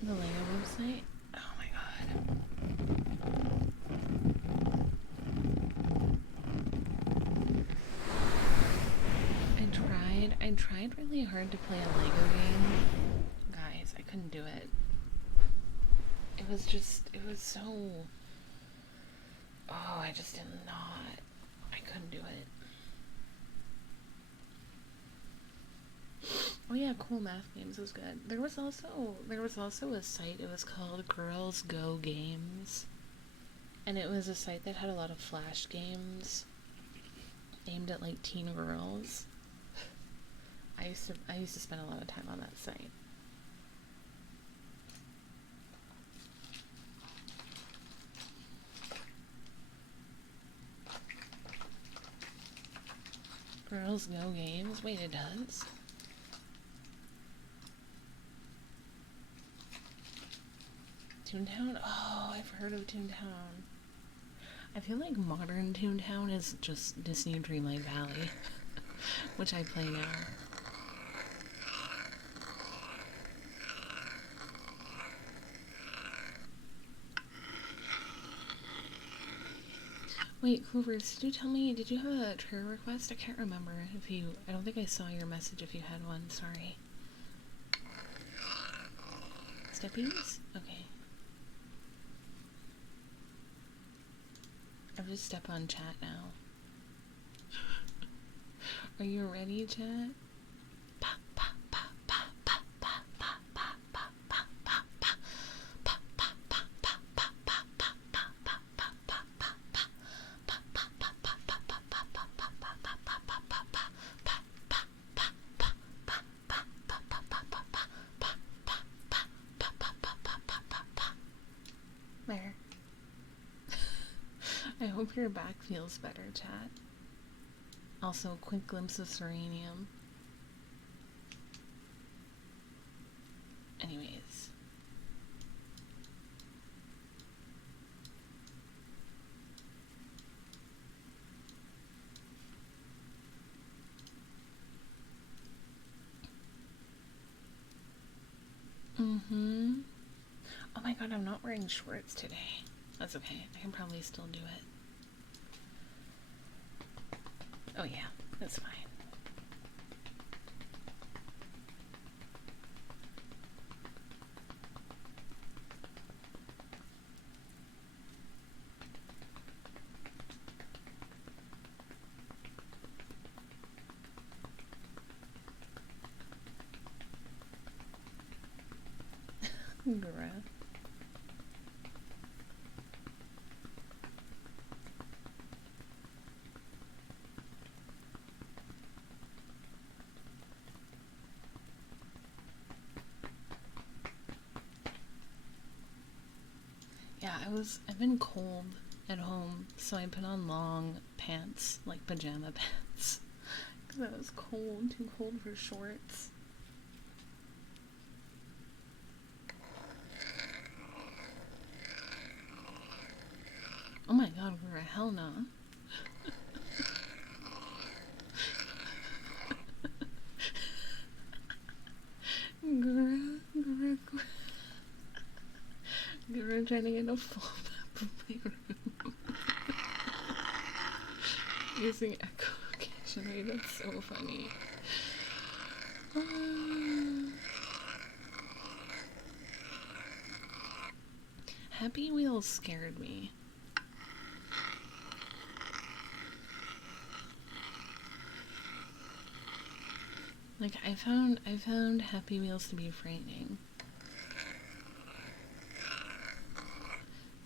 The Lego website? Oh my god. I tried really hard to play a Lego game. Guys, I couldn't do it. It was so... Oh, I just I couldn't do it. Oh yeah, cool math games was good. There was also a site, it was called Girls Go Games. And it was a site that had a lot of flash games aimed at like teen girls. I used to spend a lot of time on that site. Girls Go Games? Wait, it does? Toontown? Oh, I've heard of Toontown. I feel like modern Toontown is just Disney Dreamlight Valley, which I play now. Wait, Clovers, did you tell me, did you have a trigger request? I can't remember I don't think I saw your message if you had one, sorry. Steppies? Okay. I've just stepped on chat now. Are you ready, chat? I hope your back feels better, chat. Also, a quick glimpse of Serenium. Anyways. Oh my god, I'm not wearing shorts today. That's okay. I can probably still do it. Oh yeah, that's fine. Bruh. Yeah, I've been cold at home, so I put on long pants, like pajama pants. Because I was cold, too cold for shorts. Oh my god, we're a hell no. Girl trying to get a full playroom. Using echo occasionally, that's so funny. Happy Wheels scared me. Like I found Happy Wheels to be frightening.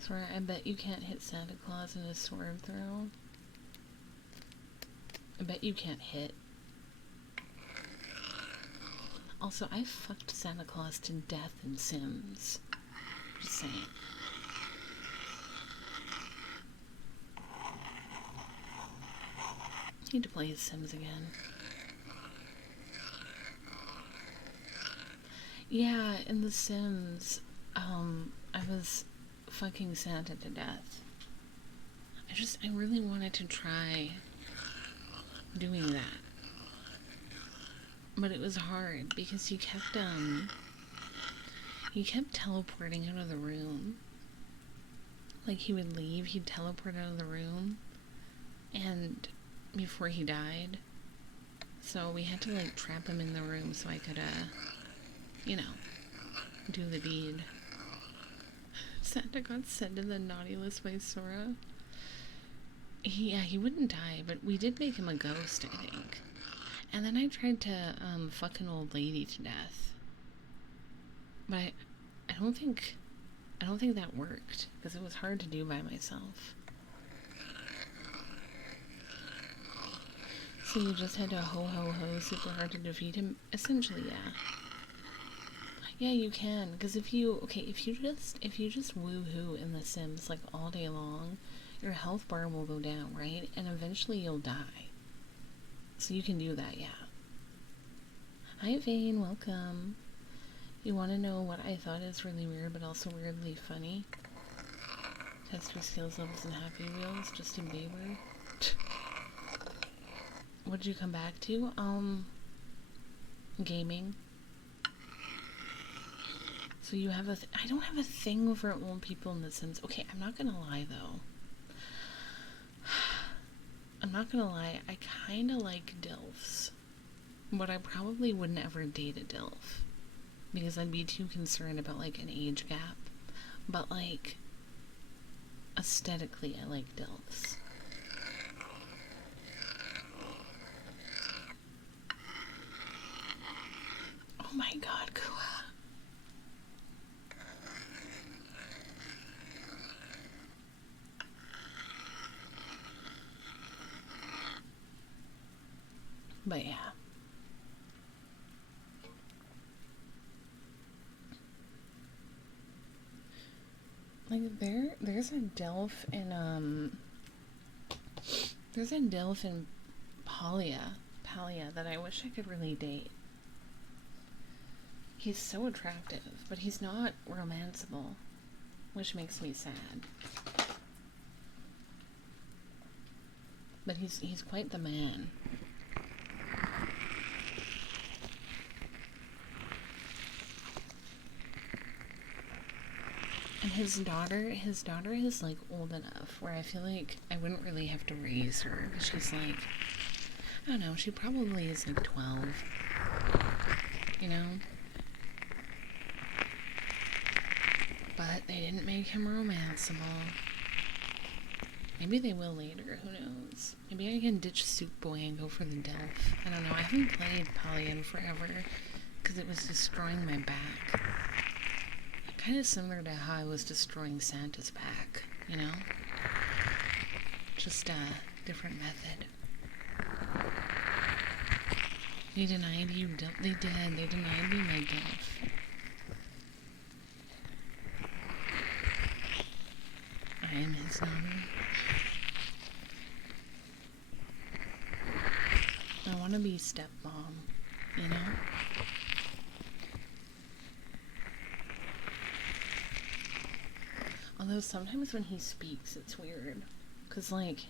Swear, I bet you can't hit Santa Claus in a sword throw. I bet you can't hit. Also, I fucked Santa Claus to death in Sims. Just saying. Need to play Sims again. Yeah, in The Sims, I was fucking Santa to death. I really wanted to try doing that. But it was hard because he kept teleporting out of the room. Like he would leave, he'd teleport out of the room, and before he died. So we had to like trap him in the room so I could do the deed. Santa got sent to the naughty list by Sora. He wouldn't die, but we did make him a ghost, I think. And then I tried to fuck an old lady to death. But I don't think that worked because it was hard to do by myself. So you just had to ho super hard to defeat him? Essentially, yeah. Yeah, you can, because if you just woohoo in The Sims like all day long, your health bar will go down, right? And eventually you'll die. So you can do that, yeah. Hi Vane, welcome. You want to know what I thought is really weird but also weirdly funny? Test your skills levels in Happy Wheels, Justin Bieber. What did you come back to? Gaming. So you have I don't have a thing for old people in The Sims. Okay, I'm not gonna lie though. I kinda like DILFs. But I probably wouldn't ever date a DILF. Because I'd be too concerned about like an age gap. But like, aesthetically I like DILFs. Oh my god, Kua. But yeah. Like there's a DILF in There's a Dilf in Palia that I wish I could really date. He's so attractive, but he's not romanceable, which makes me sad. But he's quite the man. And his daughter is like old enough where I feel like I wouldn't really have to raise her. She's like, I don't know, she probably is like 12. You know? But they didn't make him romanceable. Maybe they will later, who knows? Maybe I can ditch Soup Boy and go for the Delph. I don't know, I haven't played Poly in forever because it was destroying my back. Kind of similar to how I was destroying Santa's back, you know? Just a different method. They denied you, they did. They denied me my Delph. I am his nominee. I want to be stepmom, you know? Although sometimes when he speaks, it's weird. Because, like,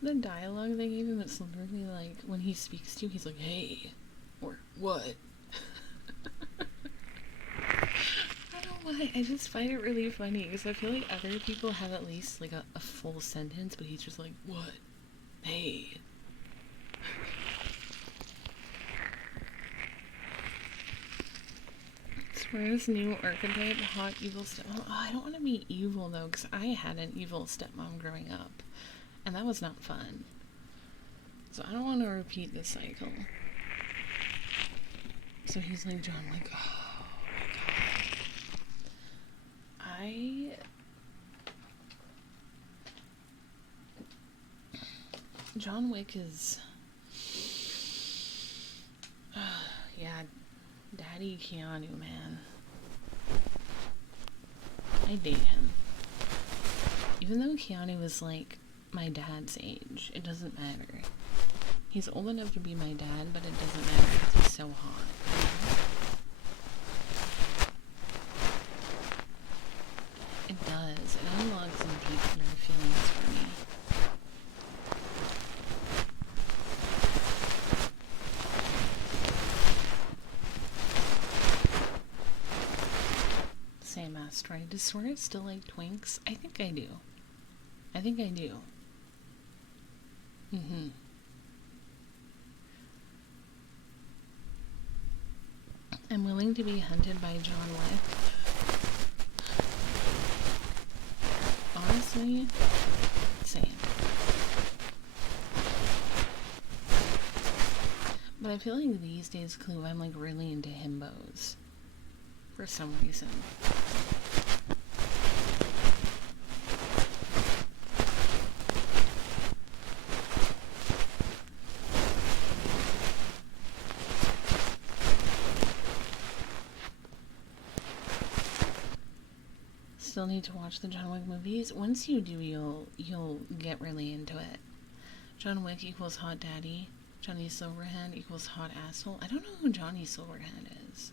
the dialogue they gave him, it's literally like, when he speaks to you, he's like, hey, or what? I don't know why, I just find it really funny, because I feel like other people have at least, like, a full sentence, but he's just like, what? Hey. Where's new archetype, hot evil stepmom? Oh, I don't want to be evil though, because I had an evil stepmom growing up, and that was not fun. So I don't want to repeat the cycle. So he's like John Wick. Oh my god. John Wick is... yeah. Daddy Keanu, man. I date him. Even though Keanu was like my dad's age, it doesn't matter. He's old enough to be my dad, but it doesn't matter because he's so hot. It does. It unlocks some deeper feelings for me. Same asteroid. Does Sora still like twinks? I think I do. I think I do. I'm willing to be hunted by John Wick. Honestly, same. But I feel like these days, Clue, I'm like really into himbos. For some reason. Still need to watch the John Wick movies. Once you do, you'll get really into it. John Wick equals hot daddy. Johnny Silverhand equals hot asshole. I don't know who Johnny Silverhand is.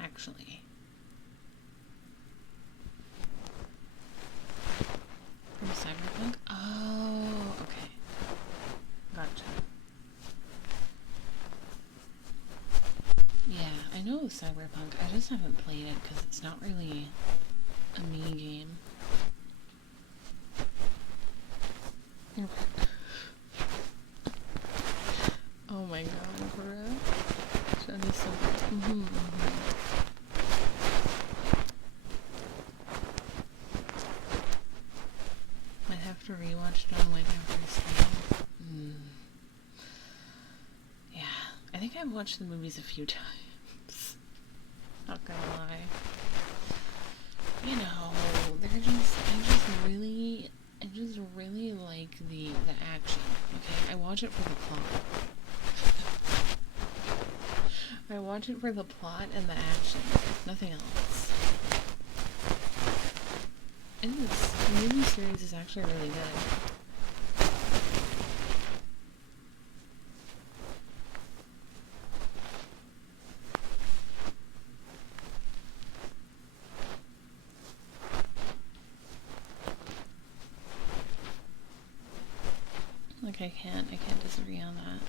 Actually. From Cyberpunk? Oh, okay. Gotcha. Yeah, I know Cyberpunk. I just haven't played it because it's not really a me game. Oh my god, bro. Johnny Silverhand. Might have to rewatch John Wick after this. Yeah, I think I've watched the movies a few times. Not gonna lie. You know, I just really like the action. Okay, I watch it for the plot. I watch it for the plot and the action. Nothing else. And the movies series is actually really good. Like, I can't disagree on that.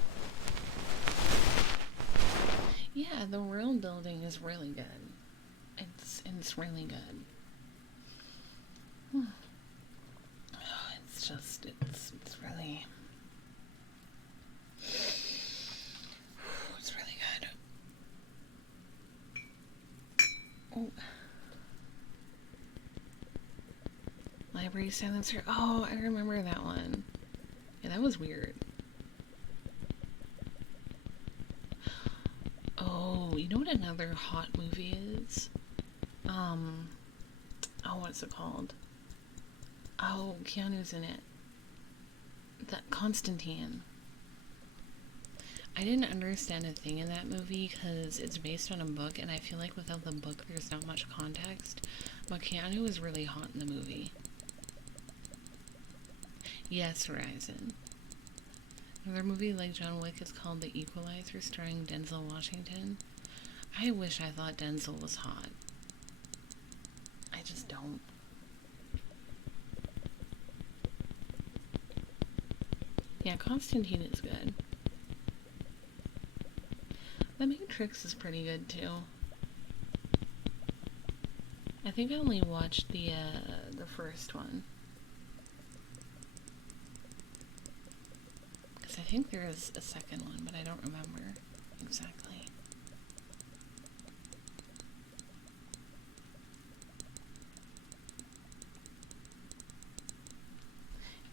Yeah, the world building is really good. It's really good. It's just, it's really, it's really good. Oh. Library Silencer. Oh, I remember that one. Yeah, that was weird. Oh, you know what another hot movie is? Oh, what's it called? Oh, Keanu's in it. That Constantine. I didn't understand a thing in that movie because it's based on a book, and I feel like without the book, there's not much context. But Keanu was really hot in the movie. Yes, Horizon. Another movie like John Wick is called The Equalizer, starring Denzel Washington. I wish I thought Denzel was hot. I just don't. Yeah, Constantine is good. The Matrix is pretty good too. I think I only watched the first one. Because I think there is a second one, but I don't remember exactly.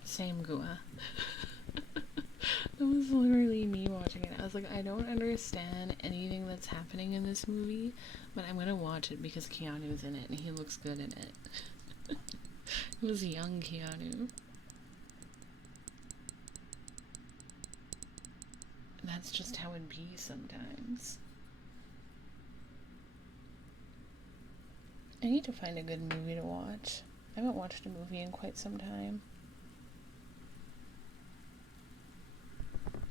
Same Gua. That was literally me watching it. I was like, I don't understand anything that's happening in this movie, but I'm gonna watch it because Keanu's in it and he looks good in it. It was young Keanu. That's just how it be sometimes. I need to find a good movie to watch. I haven't watched a movie in quite some time.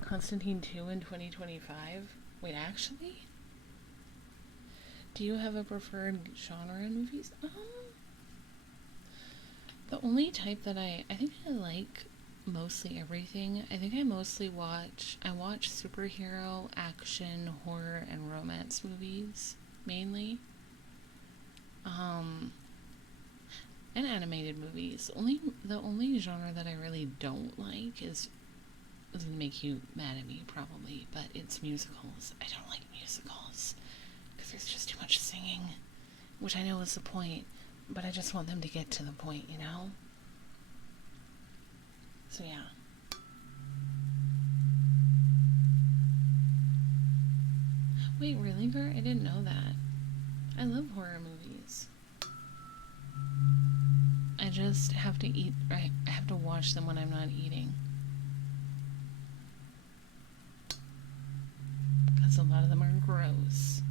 Constantine 2 in 2025? Wait, actually? Do you have a preferred genre in movies? The only type that I think I like mostly everything. I think I mostly watch superhero, action, horror, and romance movies, mainly. And animated movies. The only genre that I really don't like is gonna make you mad at me probably, but it's musicals. I don't like musicals because there's just too much singing, which I know is the point, but I just want them to get to the point, you know? So yeah. Wait, really, Gert? I didn't know that. I love horror movies. I just have to eat, right? I have to watch them when I'm not eating. Because a lot of them are gross.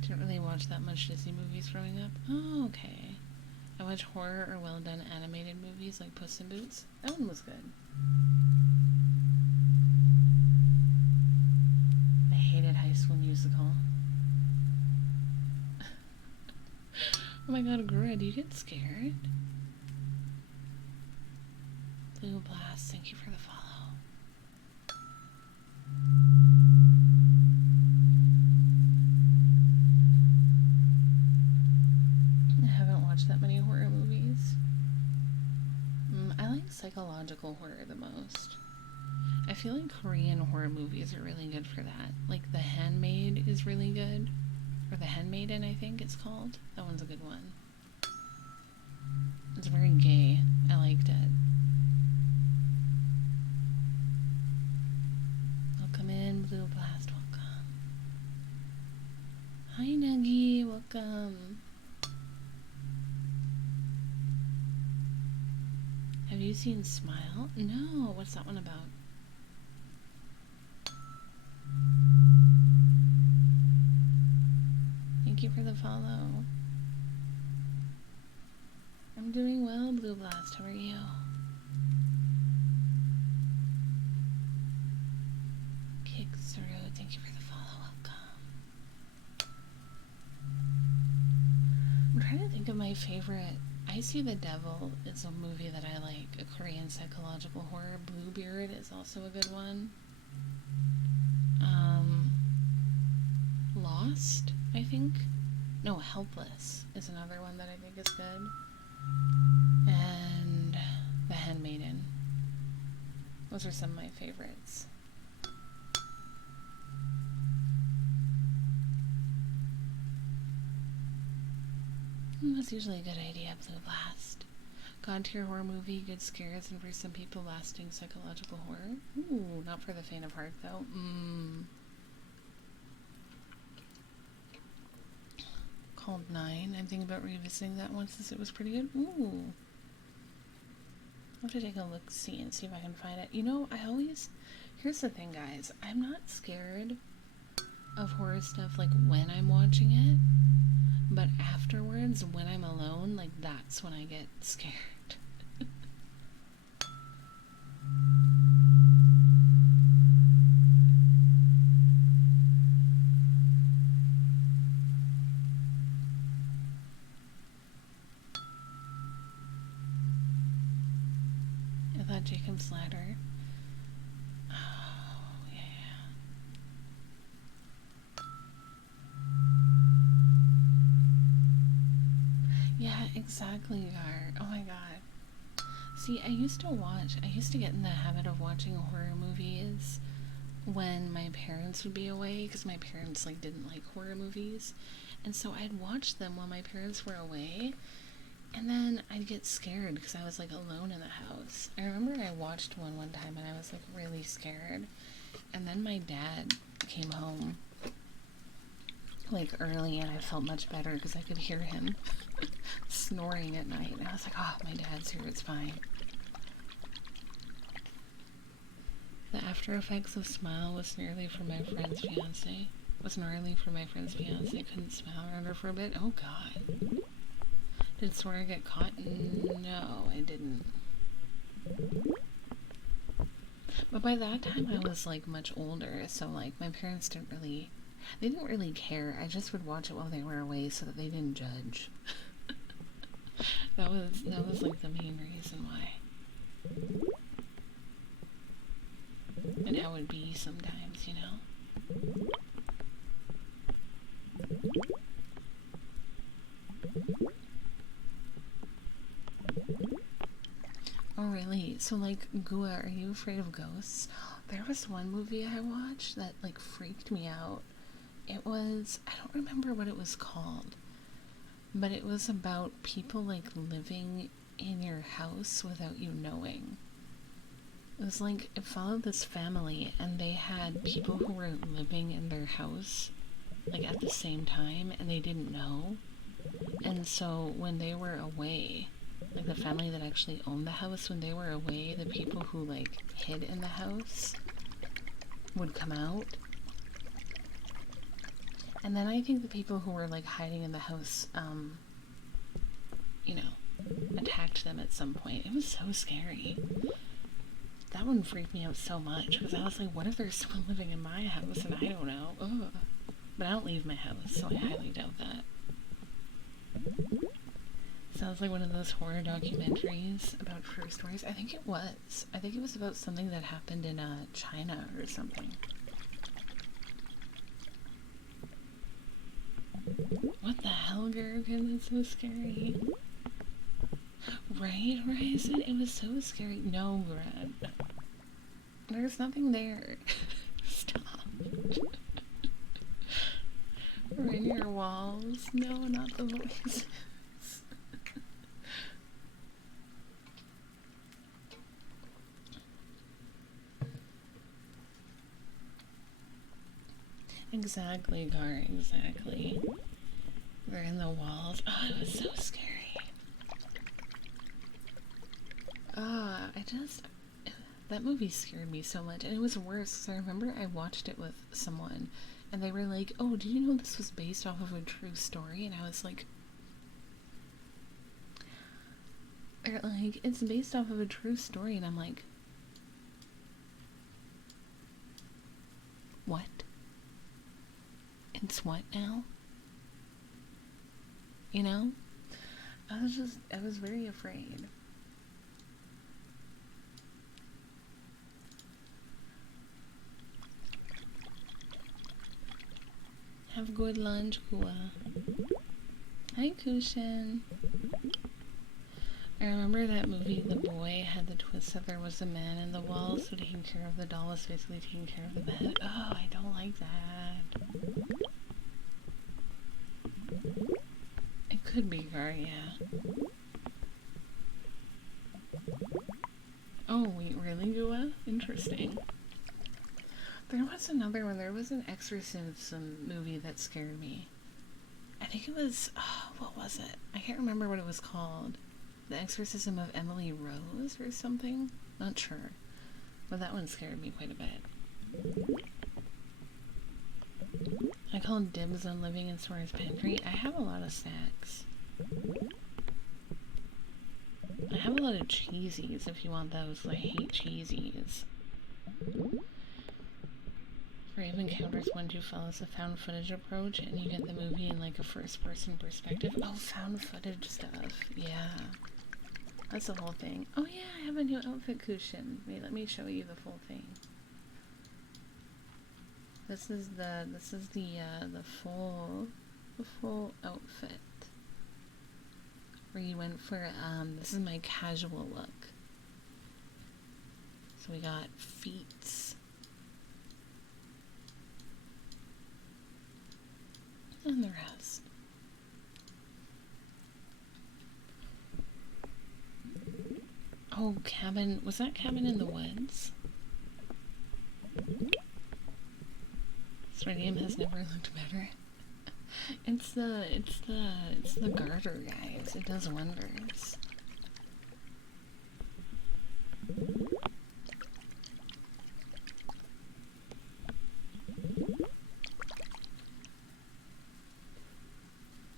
Didn't really watch that much Disney movies growing up. Oh, okay. I watch horror or well done animated movies like Puss in Boots. That one was good. I hated High School Musical. Oh my god, Gura, do you get scared? Blue Blast, thank you for the follow. I haven't watched that many horror movies. I like psychological horror the most. I feel like Korean horror movies are really good for that. Like The Handmaid is really good. Or The Handmaiden, I think it's called. That one's a good one. It's very gay. I liked it. Welcome in, Blue Blast. Welcome. Hi, Nuggy. Welcome. Have you seen Smile? No. What's that one about? Thank you for the follow. I'm I'm doing well, Blue Blast. How are you? Kick through. Thank you for the follow. Welcome. I'm trying to think of my favorite. I See the Devil is a movie that I like. A Korean psychological horror. Bluebeard is also a good one. Lost, I think. No, Helpless is another one that I think is good. And The Handmaiden. Those are some of my favorites. That's usually a good idea, Blue Blast. God tier horror movie, good scares, and for some people, lasting psychological horror. Ooh, not for the faint of heart, though. Called 9. I'm thinking about revisiting that one since it was pretty good. Ooh. I'll have to take a look, see if I can find it. You know, here's the thing, guys. I'm not scared of horror stuff, like, when I'm watching it. But afterwards, when I'm alone, like, that's when I get scared. I thought Jacob's Ladder. Oh, yeah. Yeah, exactly, Gar. Oh my god. See, I used to get in the habit of watching horror movies when my parents would be away, because my parents, like, didn't like horror movies. And so I'd watch them while my parents were away, and then I'd get scared because I was, like, alone in the house. I remember I watched one time and I was, like, really scared. And then my dad came home, like, early, and I felt much better because I could hear him snoring at night. And I was like, oh, my dad's here, it's fine. The after effects of Smile was gnarly for my friend's fiance. Couldn't smile around her for a bit. Oh god. Did Sora get caught? No, I didn't. But by that time I was, like, much older, so, like, my parents didn't really care. I just would watch it while they were away so that they didn't judge. that was like the main reason why. And how it would be sometimes, you know? Oh, really? So, like, Gua, are you afraid of ghosts? There was one movie I watched that, like, freaked me out. It was, I don't remember what it was called, but it was about people, like, living in your house without you knowing. It was like, it followed this family, and they had people who were living in their house, like, at the same time, and they didn't know. And so when they were away, like, the family that actually owned the house, when they were away, the people who, like, hid in the house would come out. And then I think the people who were, like, hiding in the house, you know, attacked them at some point. It was so scary. That one freaked me out so much, because I was like, what if there's someone living in my house and I don't know? Ugh. But I don't leave my house, so I highly doubt that. Sounds like one of those horror documentaries about true stories. I think it was. I think it was about something that happened in China or something. What the hell, Gurgen? That's so scary. Right, Horizon? It was so scary. No, Brad. There's nothing there. Stop. Right near walls. No, not the voices. Exactly, Gar, exactly. We're in the walls. Oh, it was so scary. That movie scared me so much, and it was worse because I remember I watched it with someone, and they were like, oh, do you know this was based off of a true story? And I was like, They're like, it's based off of a true story, and I'm like, what? It's what now? You know? I was very afraid. Have good lunch, Kua. Hi, Kushin. I remember that movie, The Boy, had the twist that there was a man in the wall, so taking care of the doll was basically taking care of the bed. Oh, I don't like that. It could be her, yeah. Oh, wait, really, Gua? Interesting. There was another one. There was an exorcism movie that scared me. I think it was, oh, what was it? I can't remember what it was called. The Exorcism of Emily Rose or something? Not sure. But that one scared me quite a bit. I called dibs on living in Sora's pantry. I have a lot of snacks. I have a lot of cheesies if you want those. I hate cheesies. Brave encounters one two follows a found footage approach, and you get the movie in like a first person perspective. Oh, found footage stuff. Yeah. That's the whole thing. Oh yeah, I have a new outfit cushion. Wait, let me show you the full thing. This is the full outfit. Where you went for this is my casual look. So we got feet. And the rest. Oh, cabin. Was that Cabin in the Woods? This radium has never looked better. It's the garter, guys. It does wonders.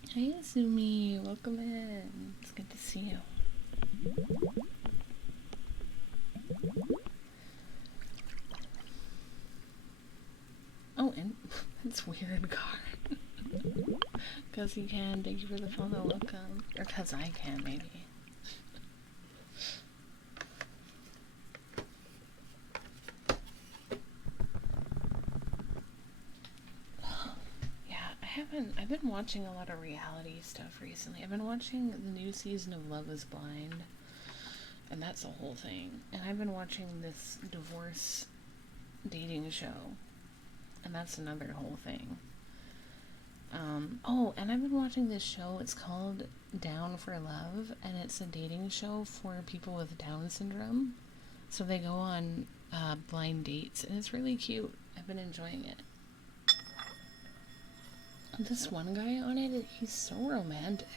Hey, Azumi. Welcome in. It's good to see you. Oh, and it's weird car. Because you can. Thank you for the follow. Welcome. Or because I can, maybe. I've been watching a lot of reality stuff recently. I've been watching the new season of Love is Blind, and that's a whole thing. And I've been watching this divorce dating show, and that's another whole thing. Oh, and I've been watching this show. It's called Down for Love, and it's a dating show for people with Down syndrome. So they go on blind dates, and it's really cute. I've been enjoying it. This one guy on it, he's so romantic.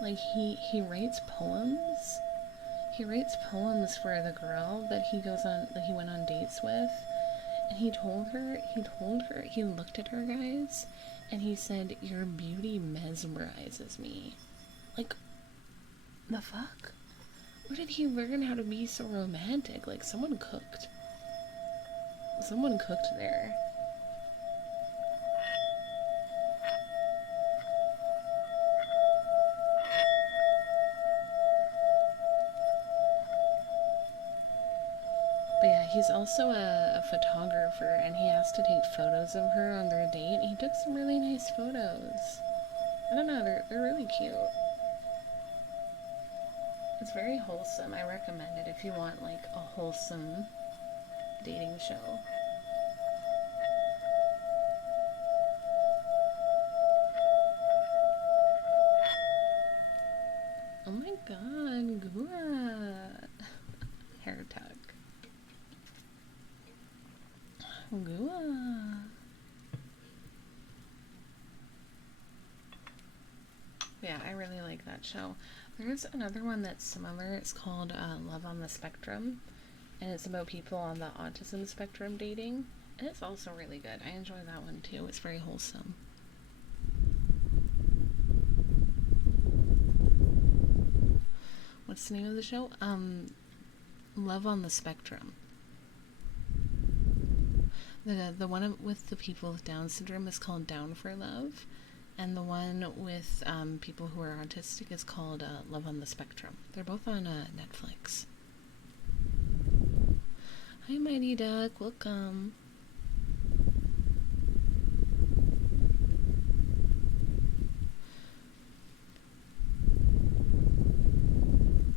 Like, he writes poems. He writes poems for the girl that he went on dates with. And he looked at her, guys, and he said, "Your beauty mesmerizes me." Like, the fuck? Where did he learn how to be so romantic? Like, someone cooked. Someone cooked there. But yeah, he's also a photographer, and he has to take photos of her on their date. He took some really nice photos. I don't know, they're really cute. It's very wholesome. I recommend it if you want like a wholesome dating show. Oh my god, Gua! Hair tuck. Gua! Yeah, I really like that show. There's another one that's similar. It's called Love on the Spectrum, and it's about people on the autism spectrum dating, and it's also really good. I enjoy that one too. It's very wholesome. what's the name of the show? Love on the Spectrum. The one with the people with Down syndrome is called Down for Love, and the one with people who are autistic is called Love on the Spectrum. They're both on Netflix. Hi, Mighty Duck. Welcome.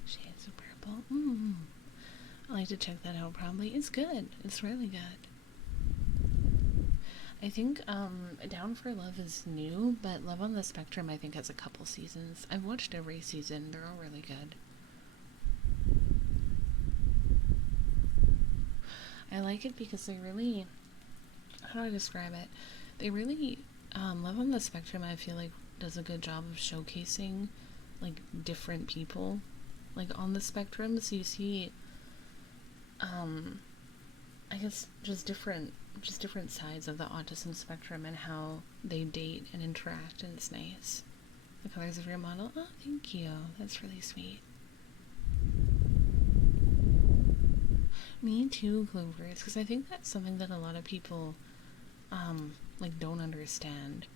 Shades of Purple. I like to check that out probably. It's good. It's really good. I think Down for Love is new, but Love on the Spectrum I think has a couple seasons. I've watched every season. They're all really good. I like it because they really, how do I describe it? They really, Love on the Spectrum I feel like does a good job of showcasing like different people like on the spectrum. So you see, I guess just different sides of the autism spectrum and how they date and interact, and it's nice. The colors of your model. Oh, thank you. That's really sweet. Me too, Clovers, because I think that's something that a lot of people like don't understand.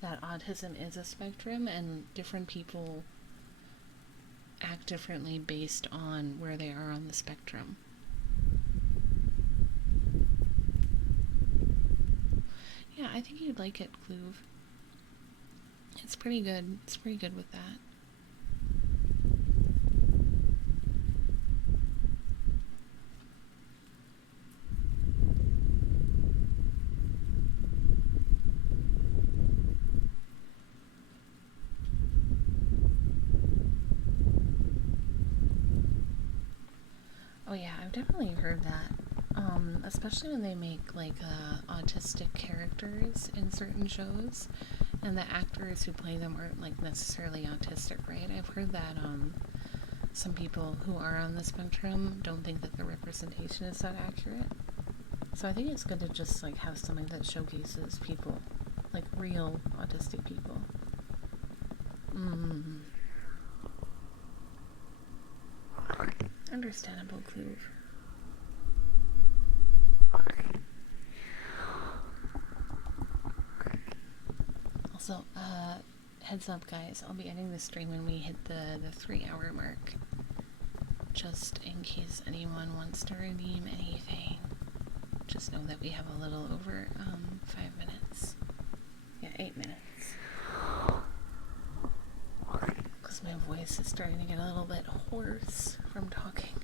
That autism is a spectrum and different people act differently based on where they are on the spectrum. Yeah, I think you'd like it, Clove. It's pretty good. It's pretty good with that. Oh yeah, I've definitely heard that. Especially when they make like autistic characters in certain shows, and the actors who play them aren't like necessarily autistic, right? I've heard that some people who are on the spectrum don't think that the representation is that accurate. So I think it's good to just like have something that showcases people, like real autistic people. Understandable, Clove. Also, heads up, guys. I'll be ending the stream when we hit the 3-hour mark. Just in case anyone wants to redeem anything. Just know that we have a little over 5 minutes. Yeah, 8 minutes. Because my voice is starting to get a little bit hoarse from talking.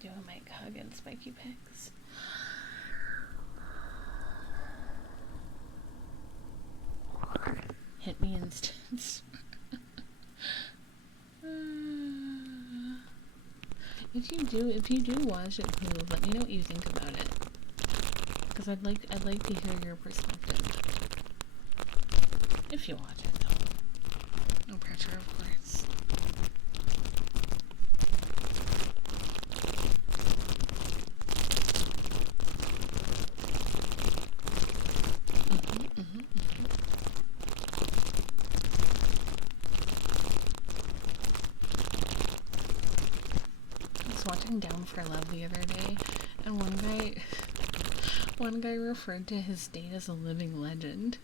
Do a mic hug and spiky pics. Hit me instance. If you do watch it, Clue, let me know what you think about it. Because I'd like to hear your perspective. If you watch it, though. No pressure, of course. Watching Down for Love the other day, and one guy referred to his date as a living legend.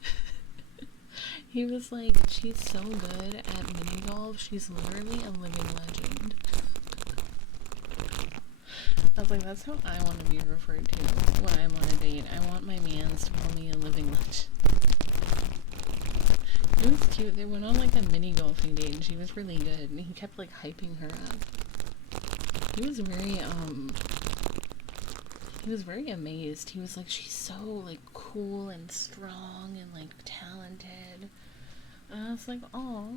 He was like, she's so good at mini golf, she's literally a living legend. I was like, that's how I want to be referred to when I'm on a date. I want my mans to call me a living legend. It was cute. They went on like a mini golfing date and she was really good, and he kept like hyping her up. He was very amazed. He was like, she's so like cool and strong and like talented. And I was like, aw.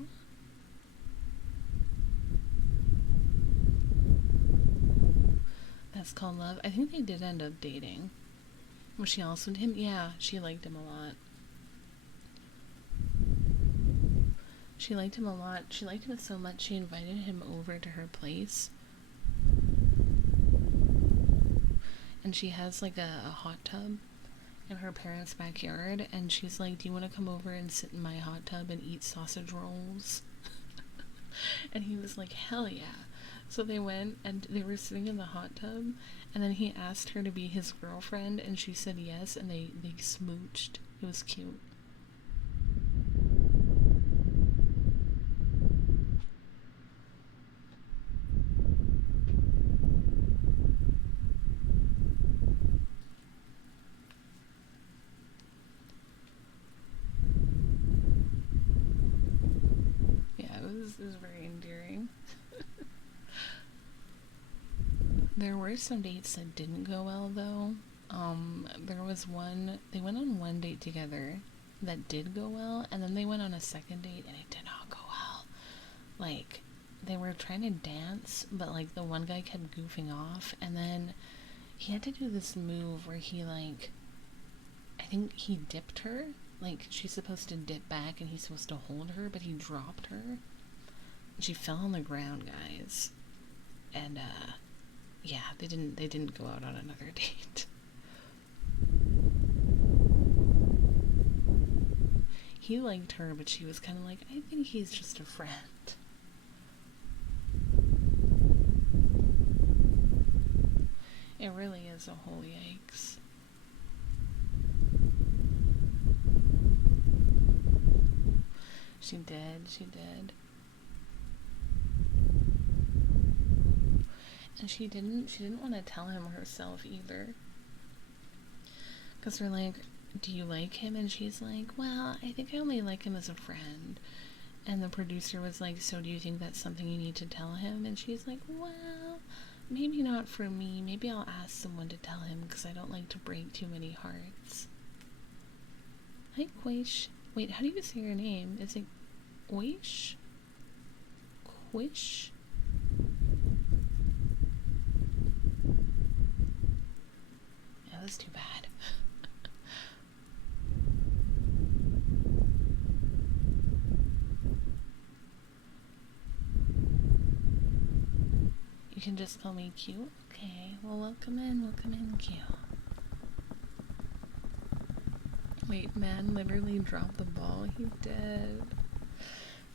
That's called love. I think they did end up dating. Was she also into him? Yeah, she liked him a lot. She liked him a lot. She liked him so much she invited him over to her place. And she has like a hot tub, in her parents' backyard, and she's like, "Do you want to come over and sit in my hot tub and eat sausage rolls?" And he was like, "Hell yeah." So they went and they were sitting in the hot tub, and then he asked her to be his girlfriend, and she said yes, and they smooched. It was cute. Yeah, it was very endearing. There were some dates that didn't go well though. There was one, they went on one date together that did go well, and then they went on a second date and it did not go well. Like, they were trying to dance, but like the one guy kept goofing off, and then he had to do this move where he, like, I think he dipped her. Like, she's supposed to dip back and he's supposed to hold her, but he dropped her. She fell on the ground, guys. And yeah, they didn't go out on another date. He liked her, but she was kind of like, I think he's just a friend. It really is a whole yikes. She did. And she didn't want to tell him herself either. Because they're like, do you like him? And she's like, well, I think I only like him as a friend. And the producer was like, so do you think that's something you need to tell him? And she's like, well, maybe not for me. Maybe I'll ask someone to tell him because I don't like to break too many hearts. Hi, Quish. Wait, how do you say your name? Is it Quish? Quish? Yeah, that's too bad. You can just call me Q? Okay, well, welcome in, Q. Wait, man literally dropped the ball. He did.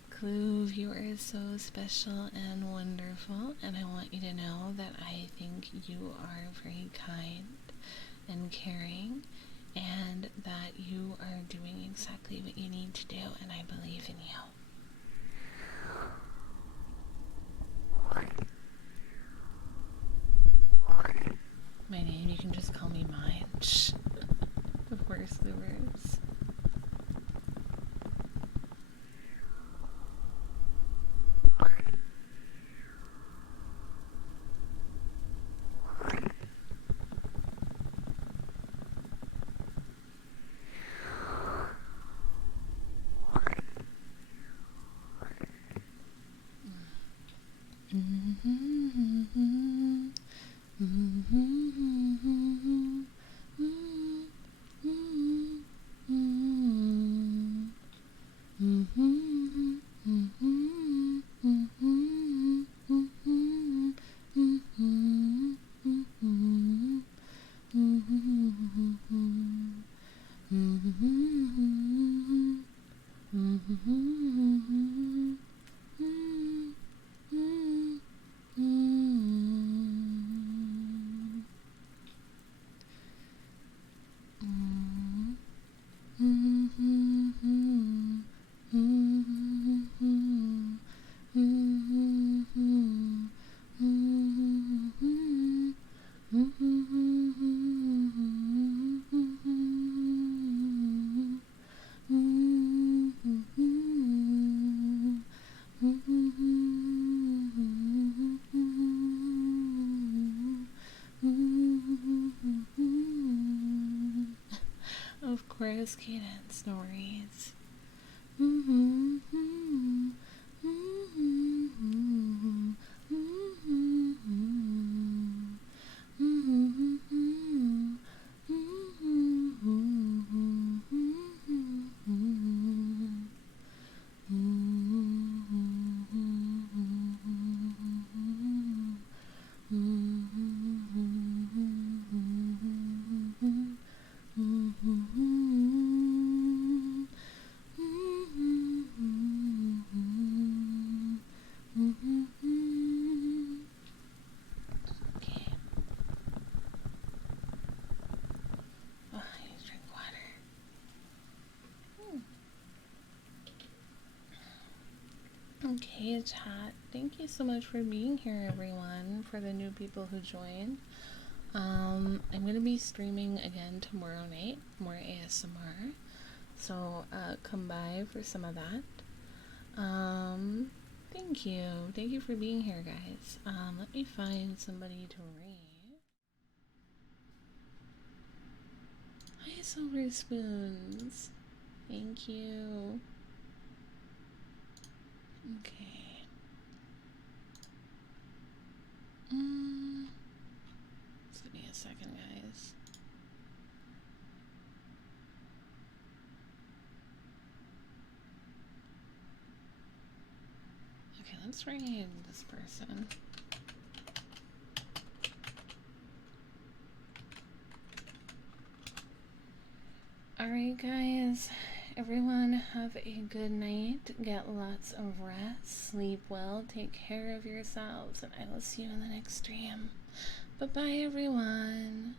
Clue, you are so special and wonderful, and I want you to know that I think you are very kind and caring, and that you are doing exactly what you need to do, and I believe in you. My name, you can just call me mine. Shh. Of course, Louvers. Of course, Cadence, no worries. Okay, chat. Thank you so much for being here, everyone, for the new people who joined. I'm gonna be streaming again tomorrow night, more ASMR. So come by for some of that. Thank you. Thank you for being here, guys. Let me find somebody to read. Hi, Silver Spoons. Thank you. Okay. Just give me a second, guys. Okay, let's read this person. Alright, guys. Everyone, have a good night. Get lots of rest. Sleep well. Take care of yourselves. And I will see you in the next stream. Bye bye, everyone.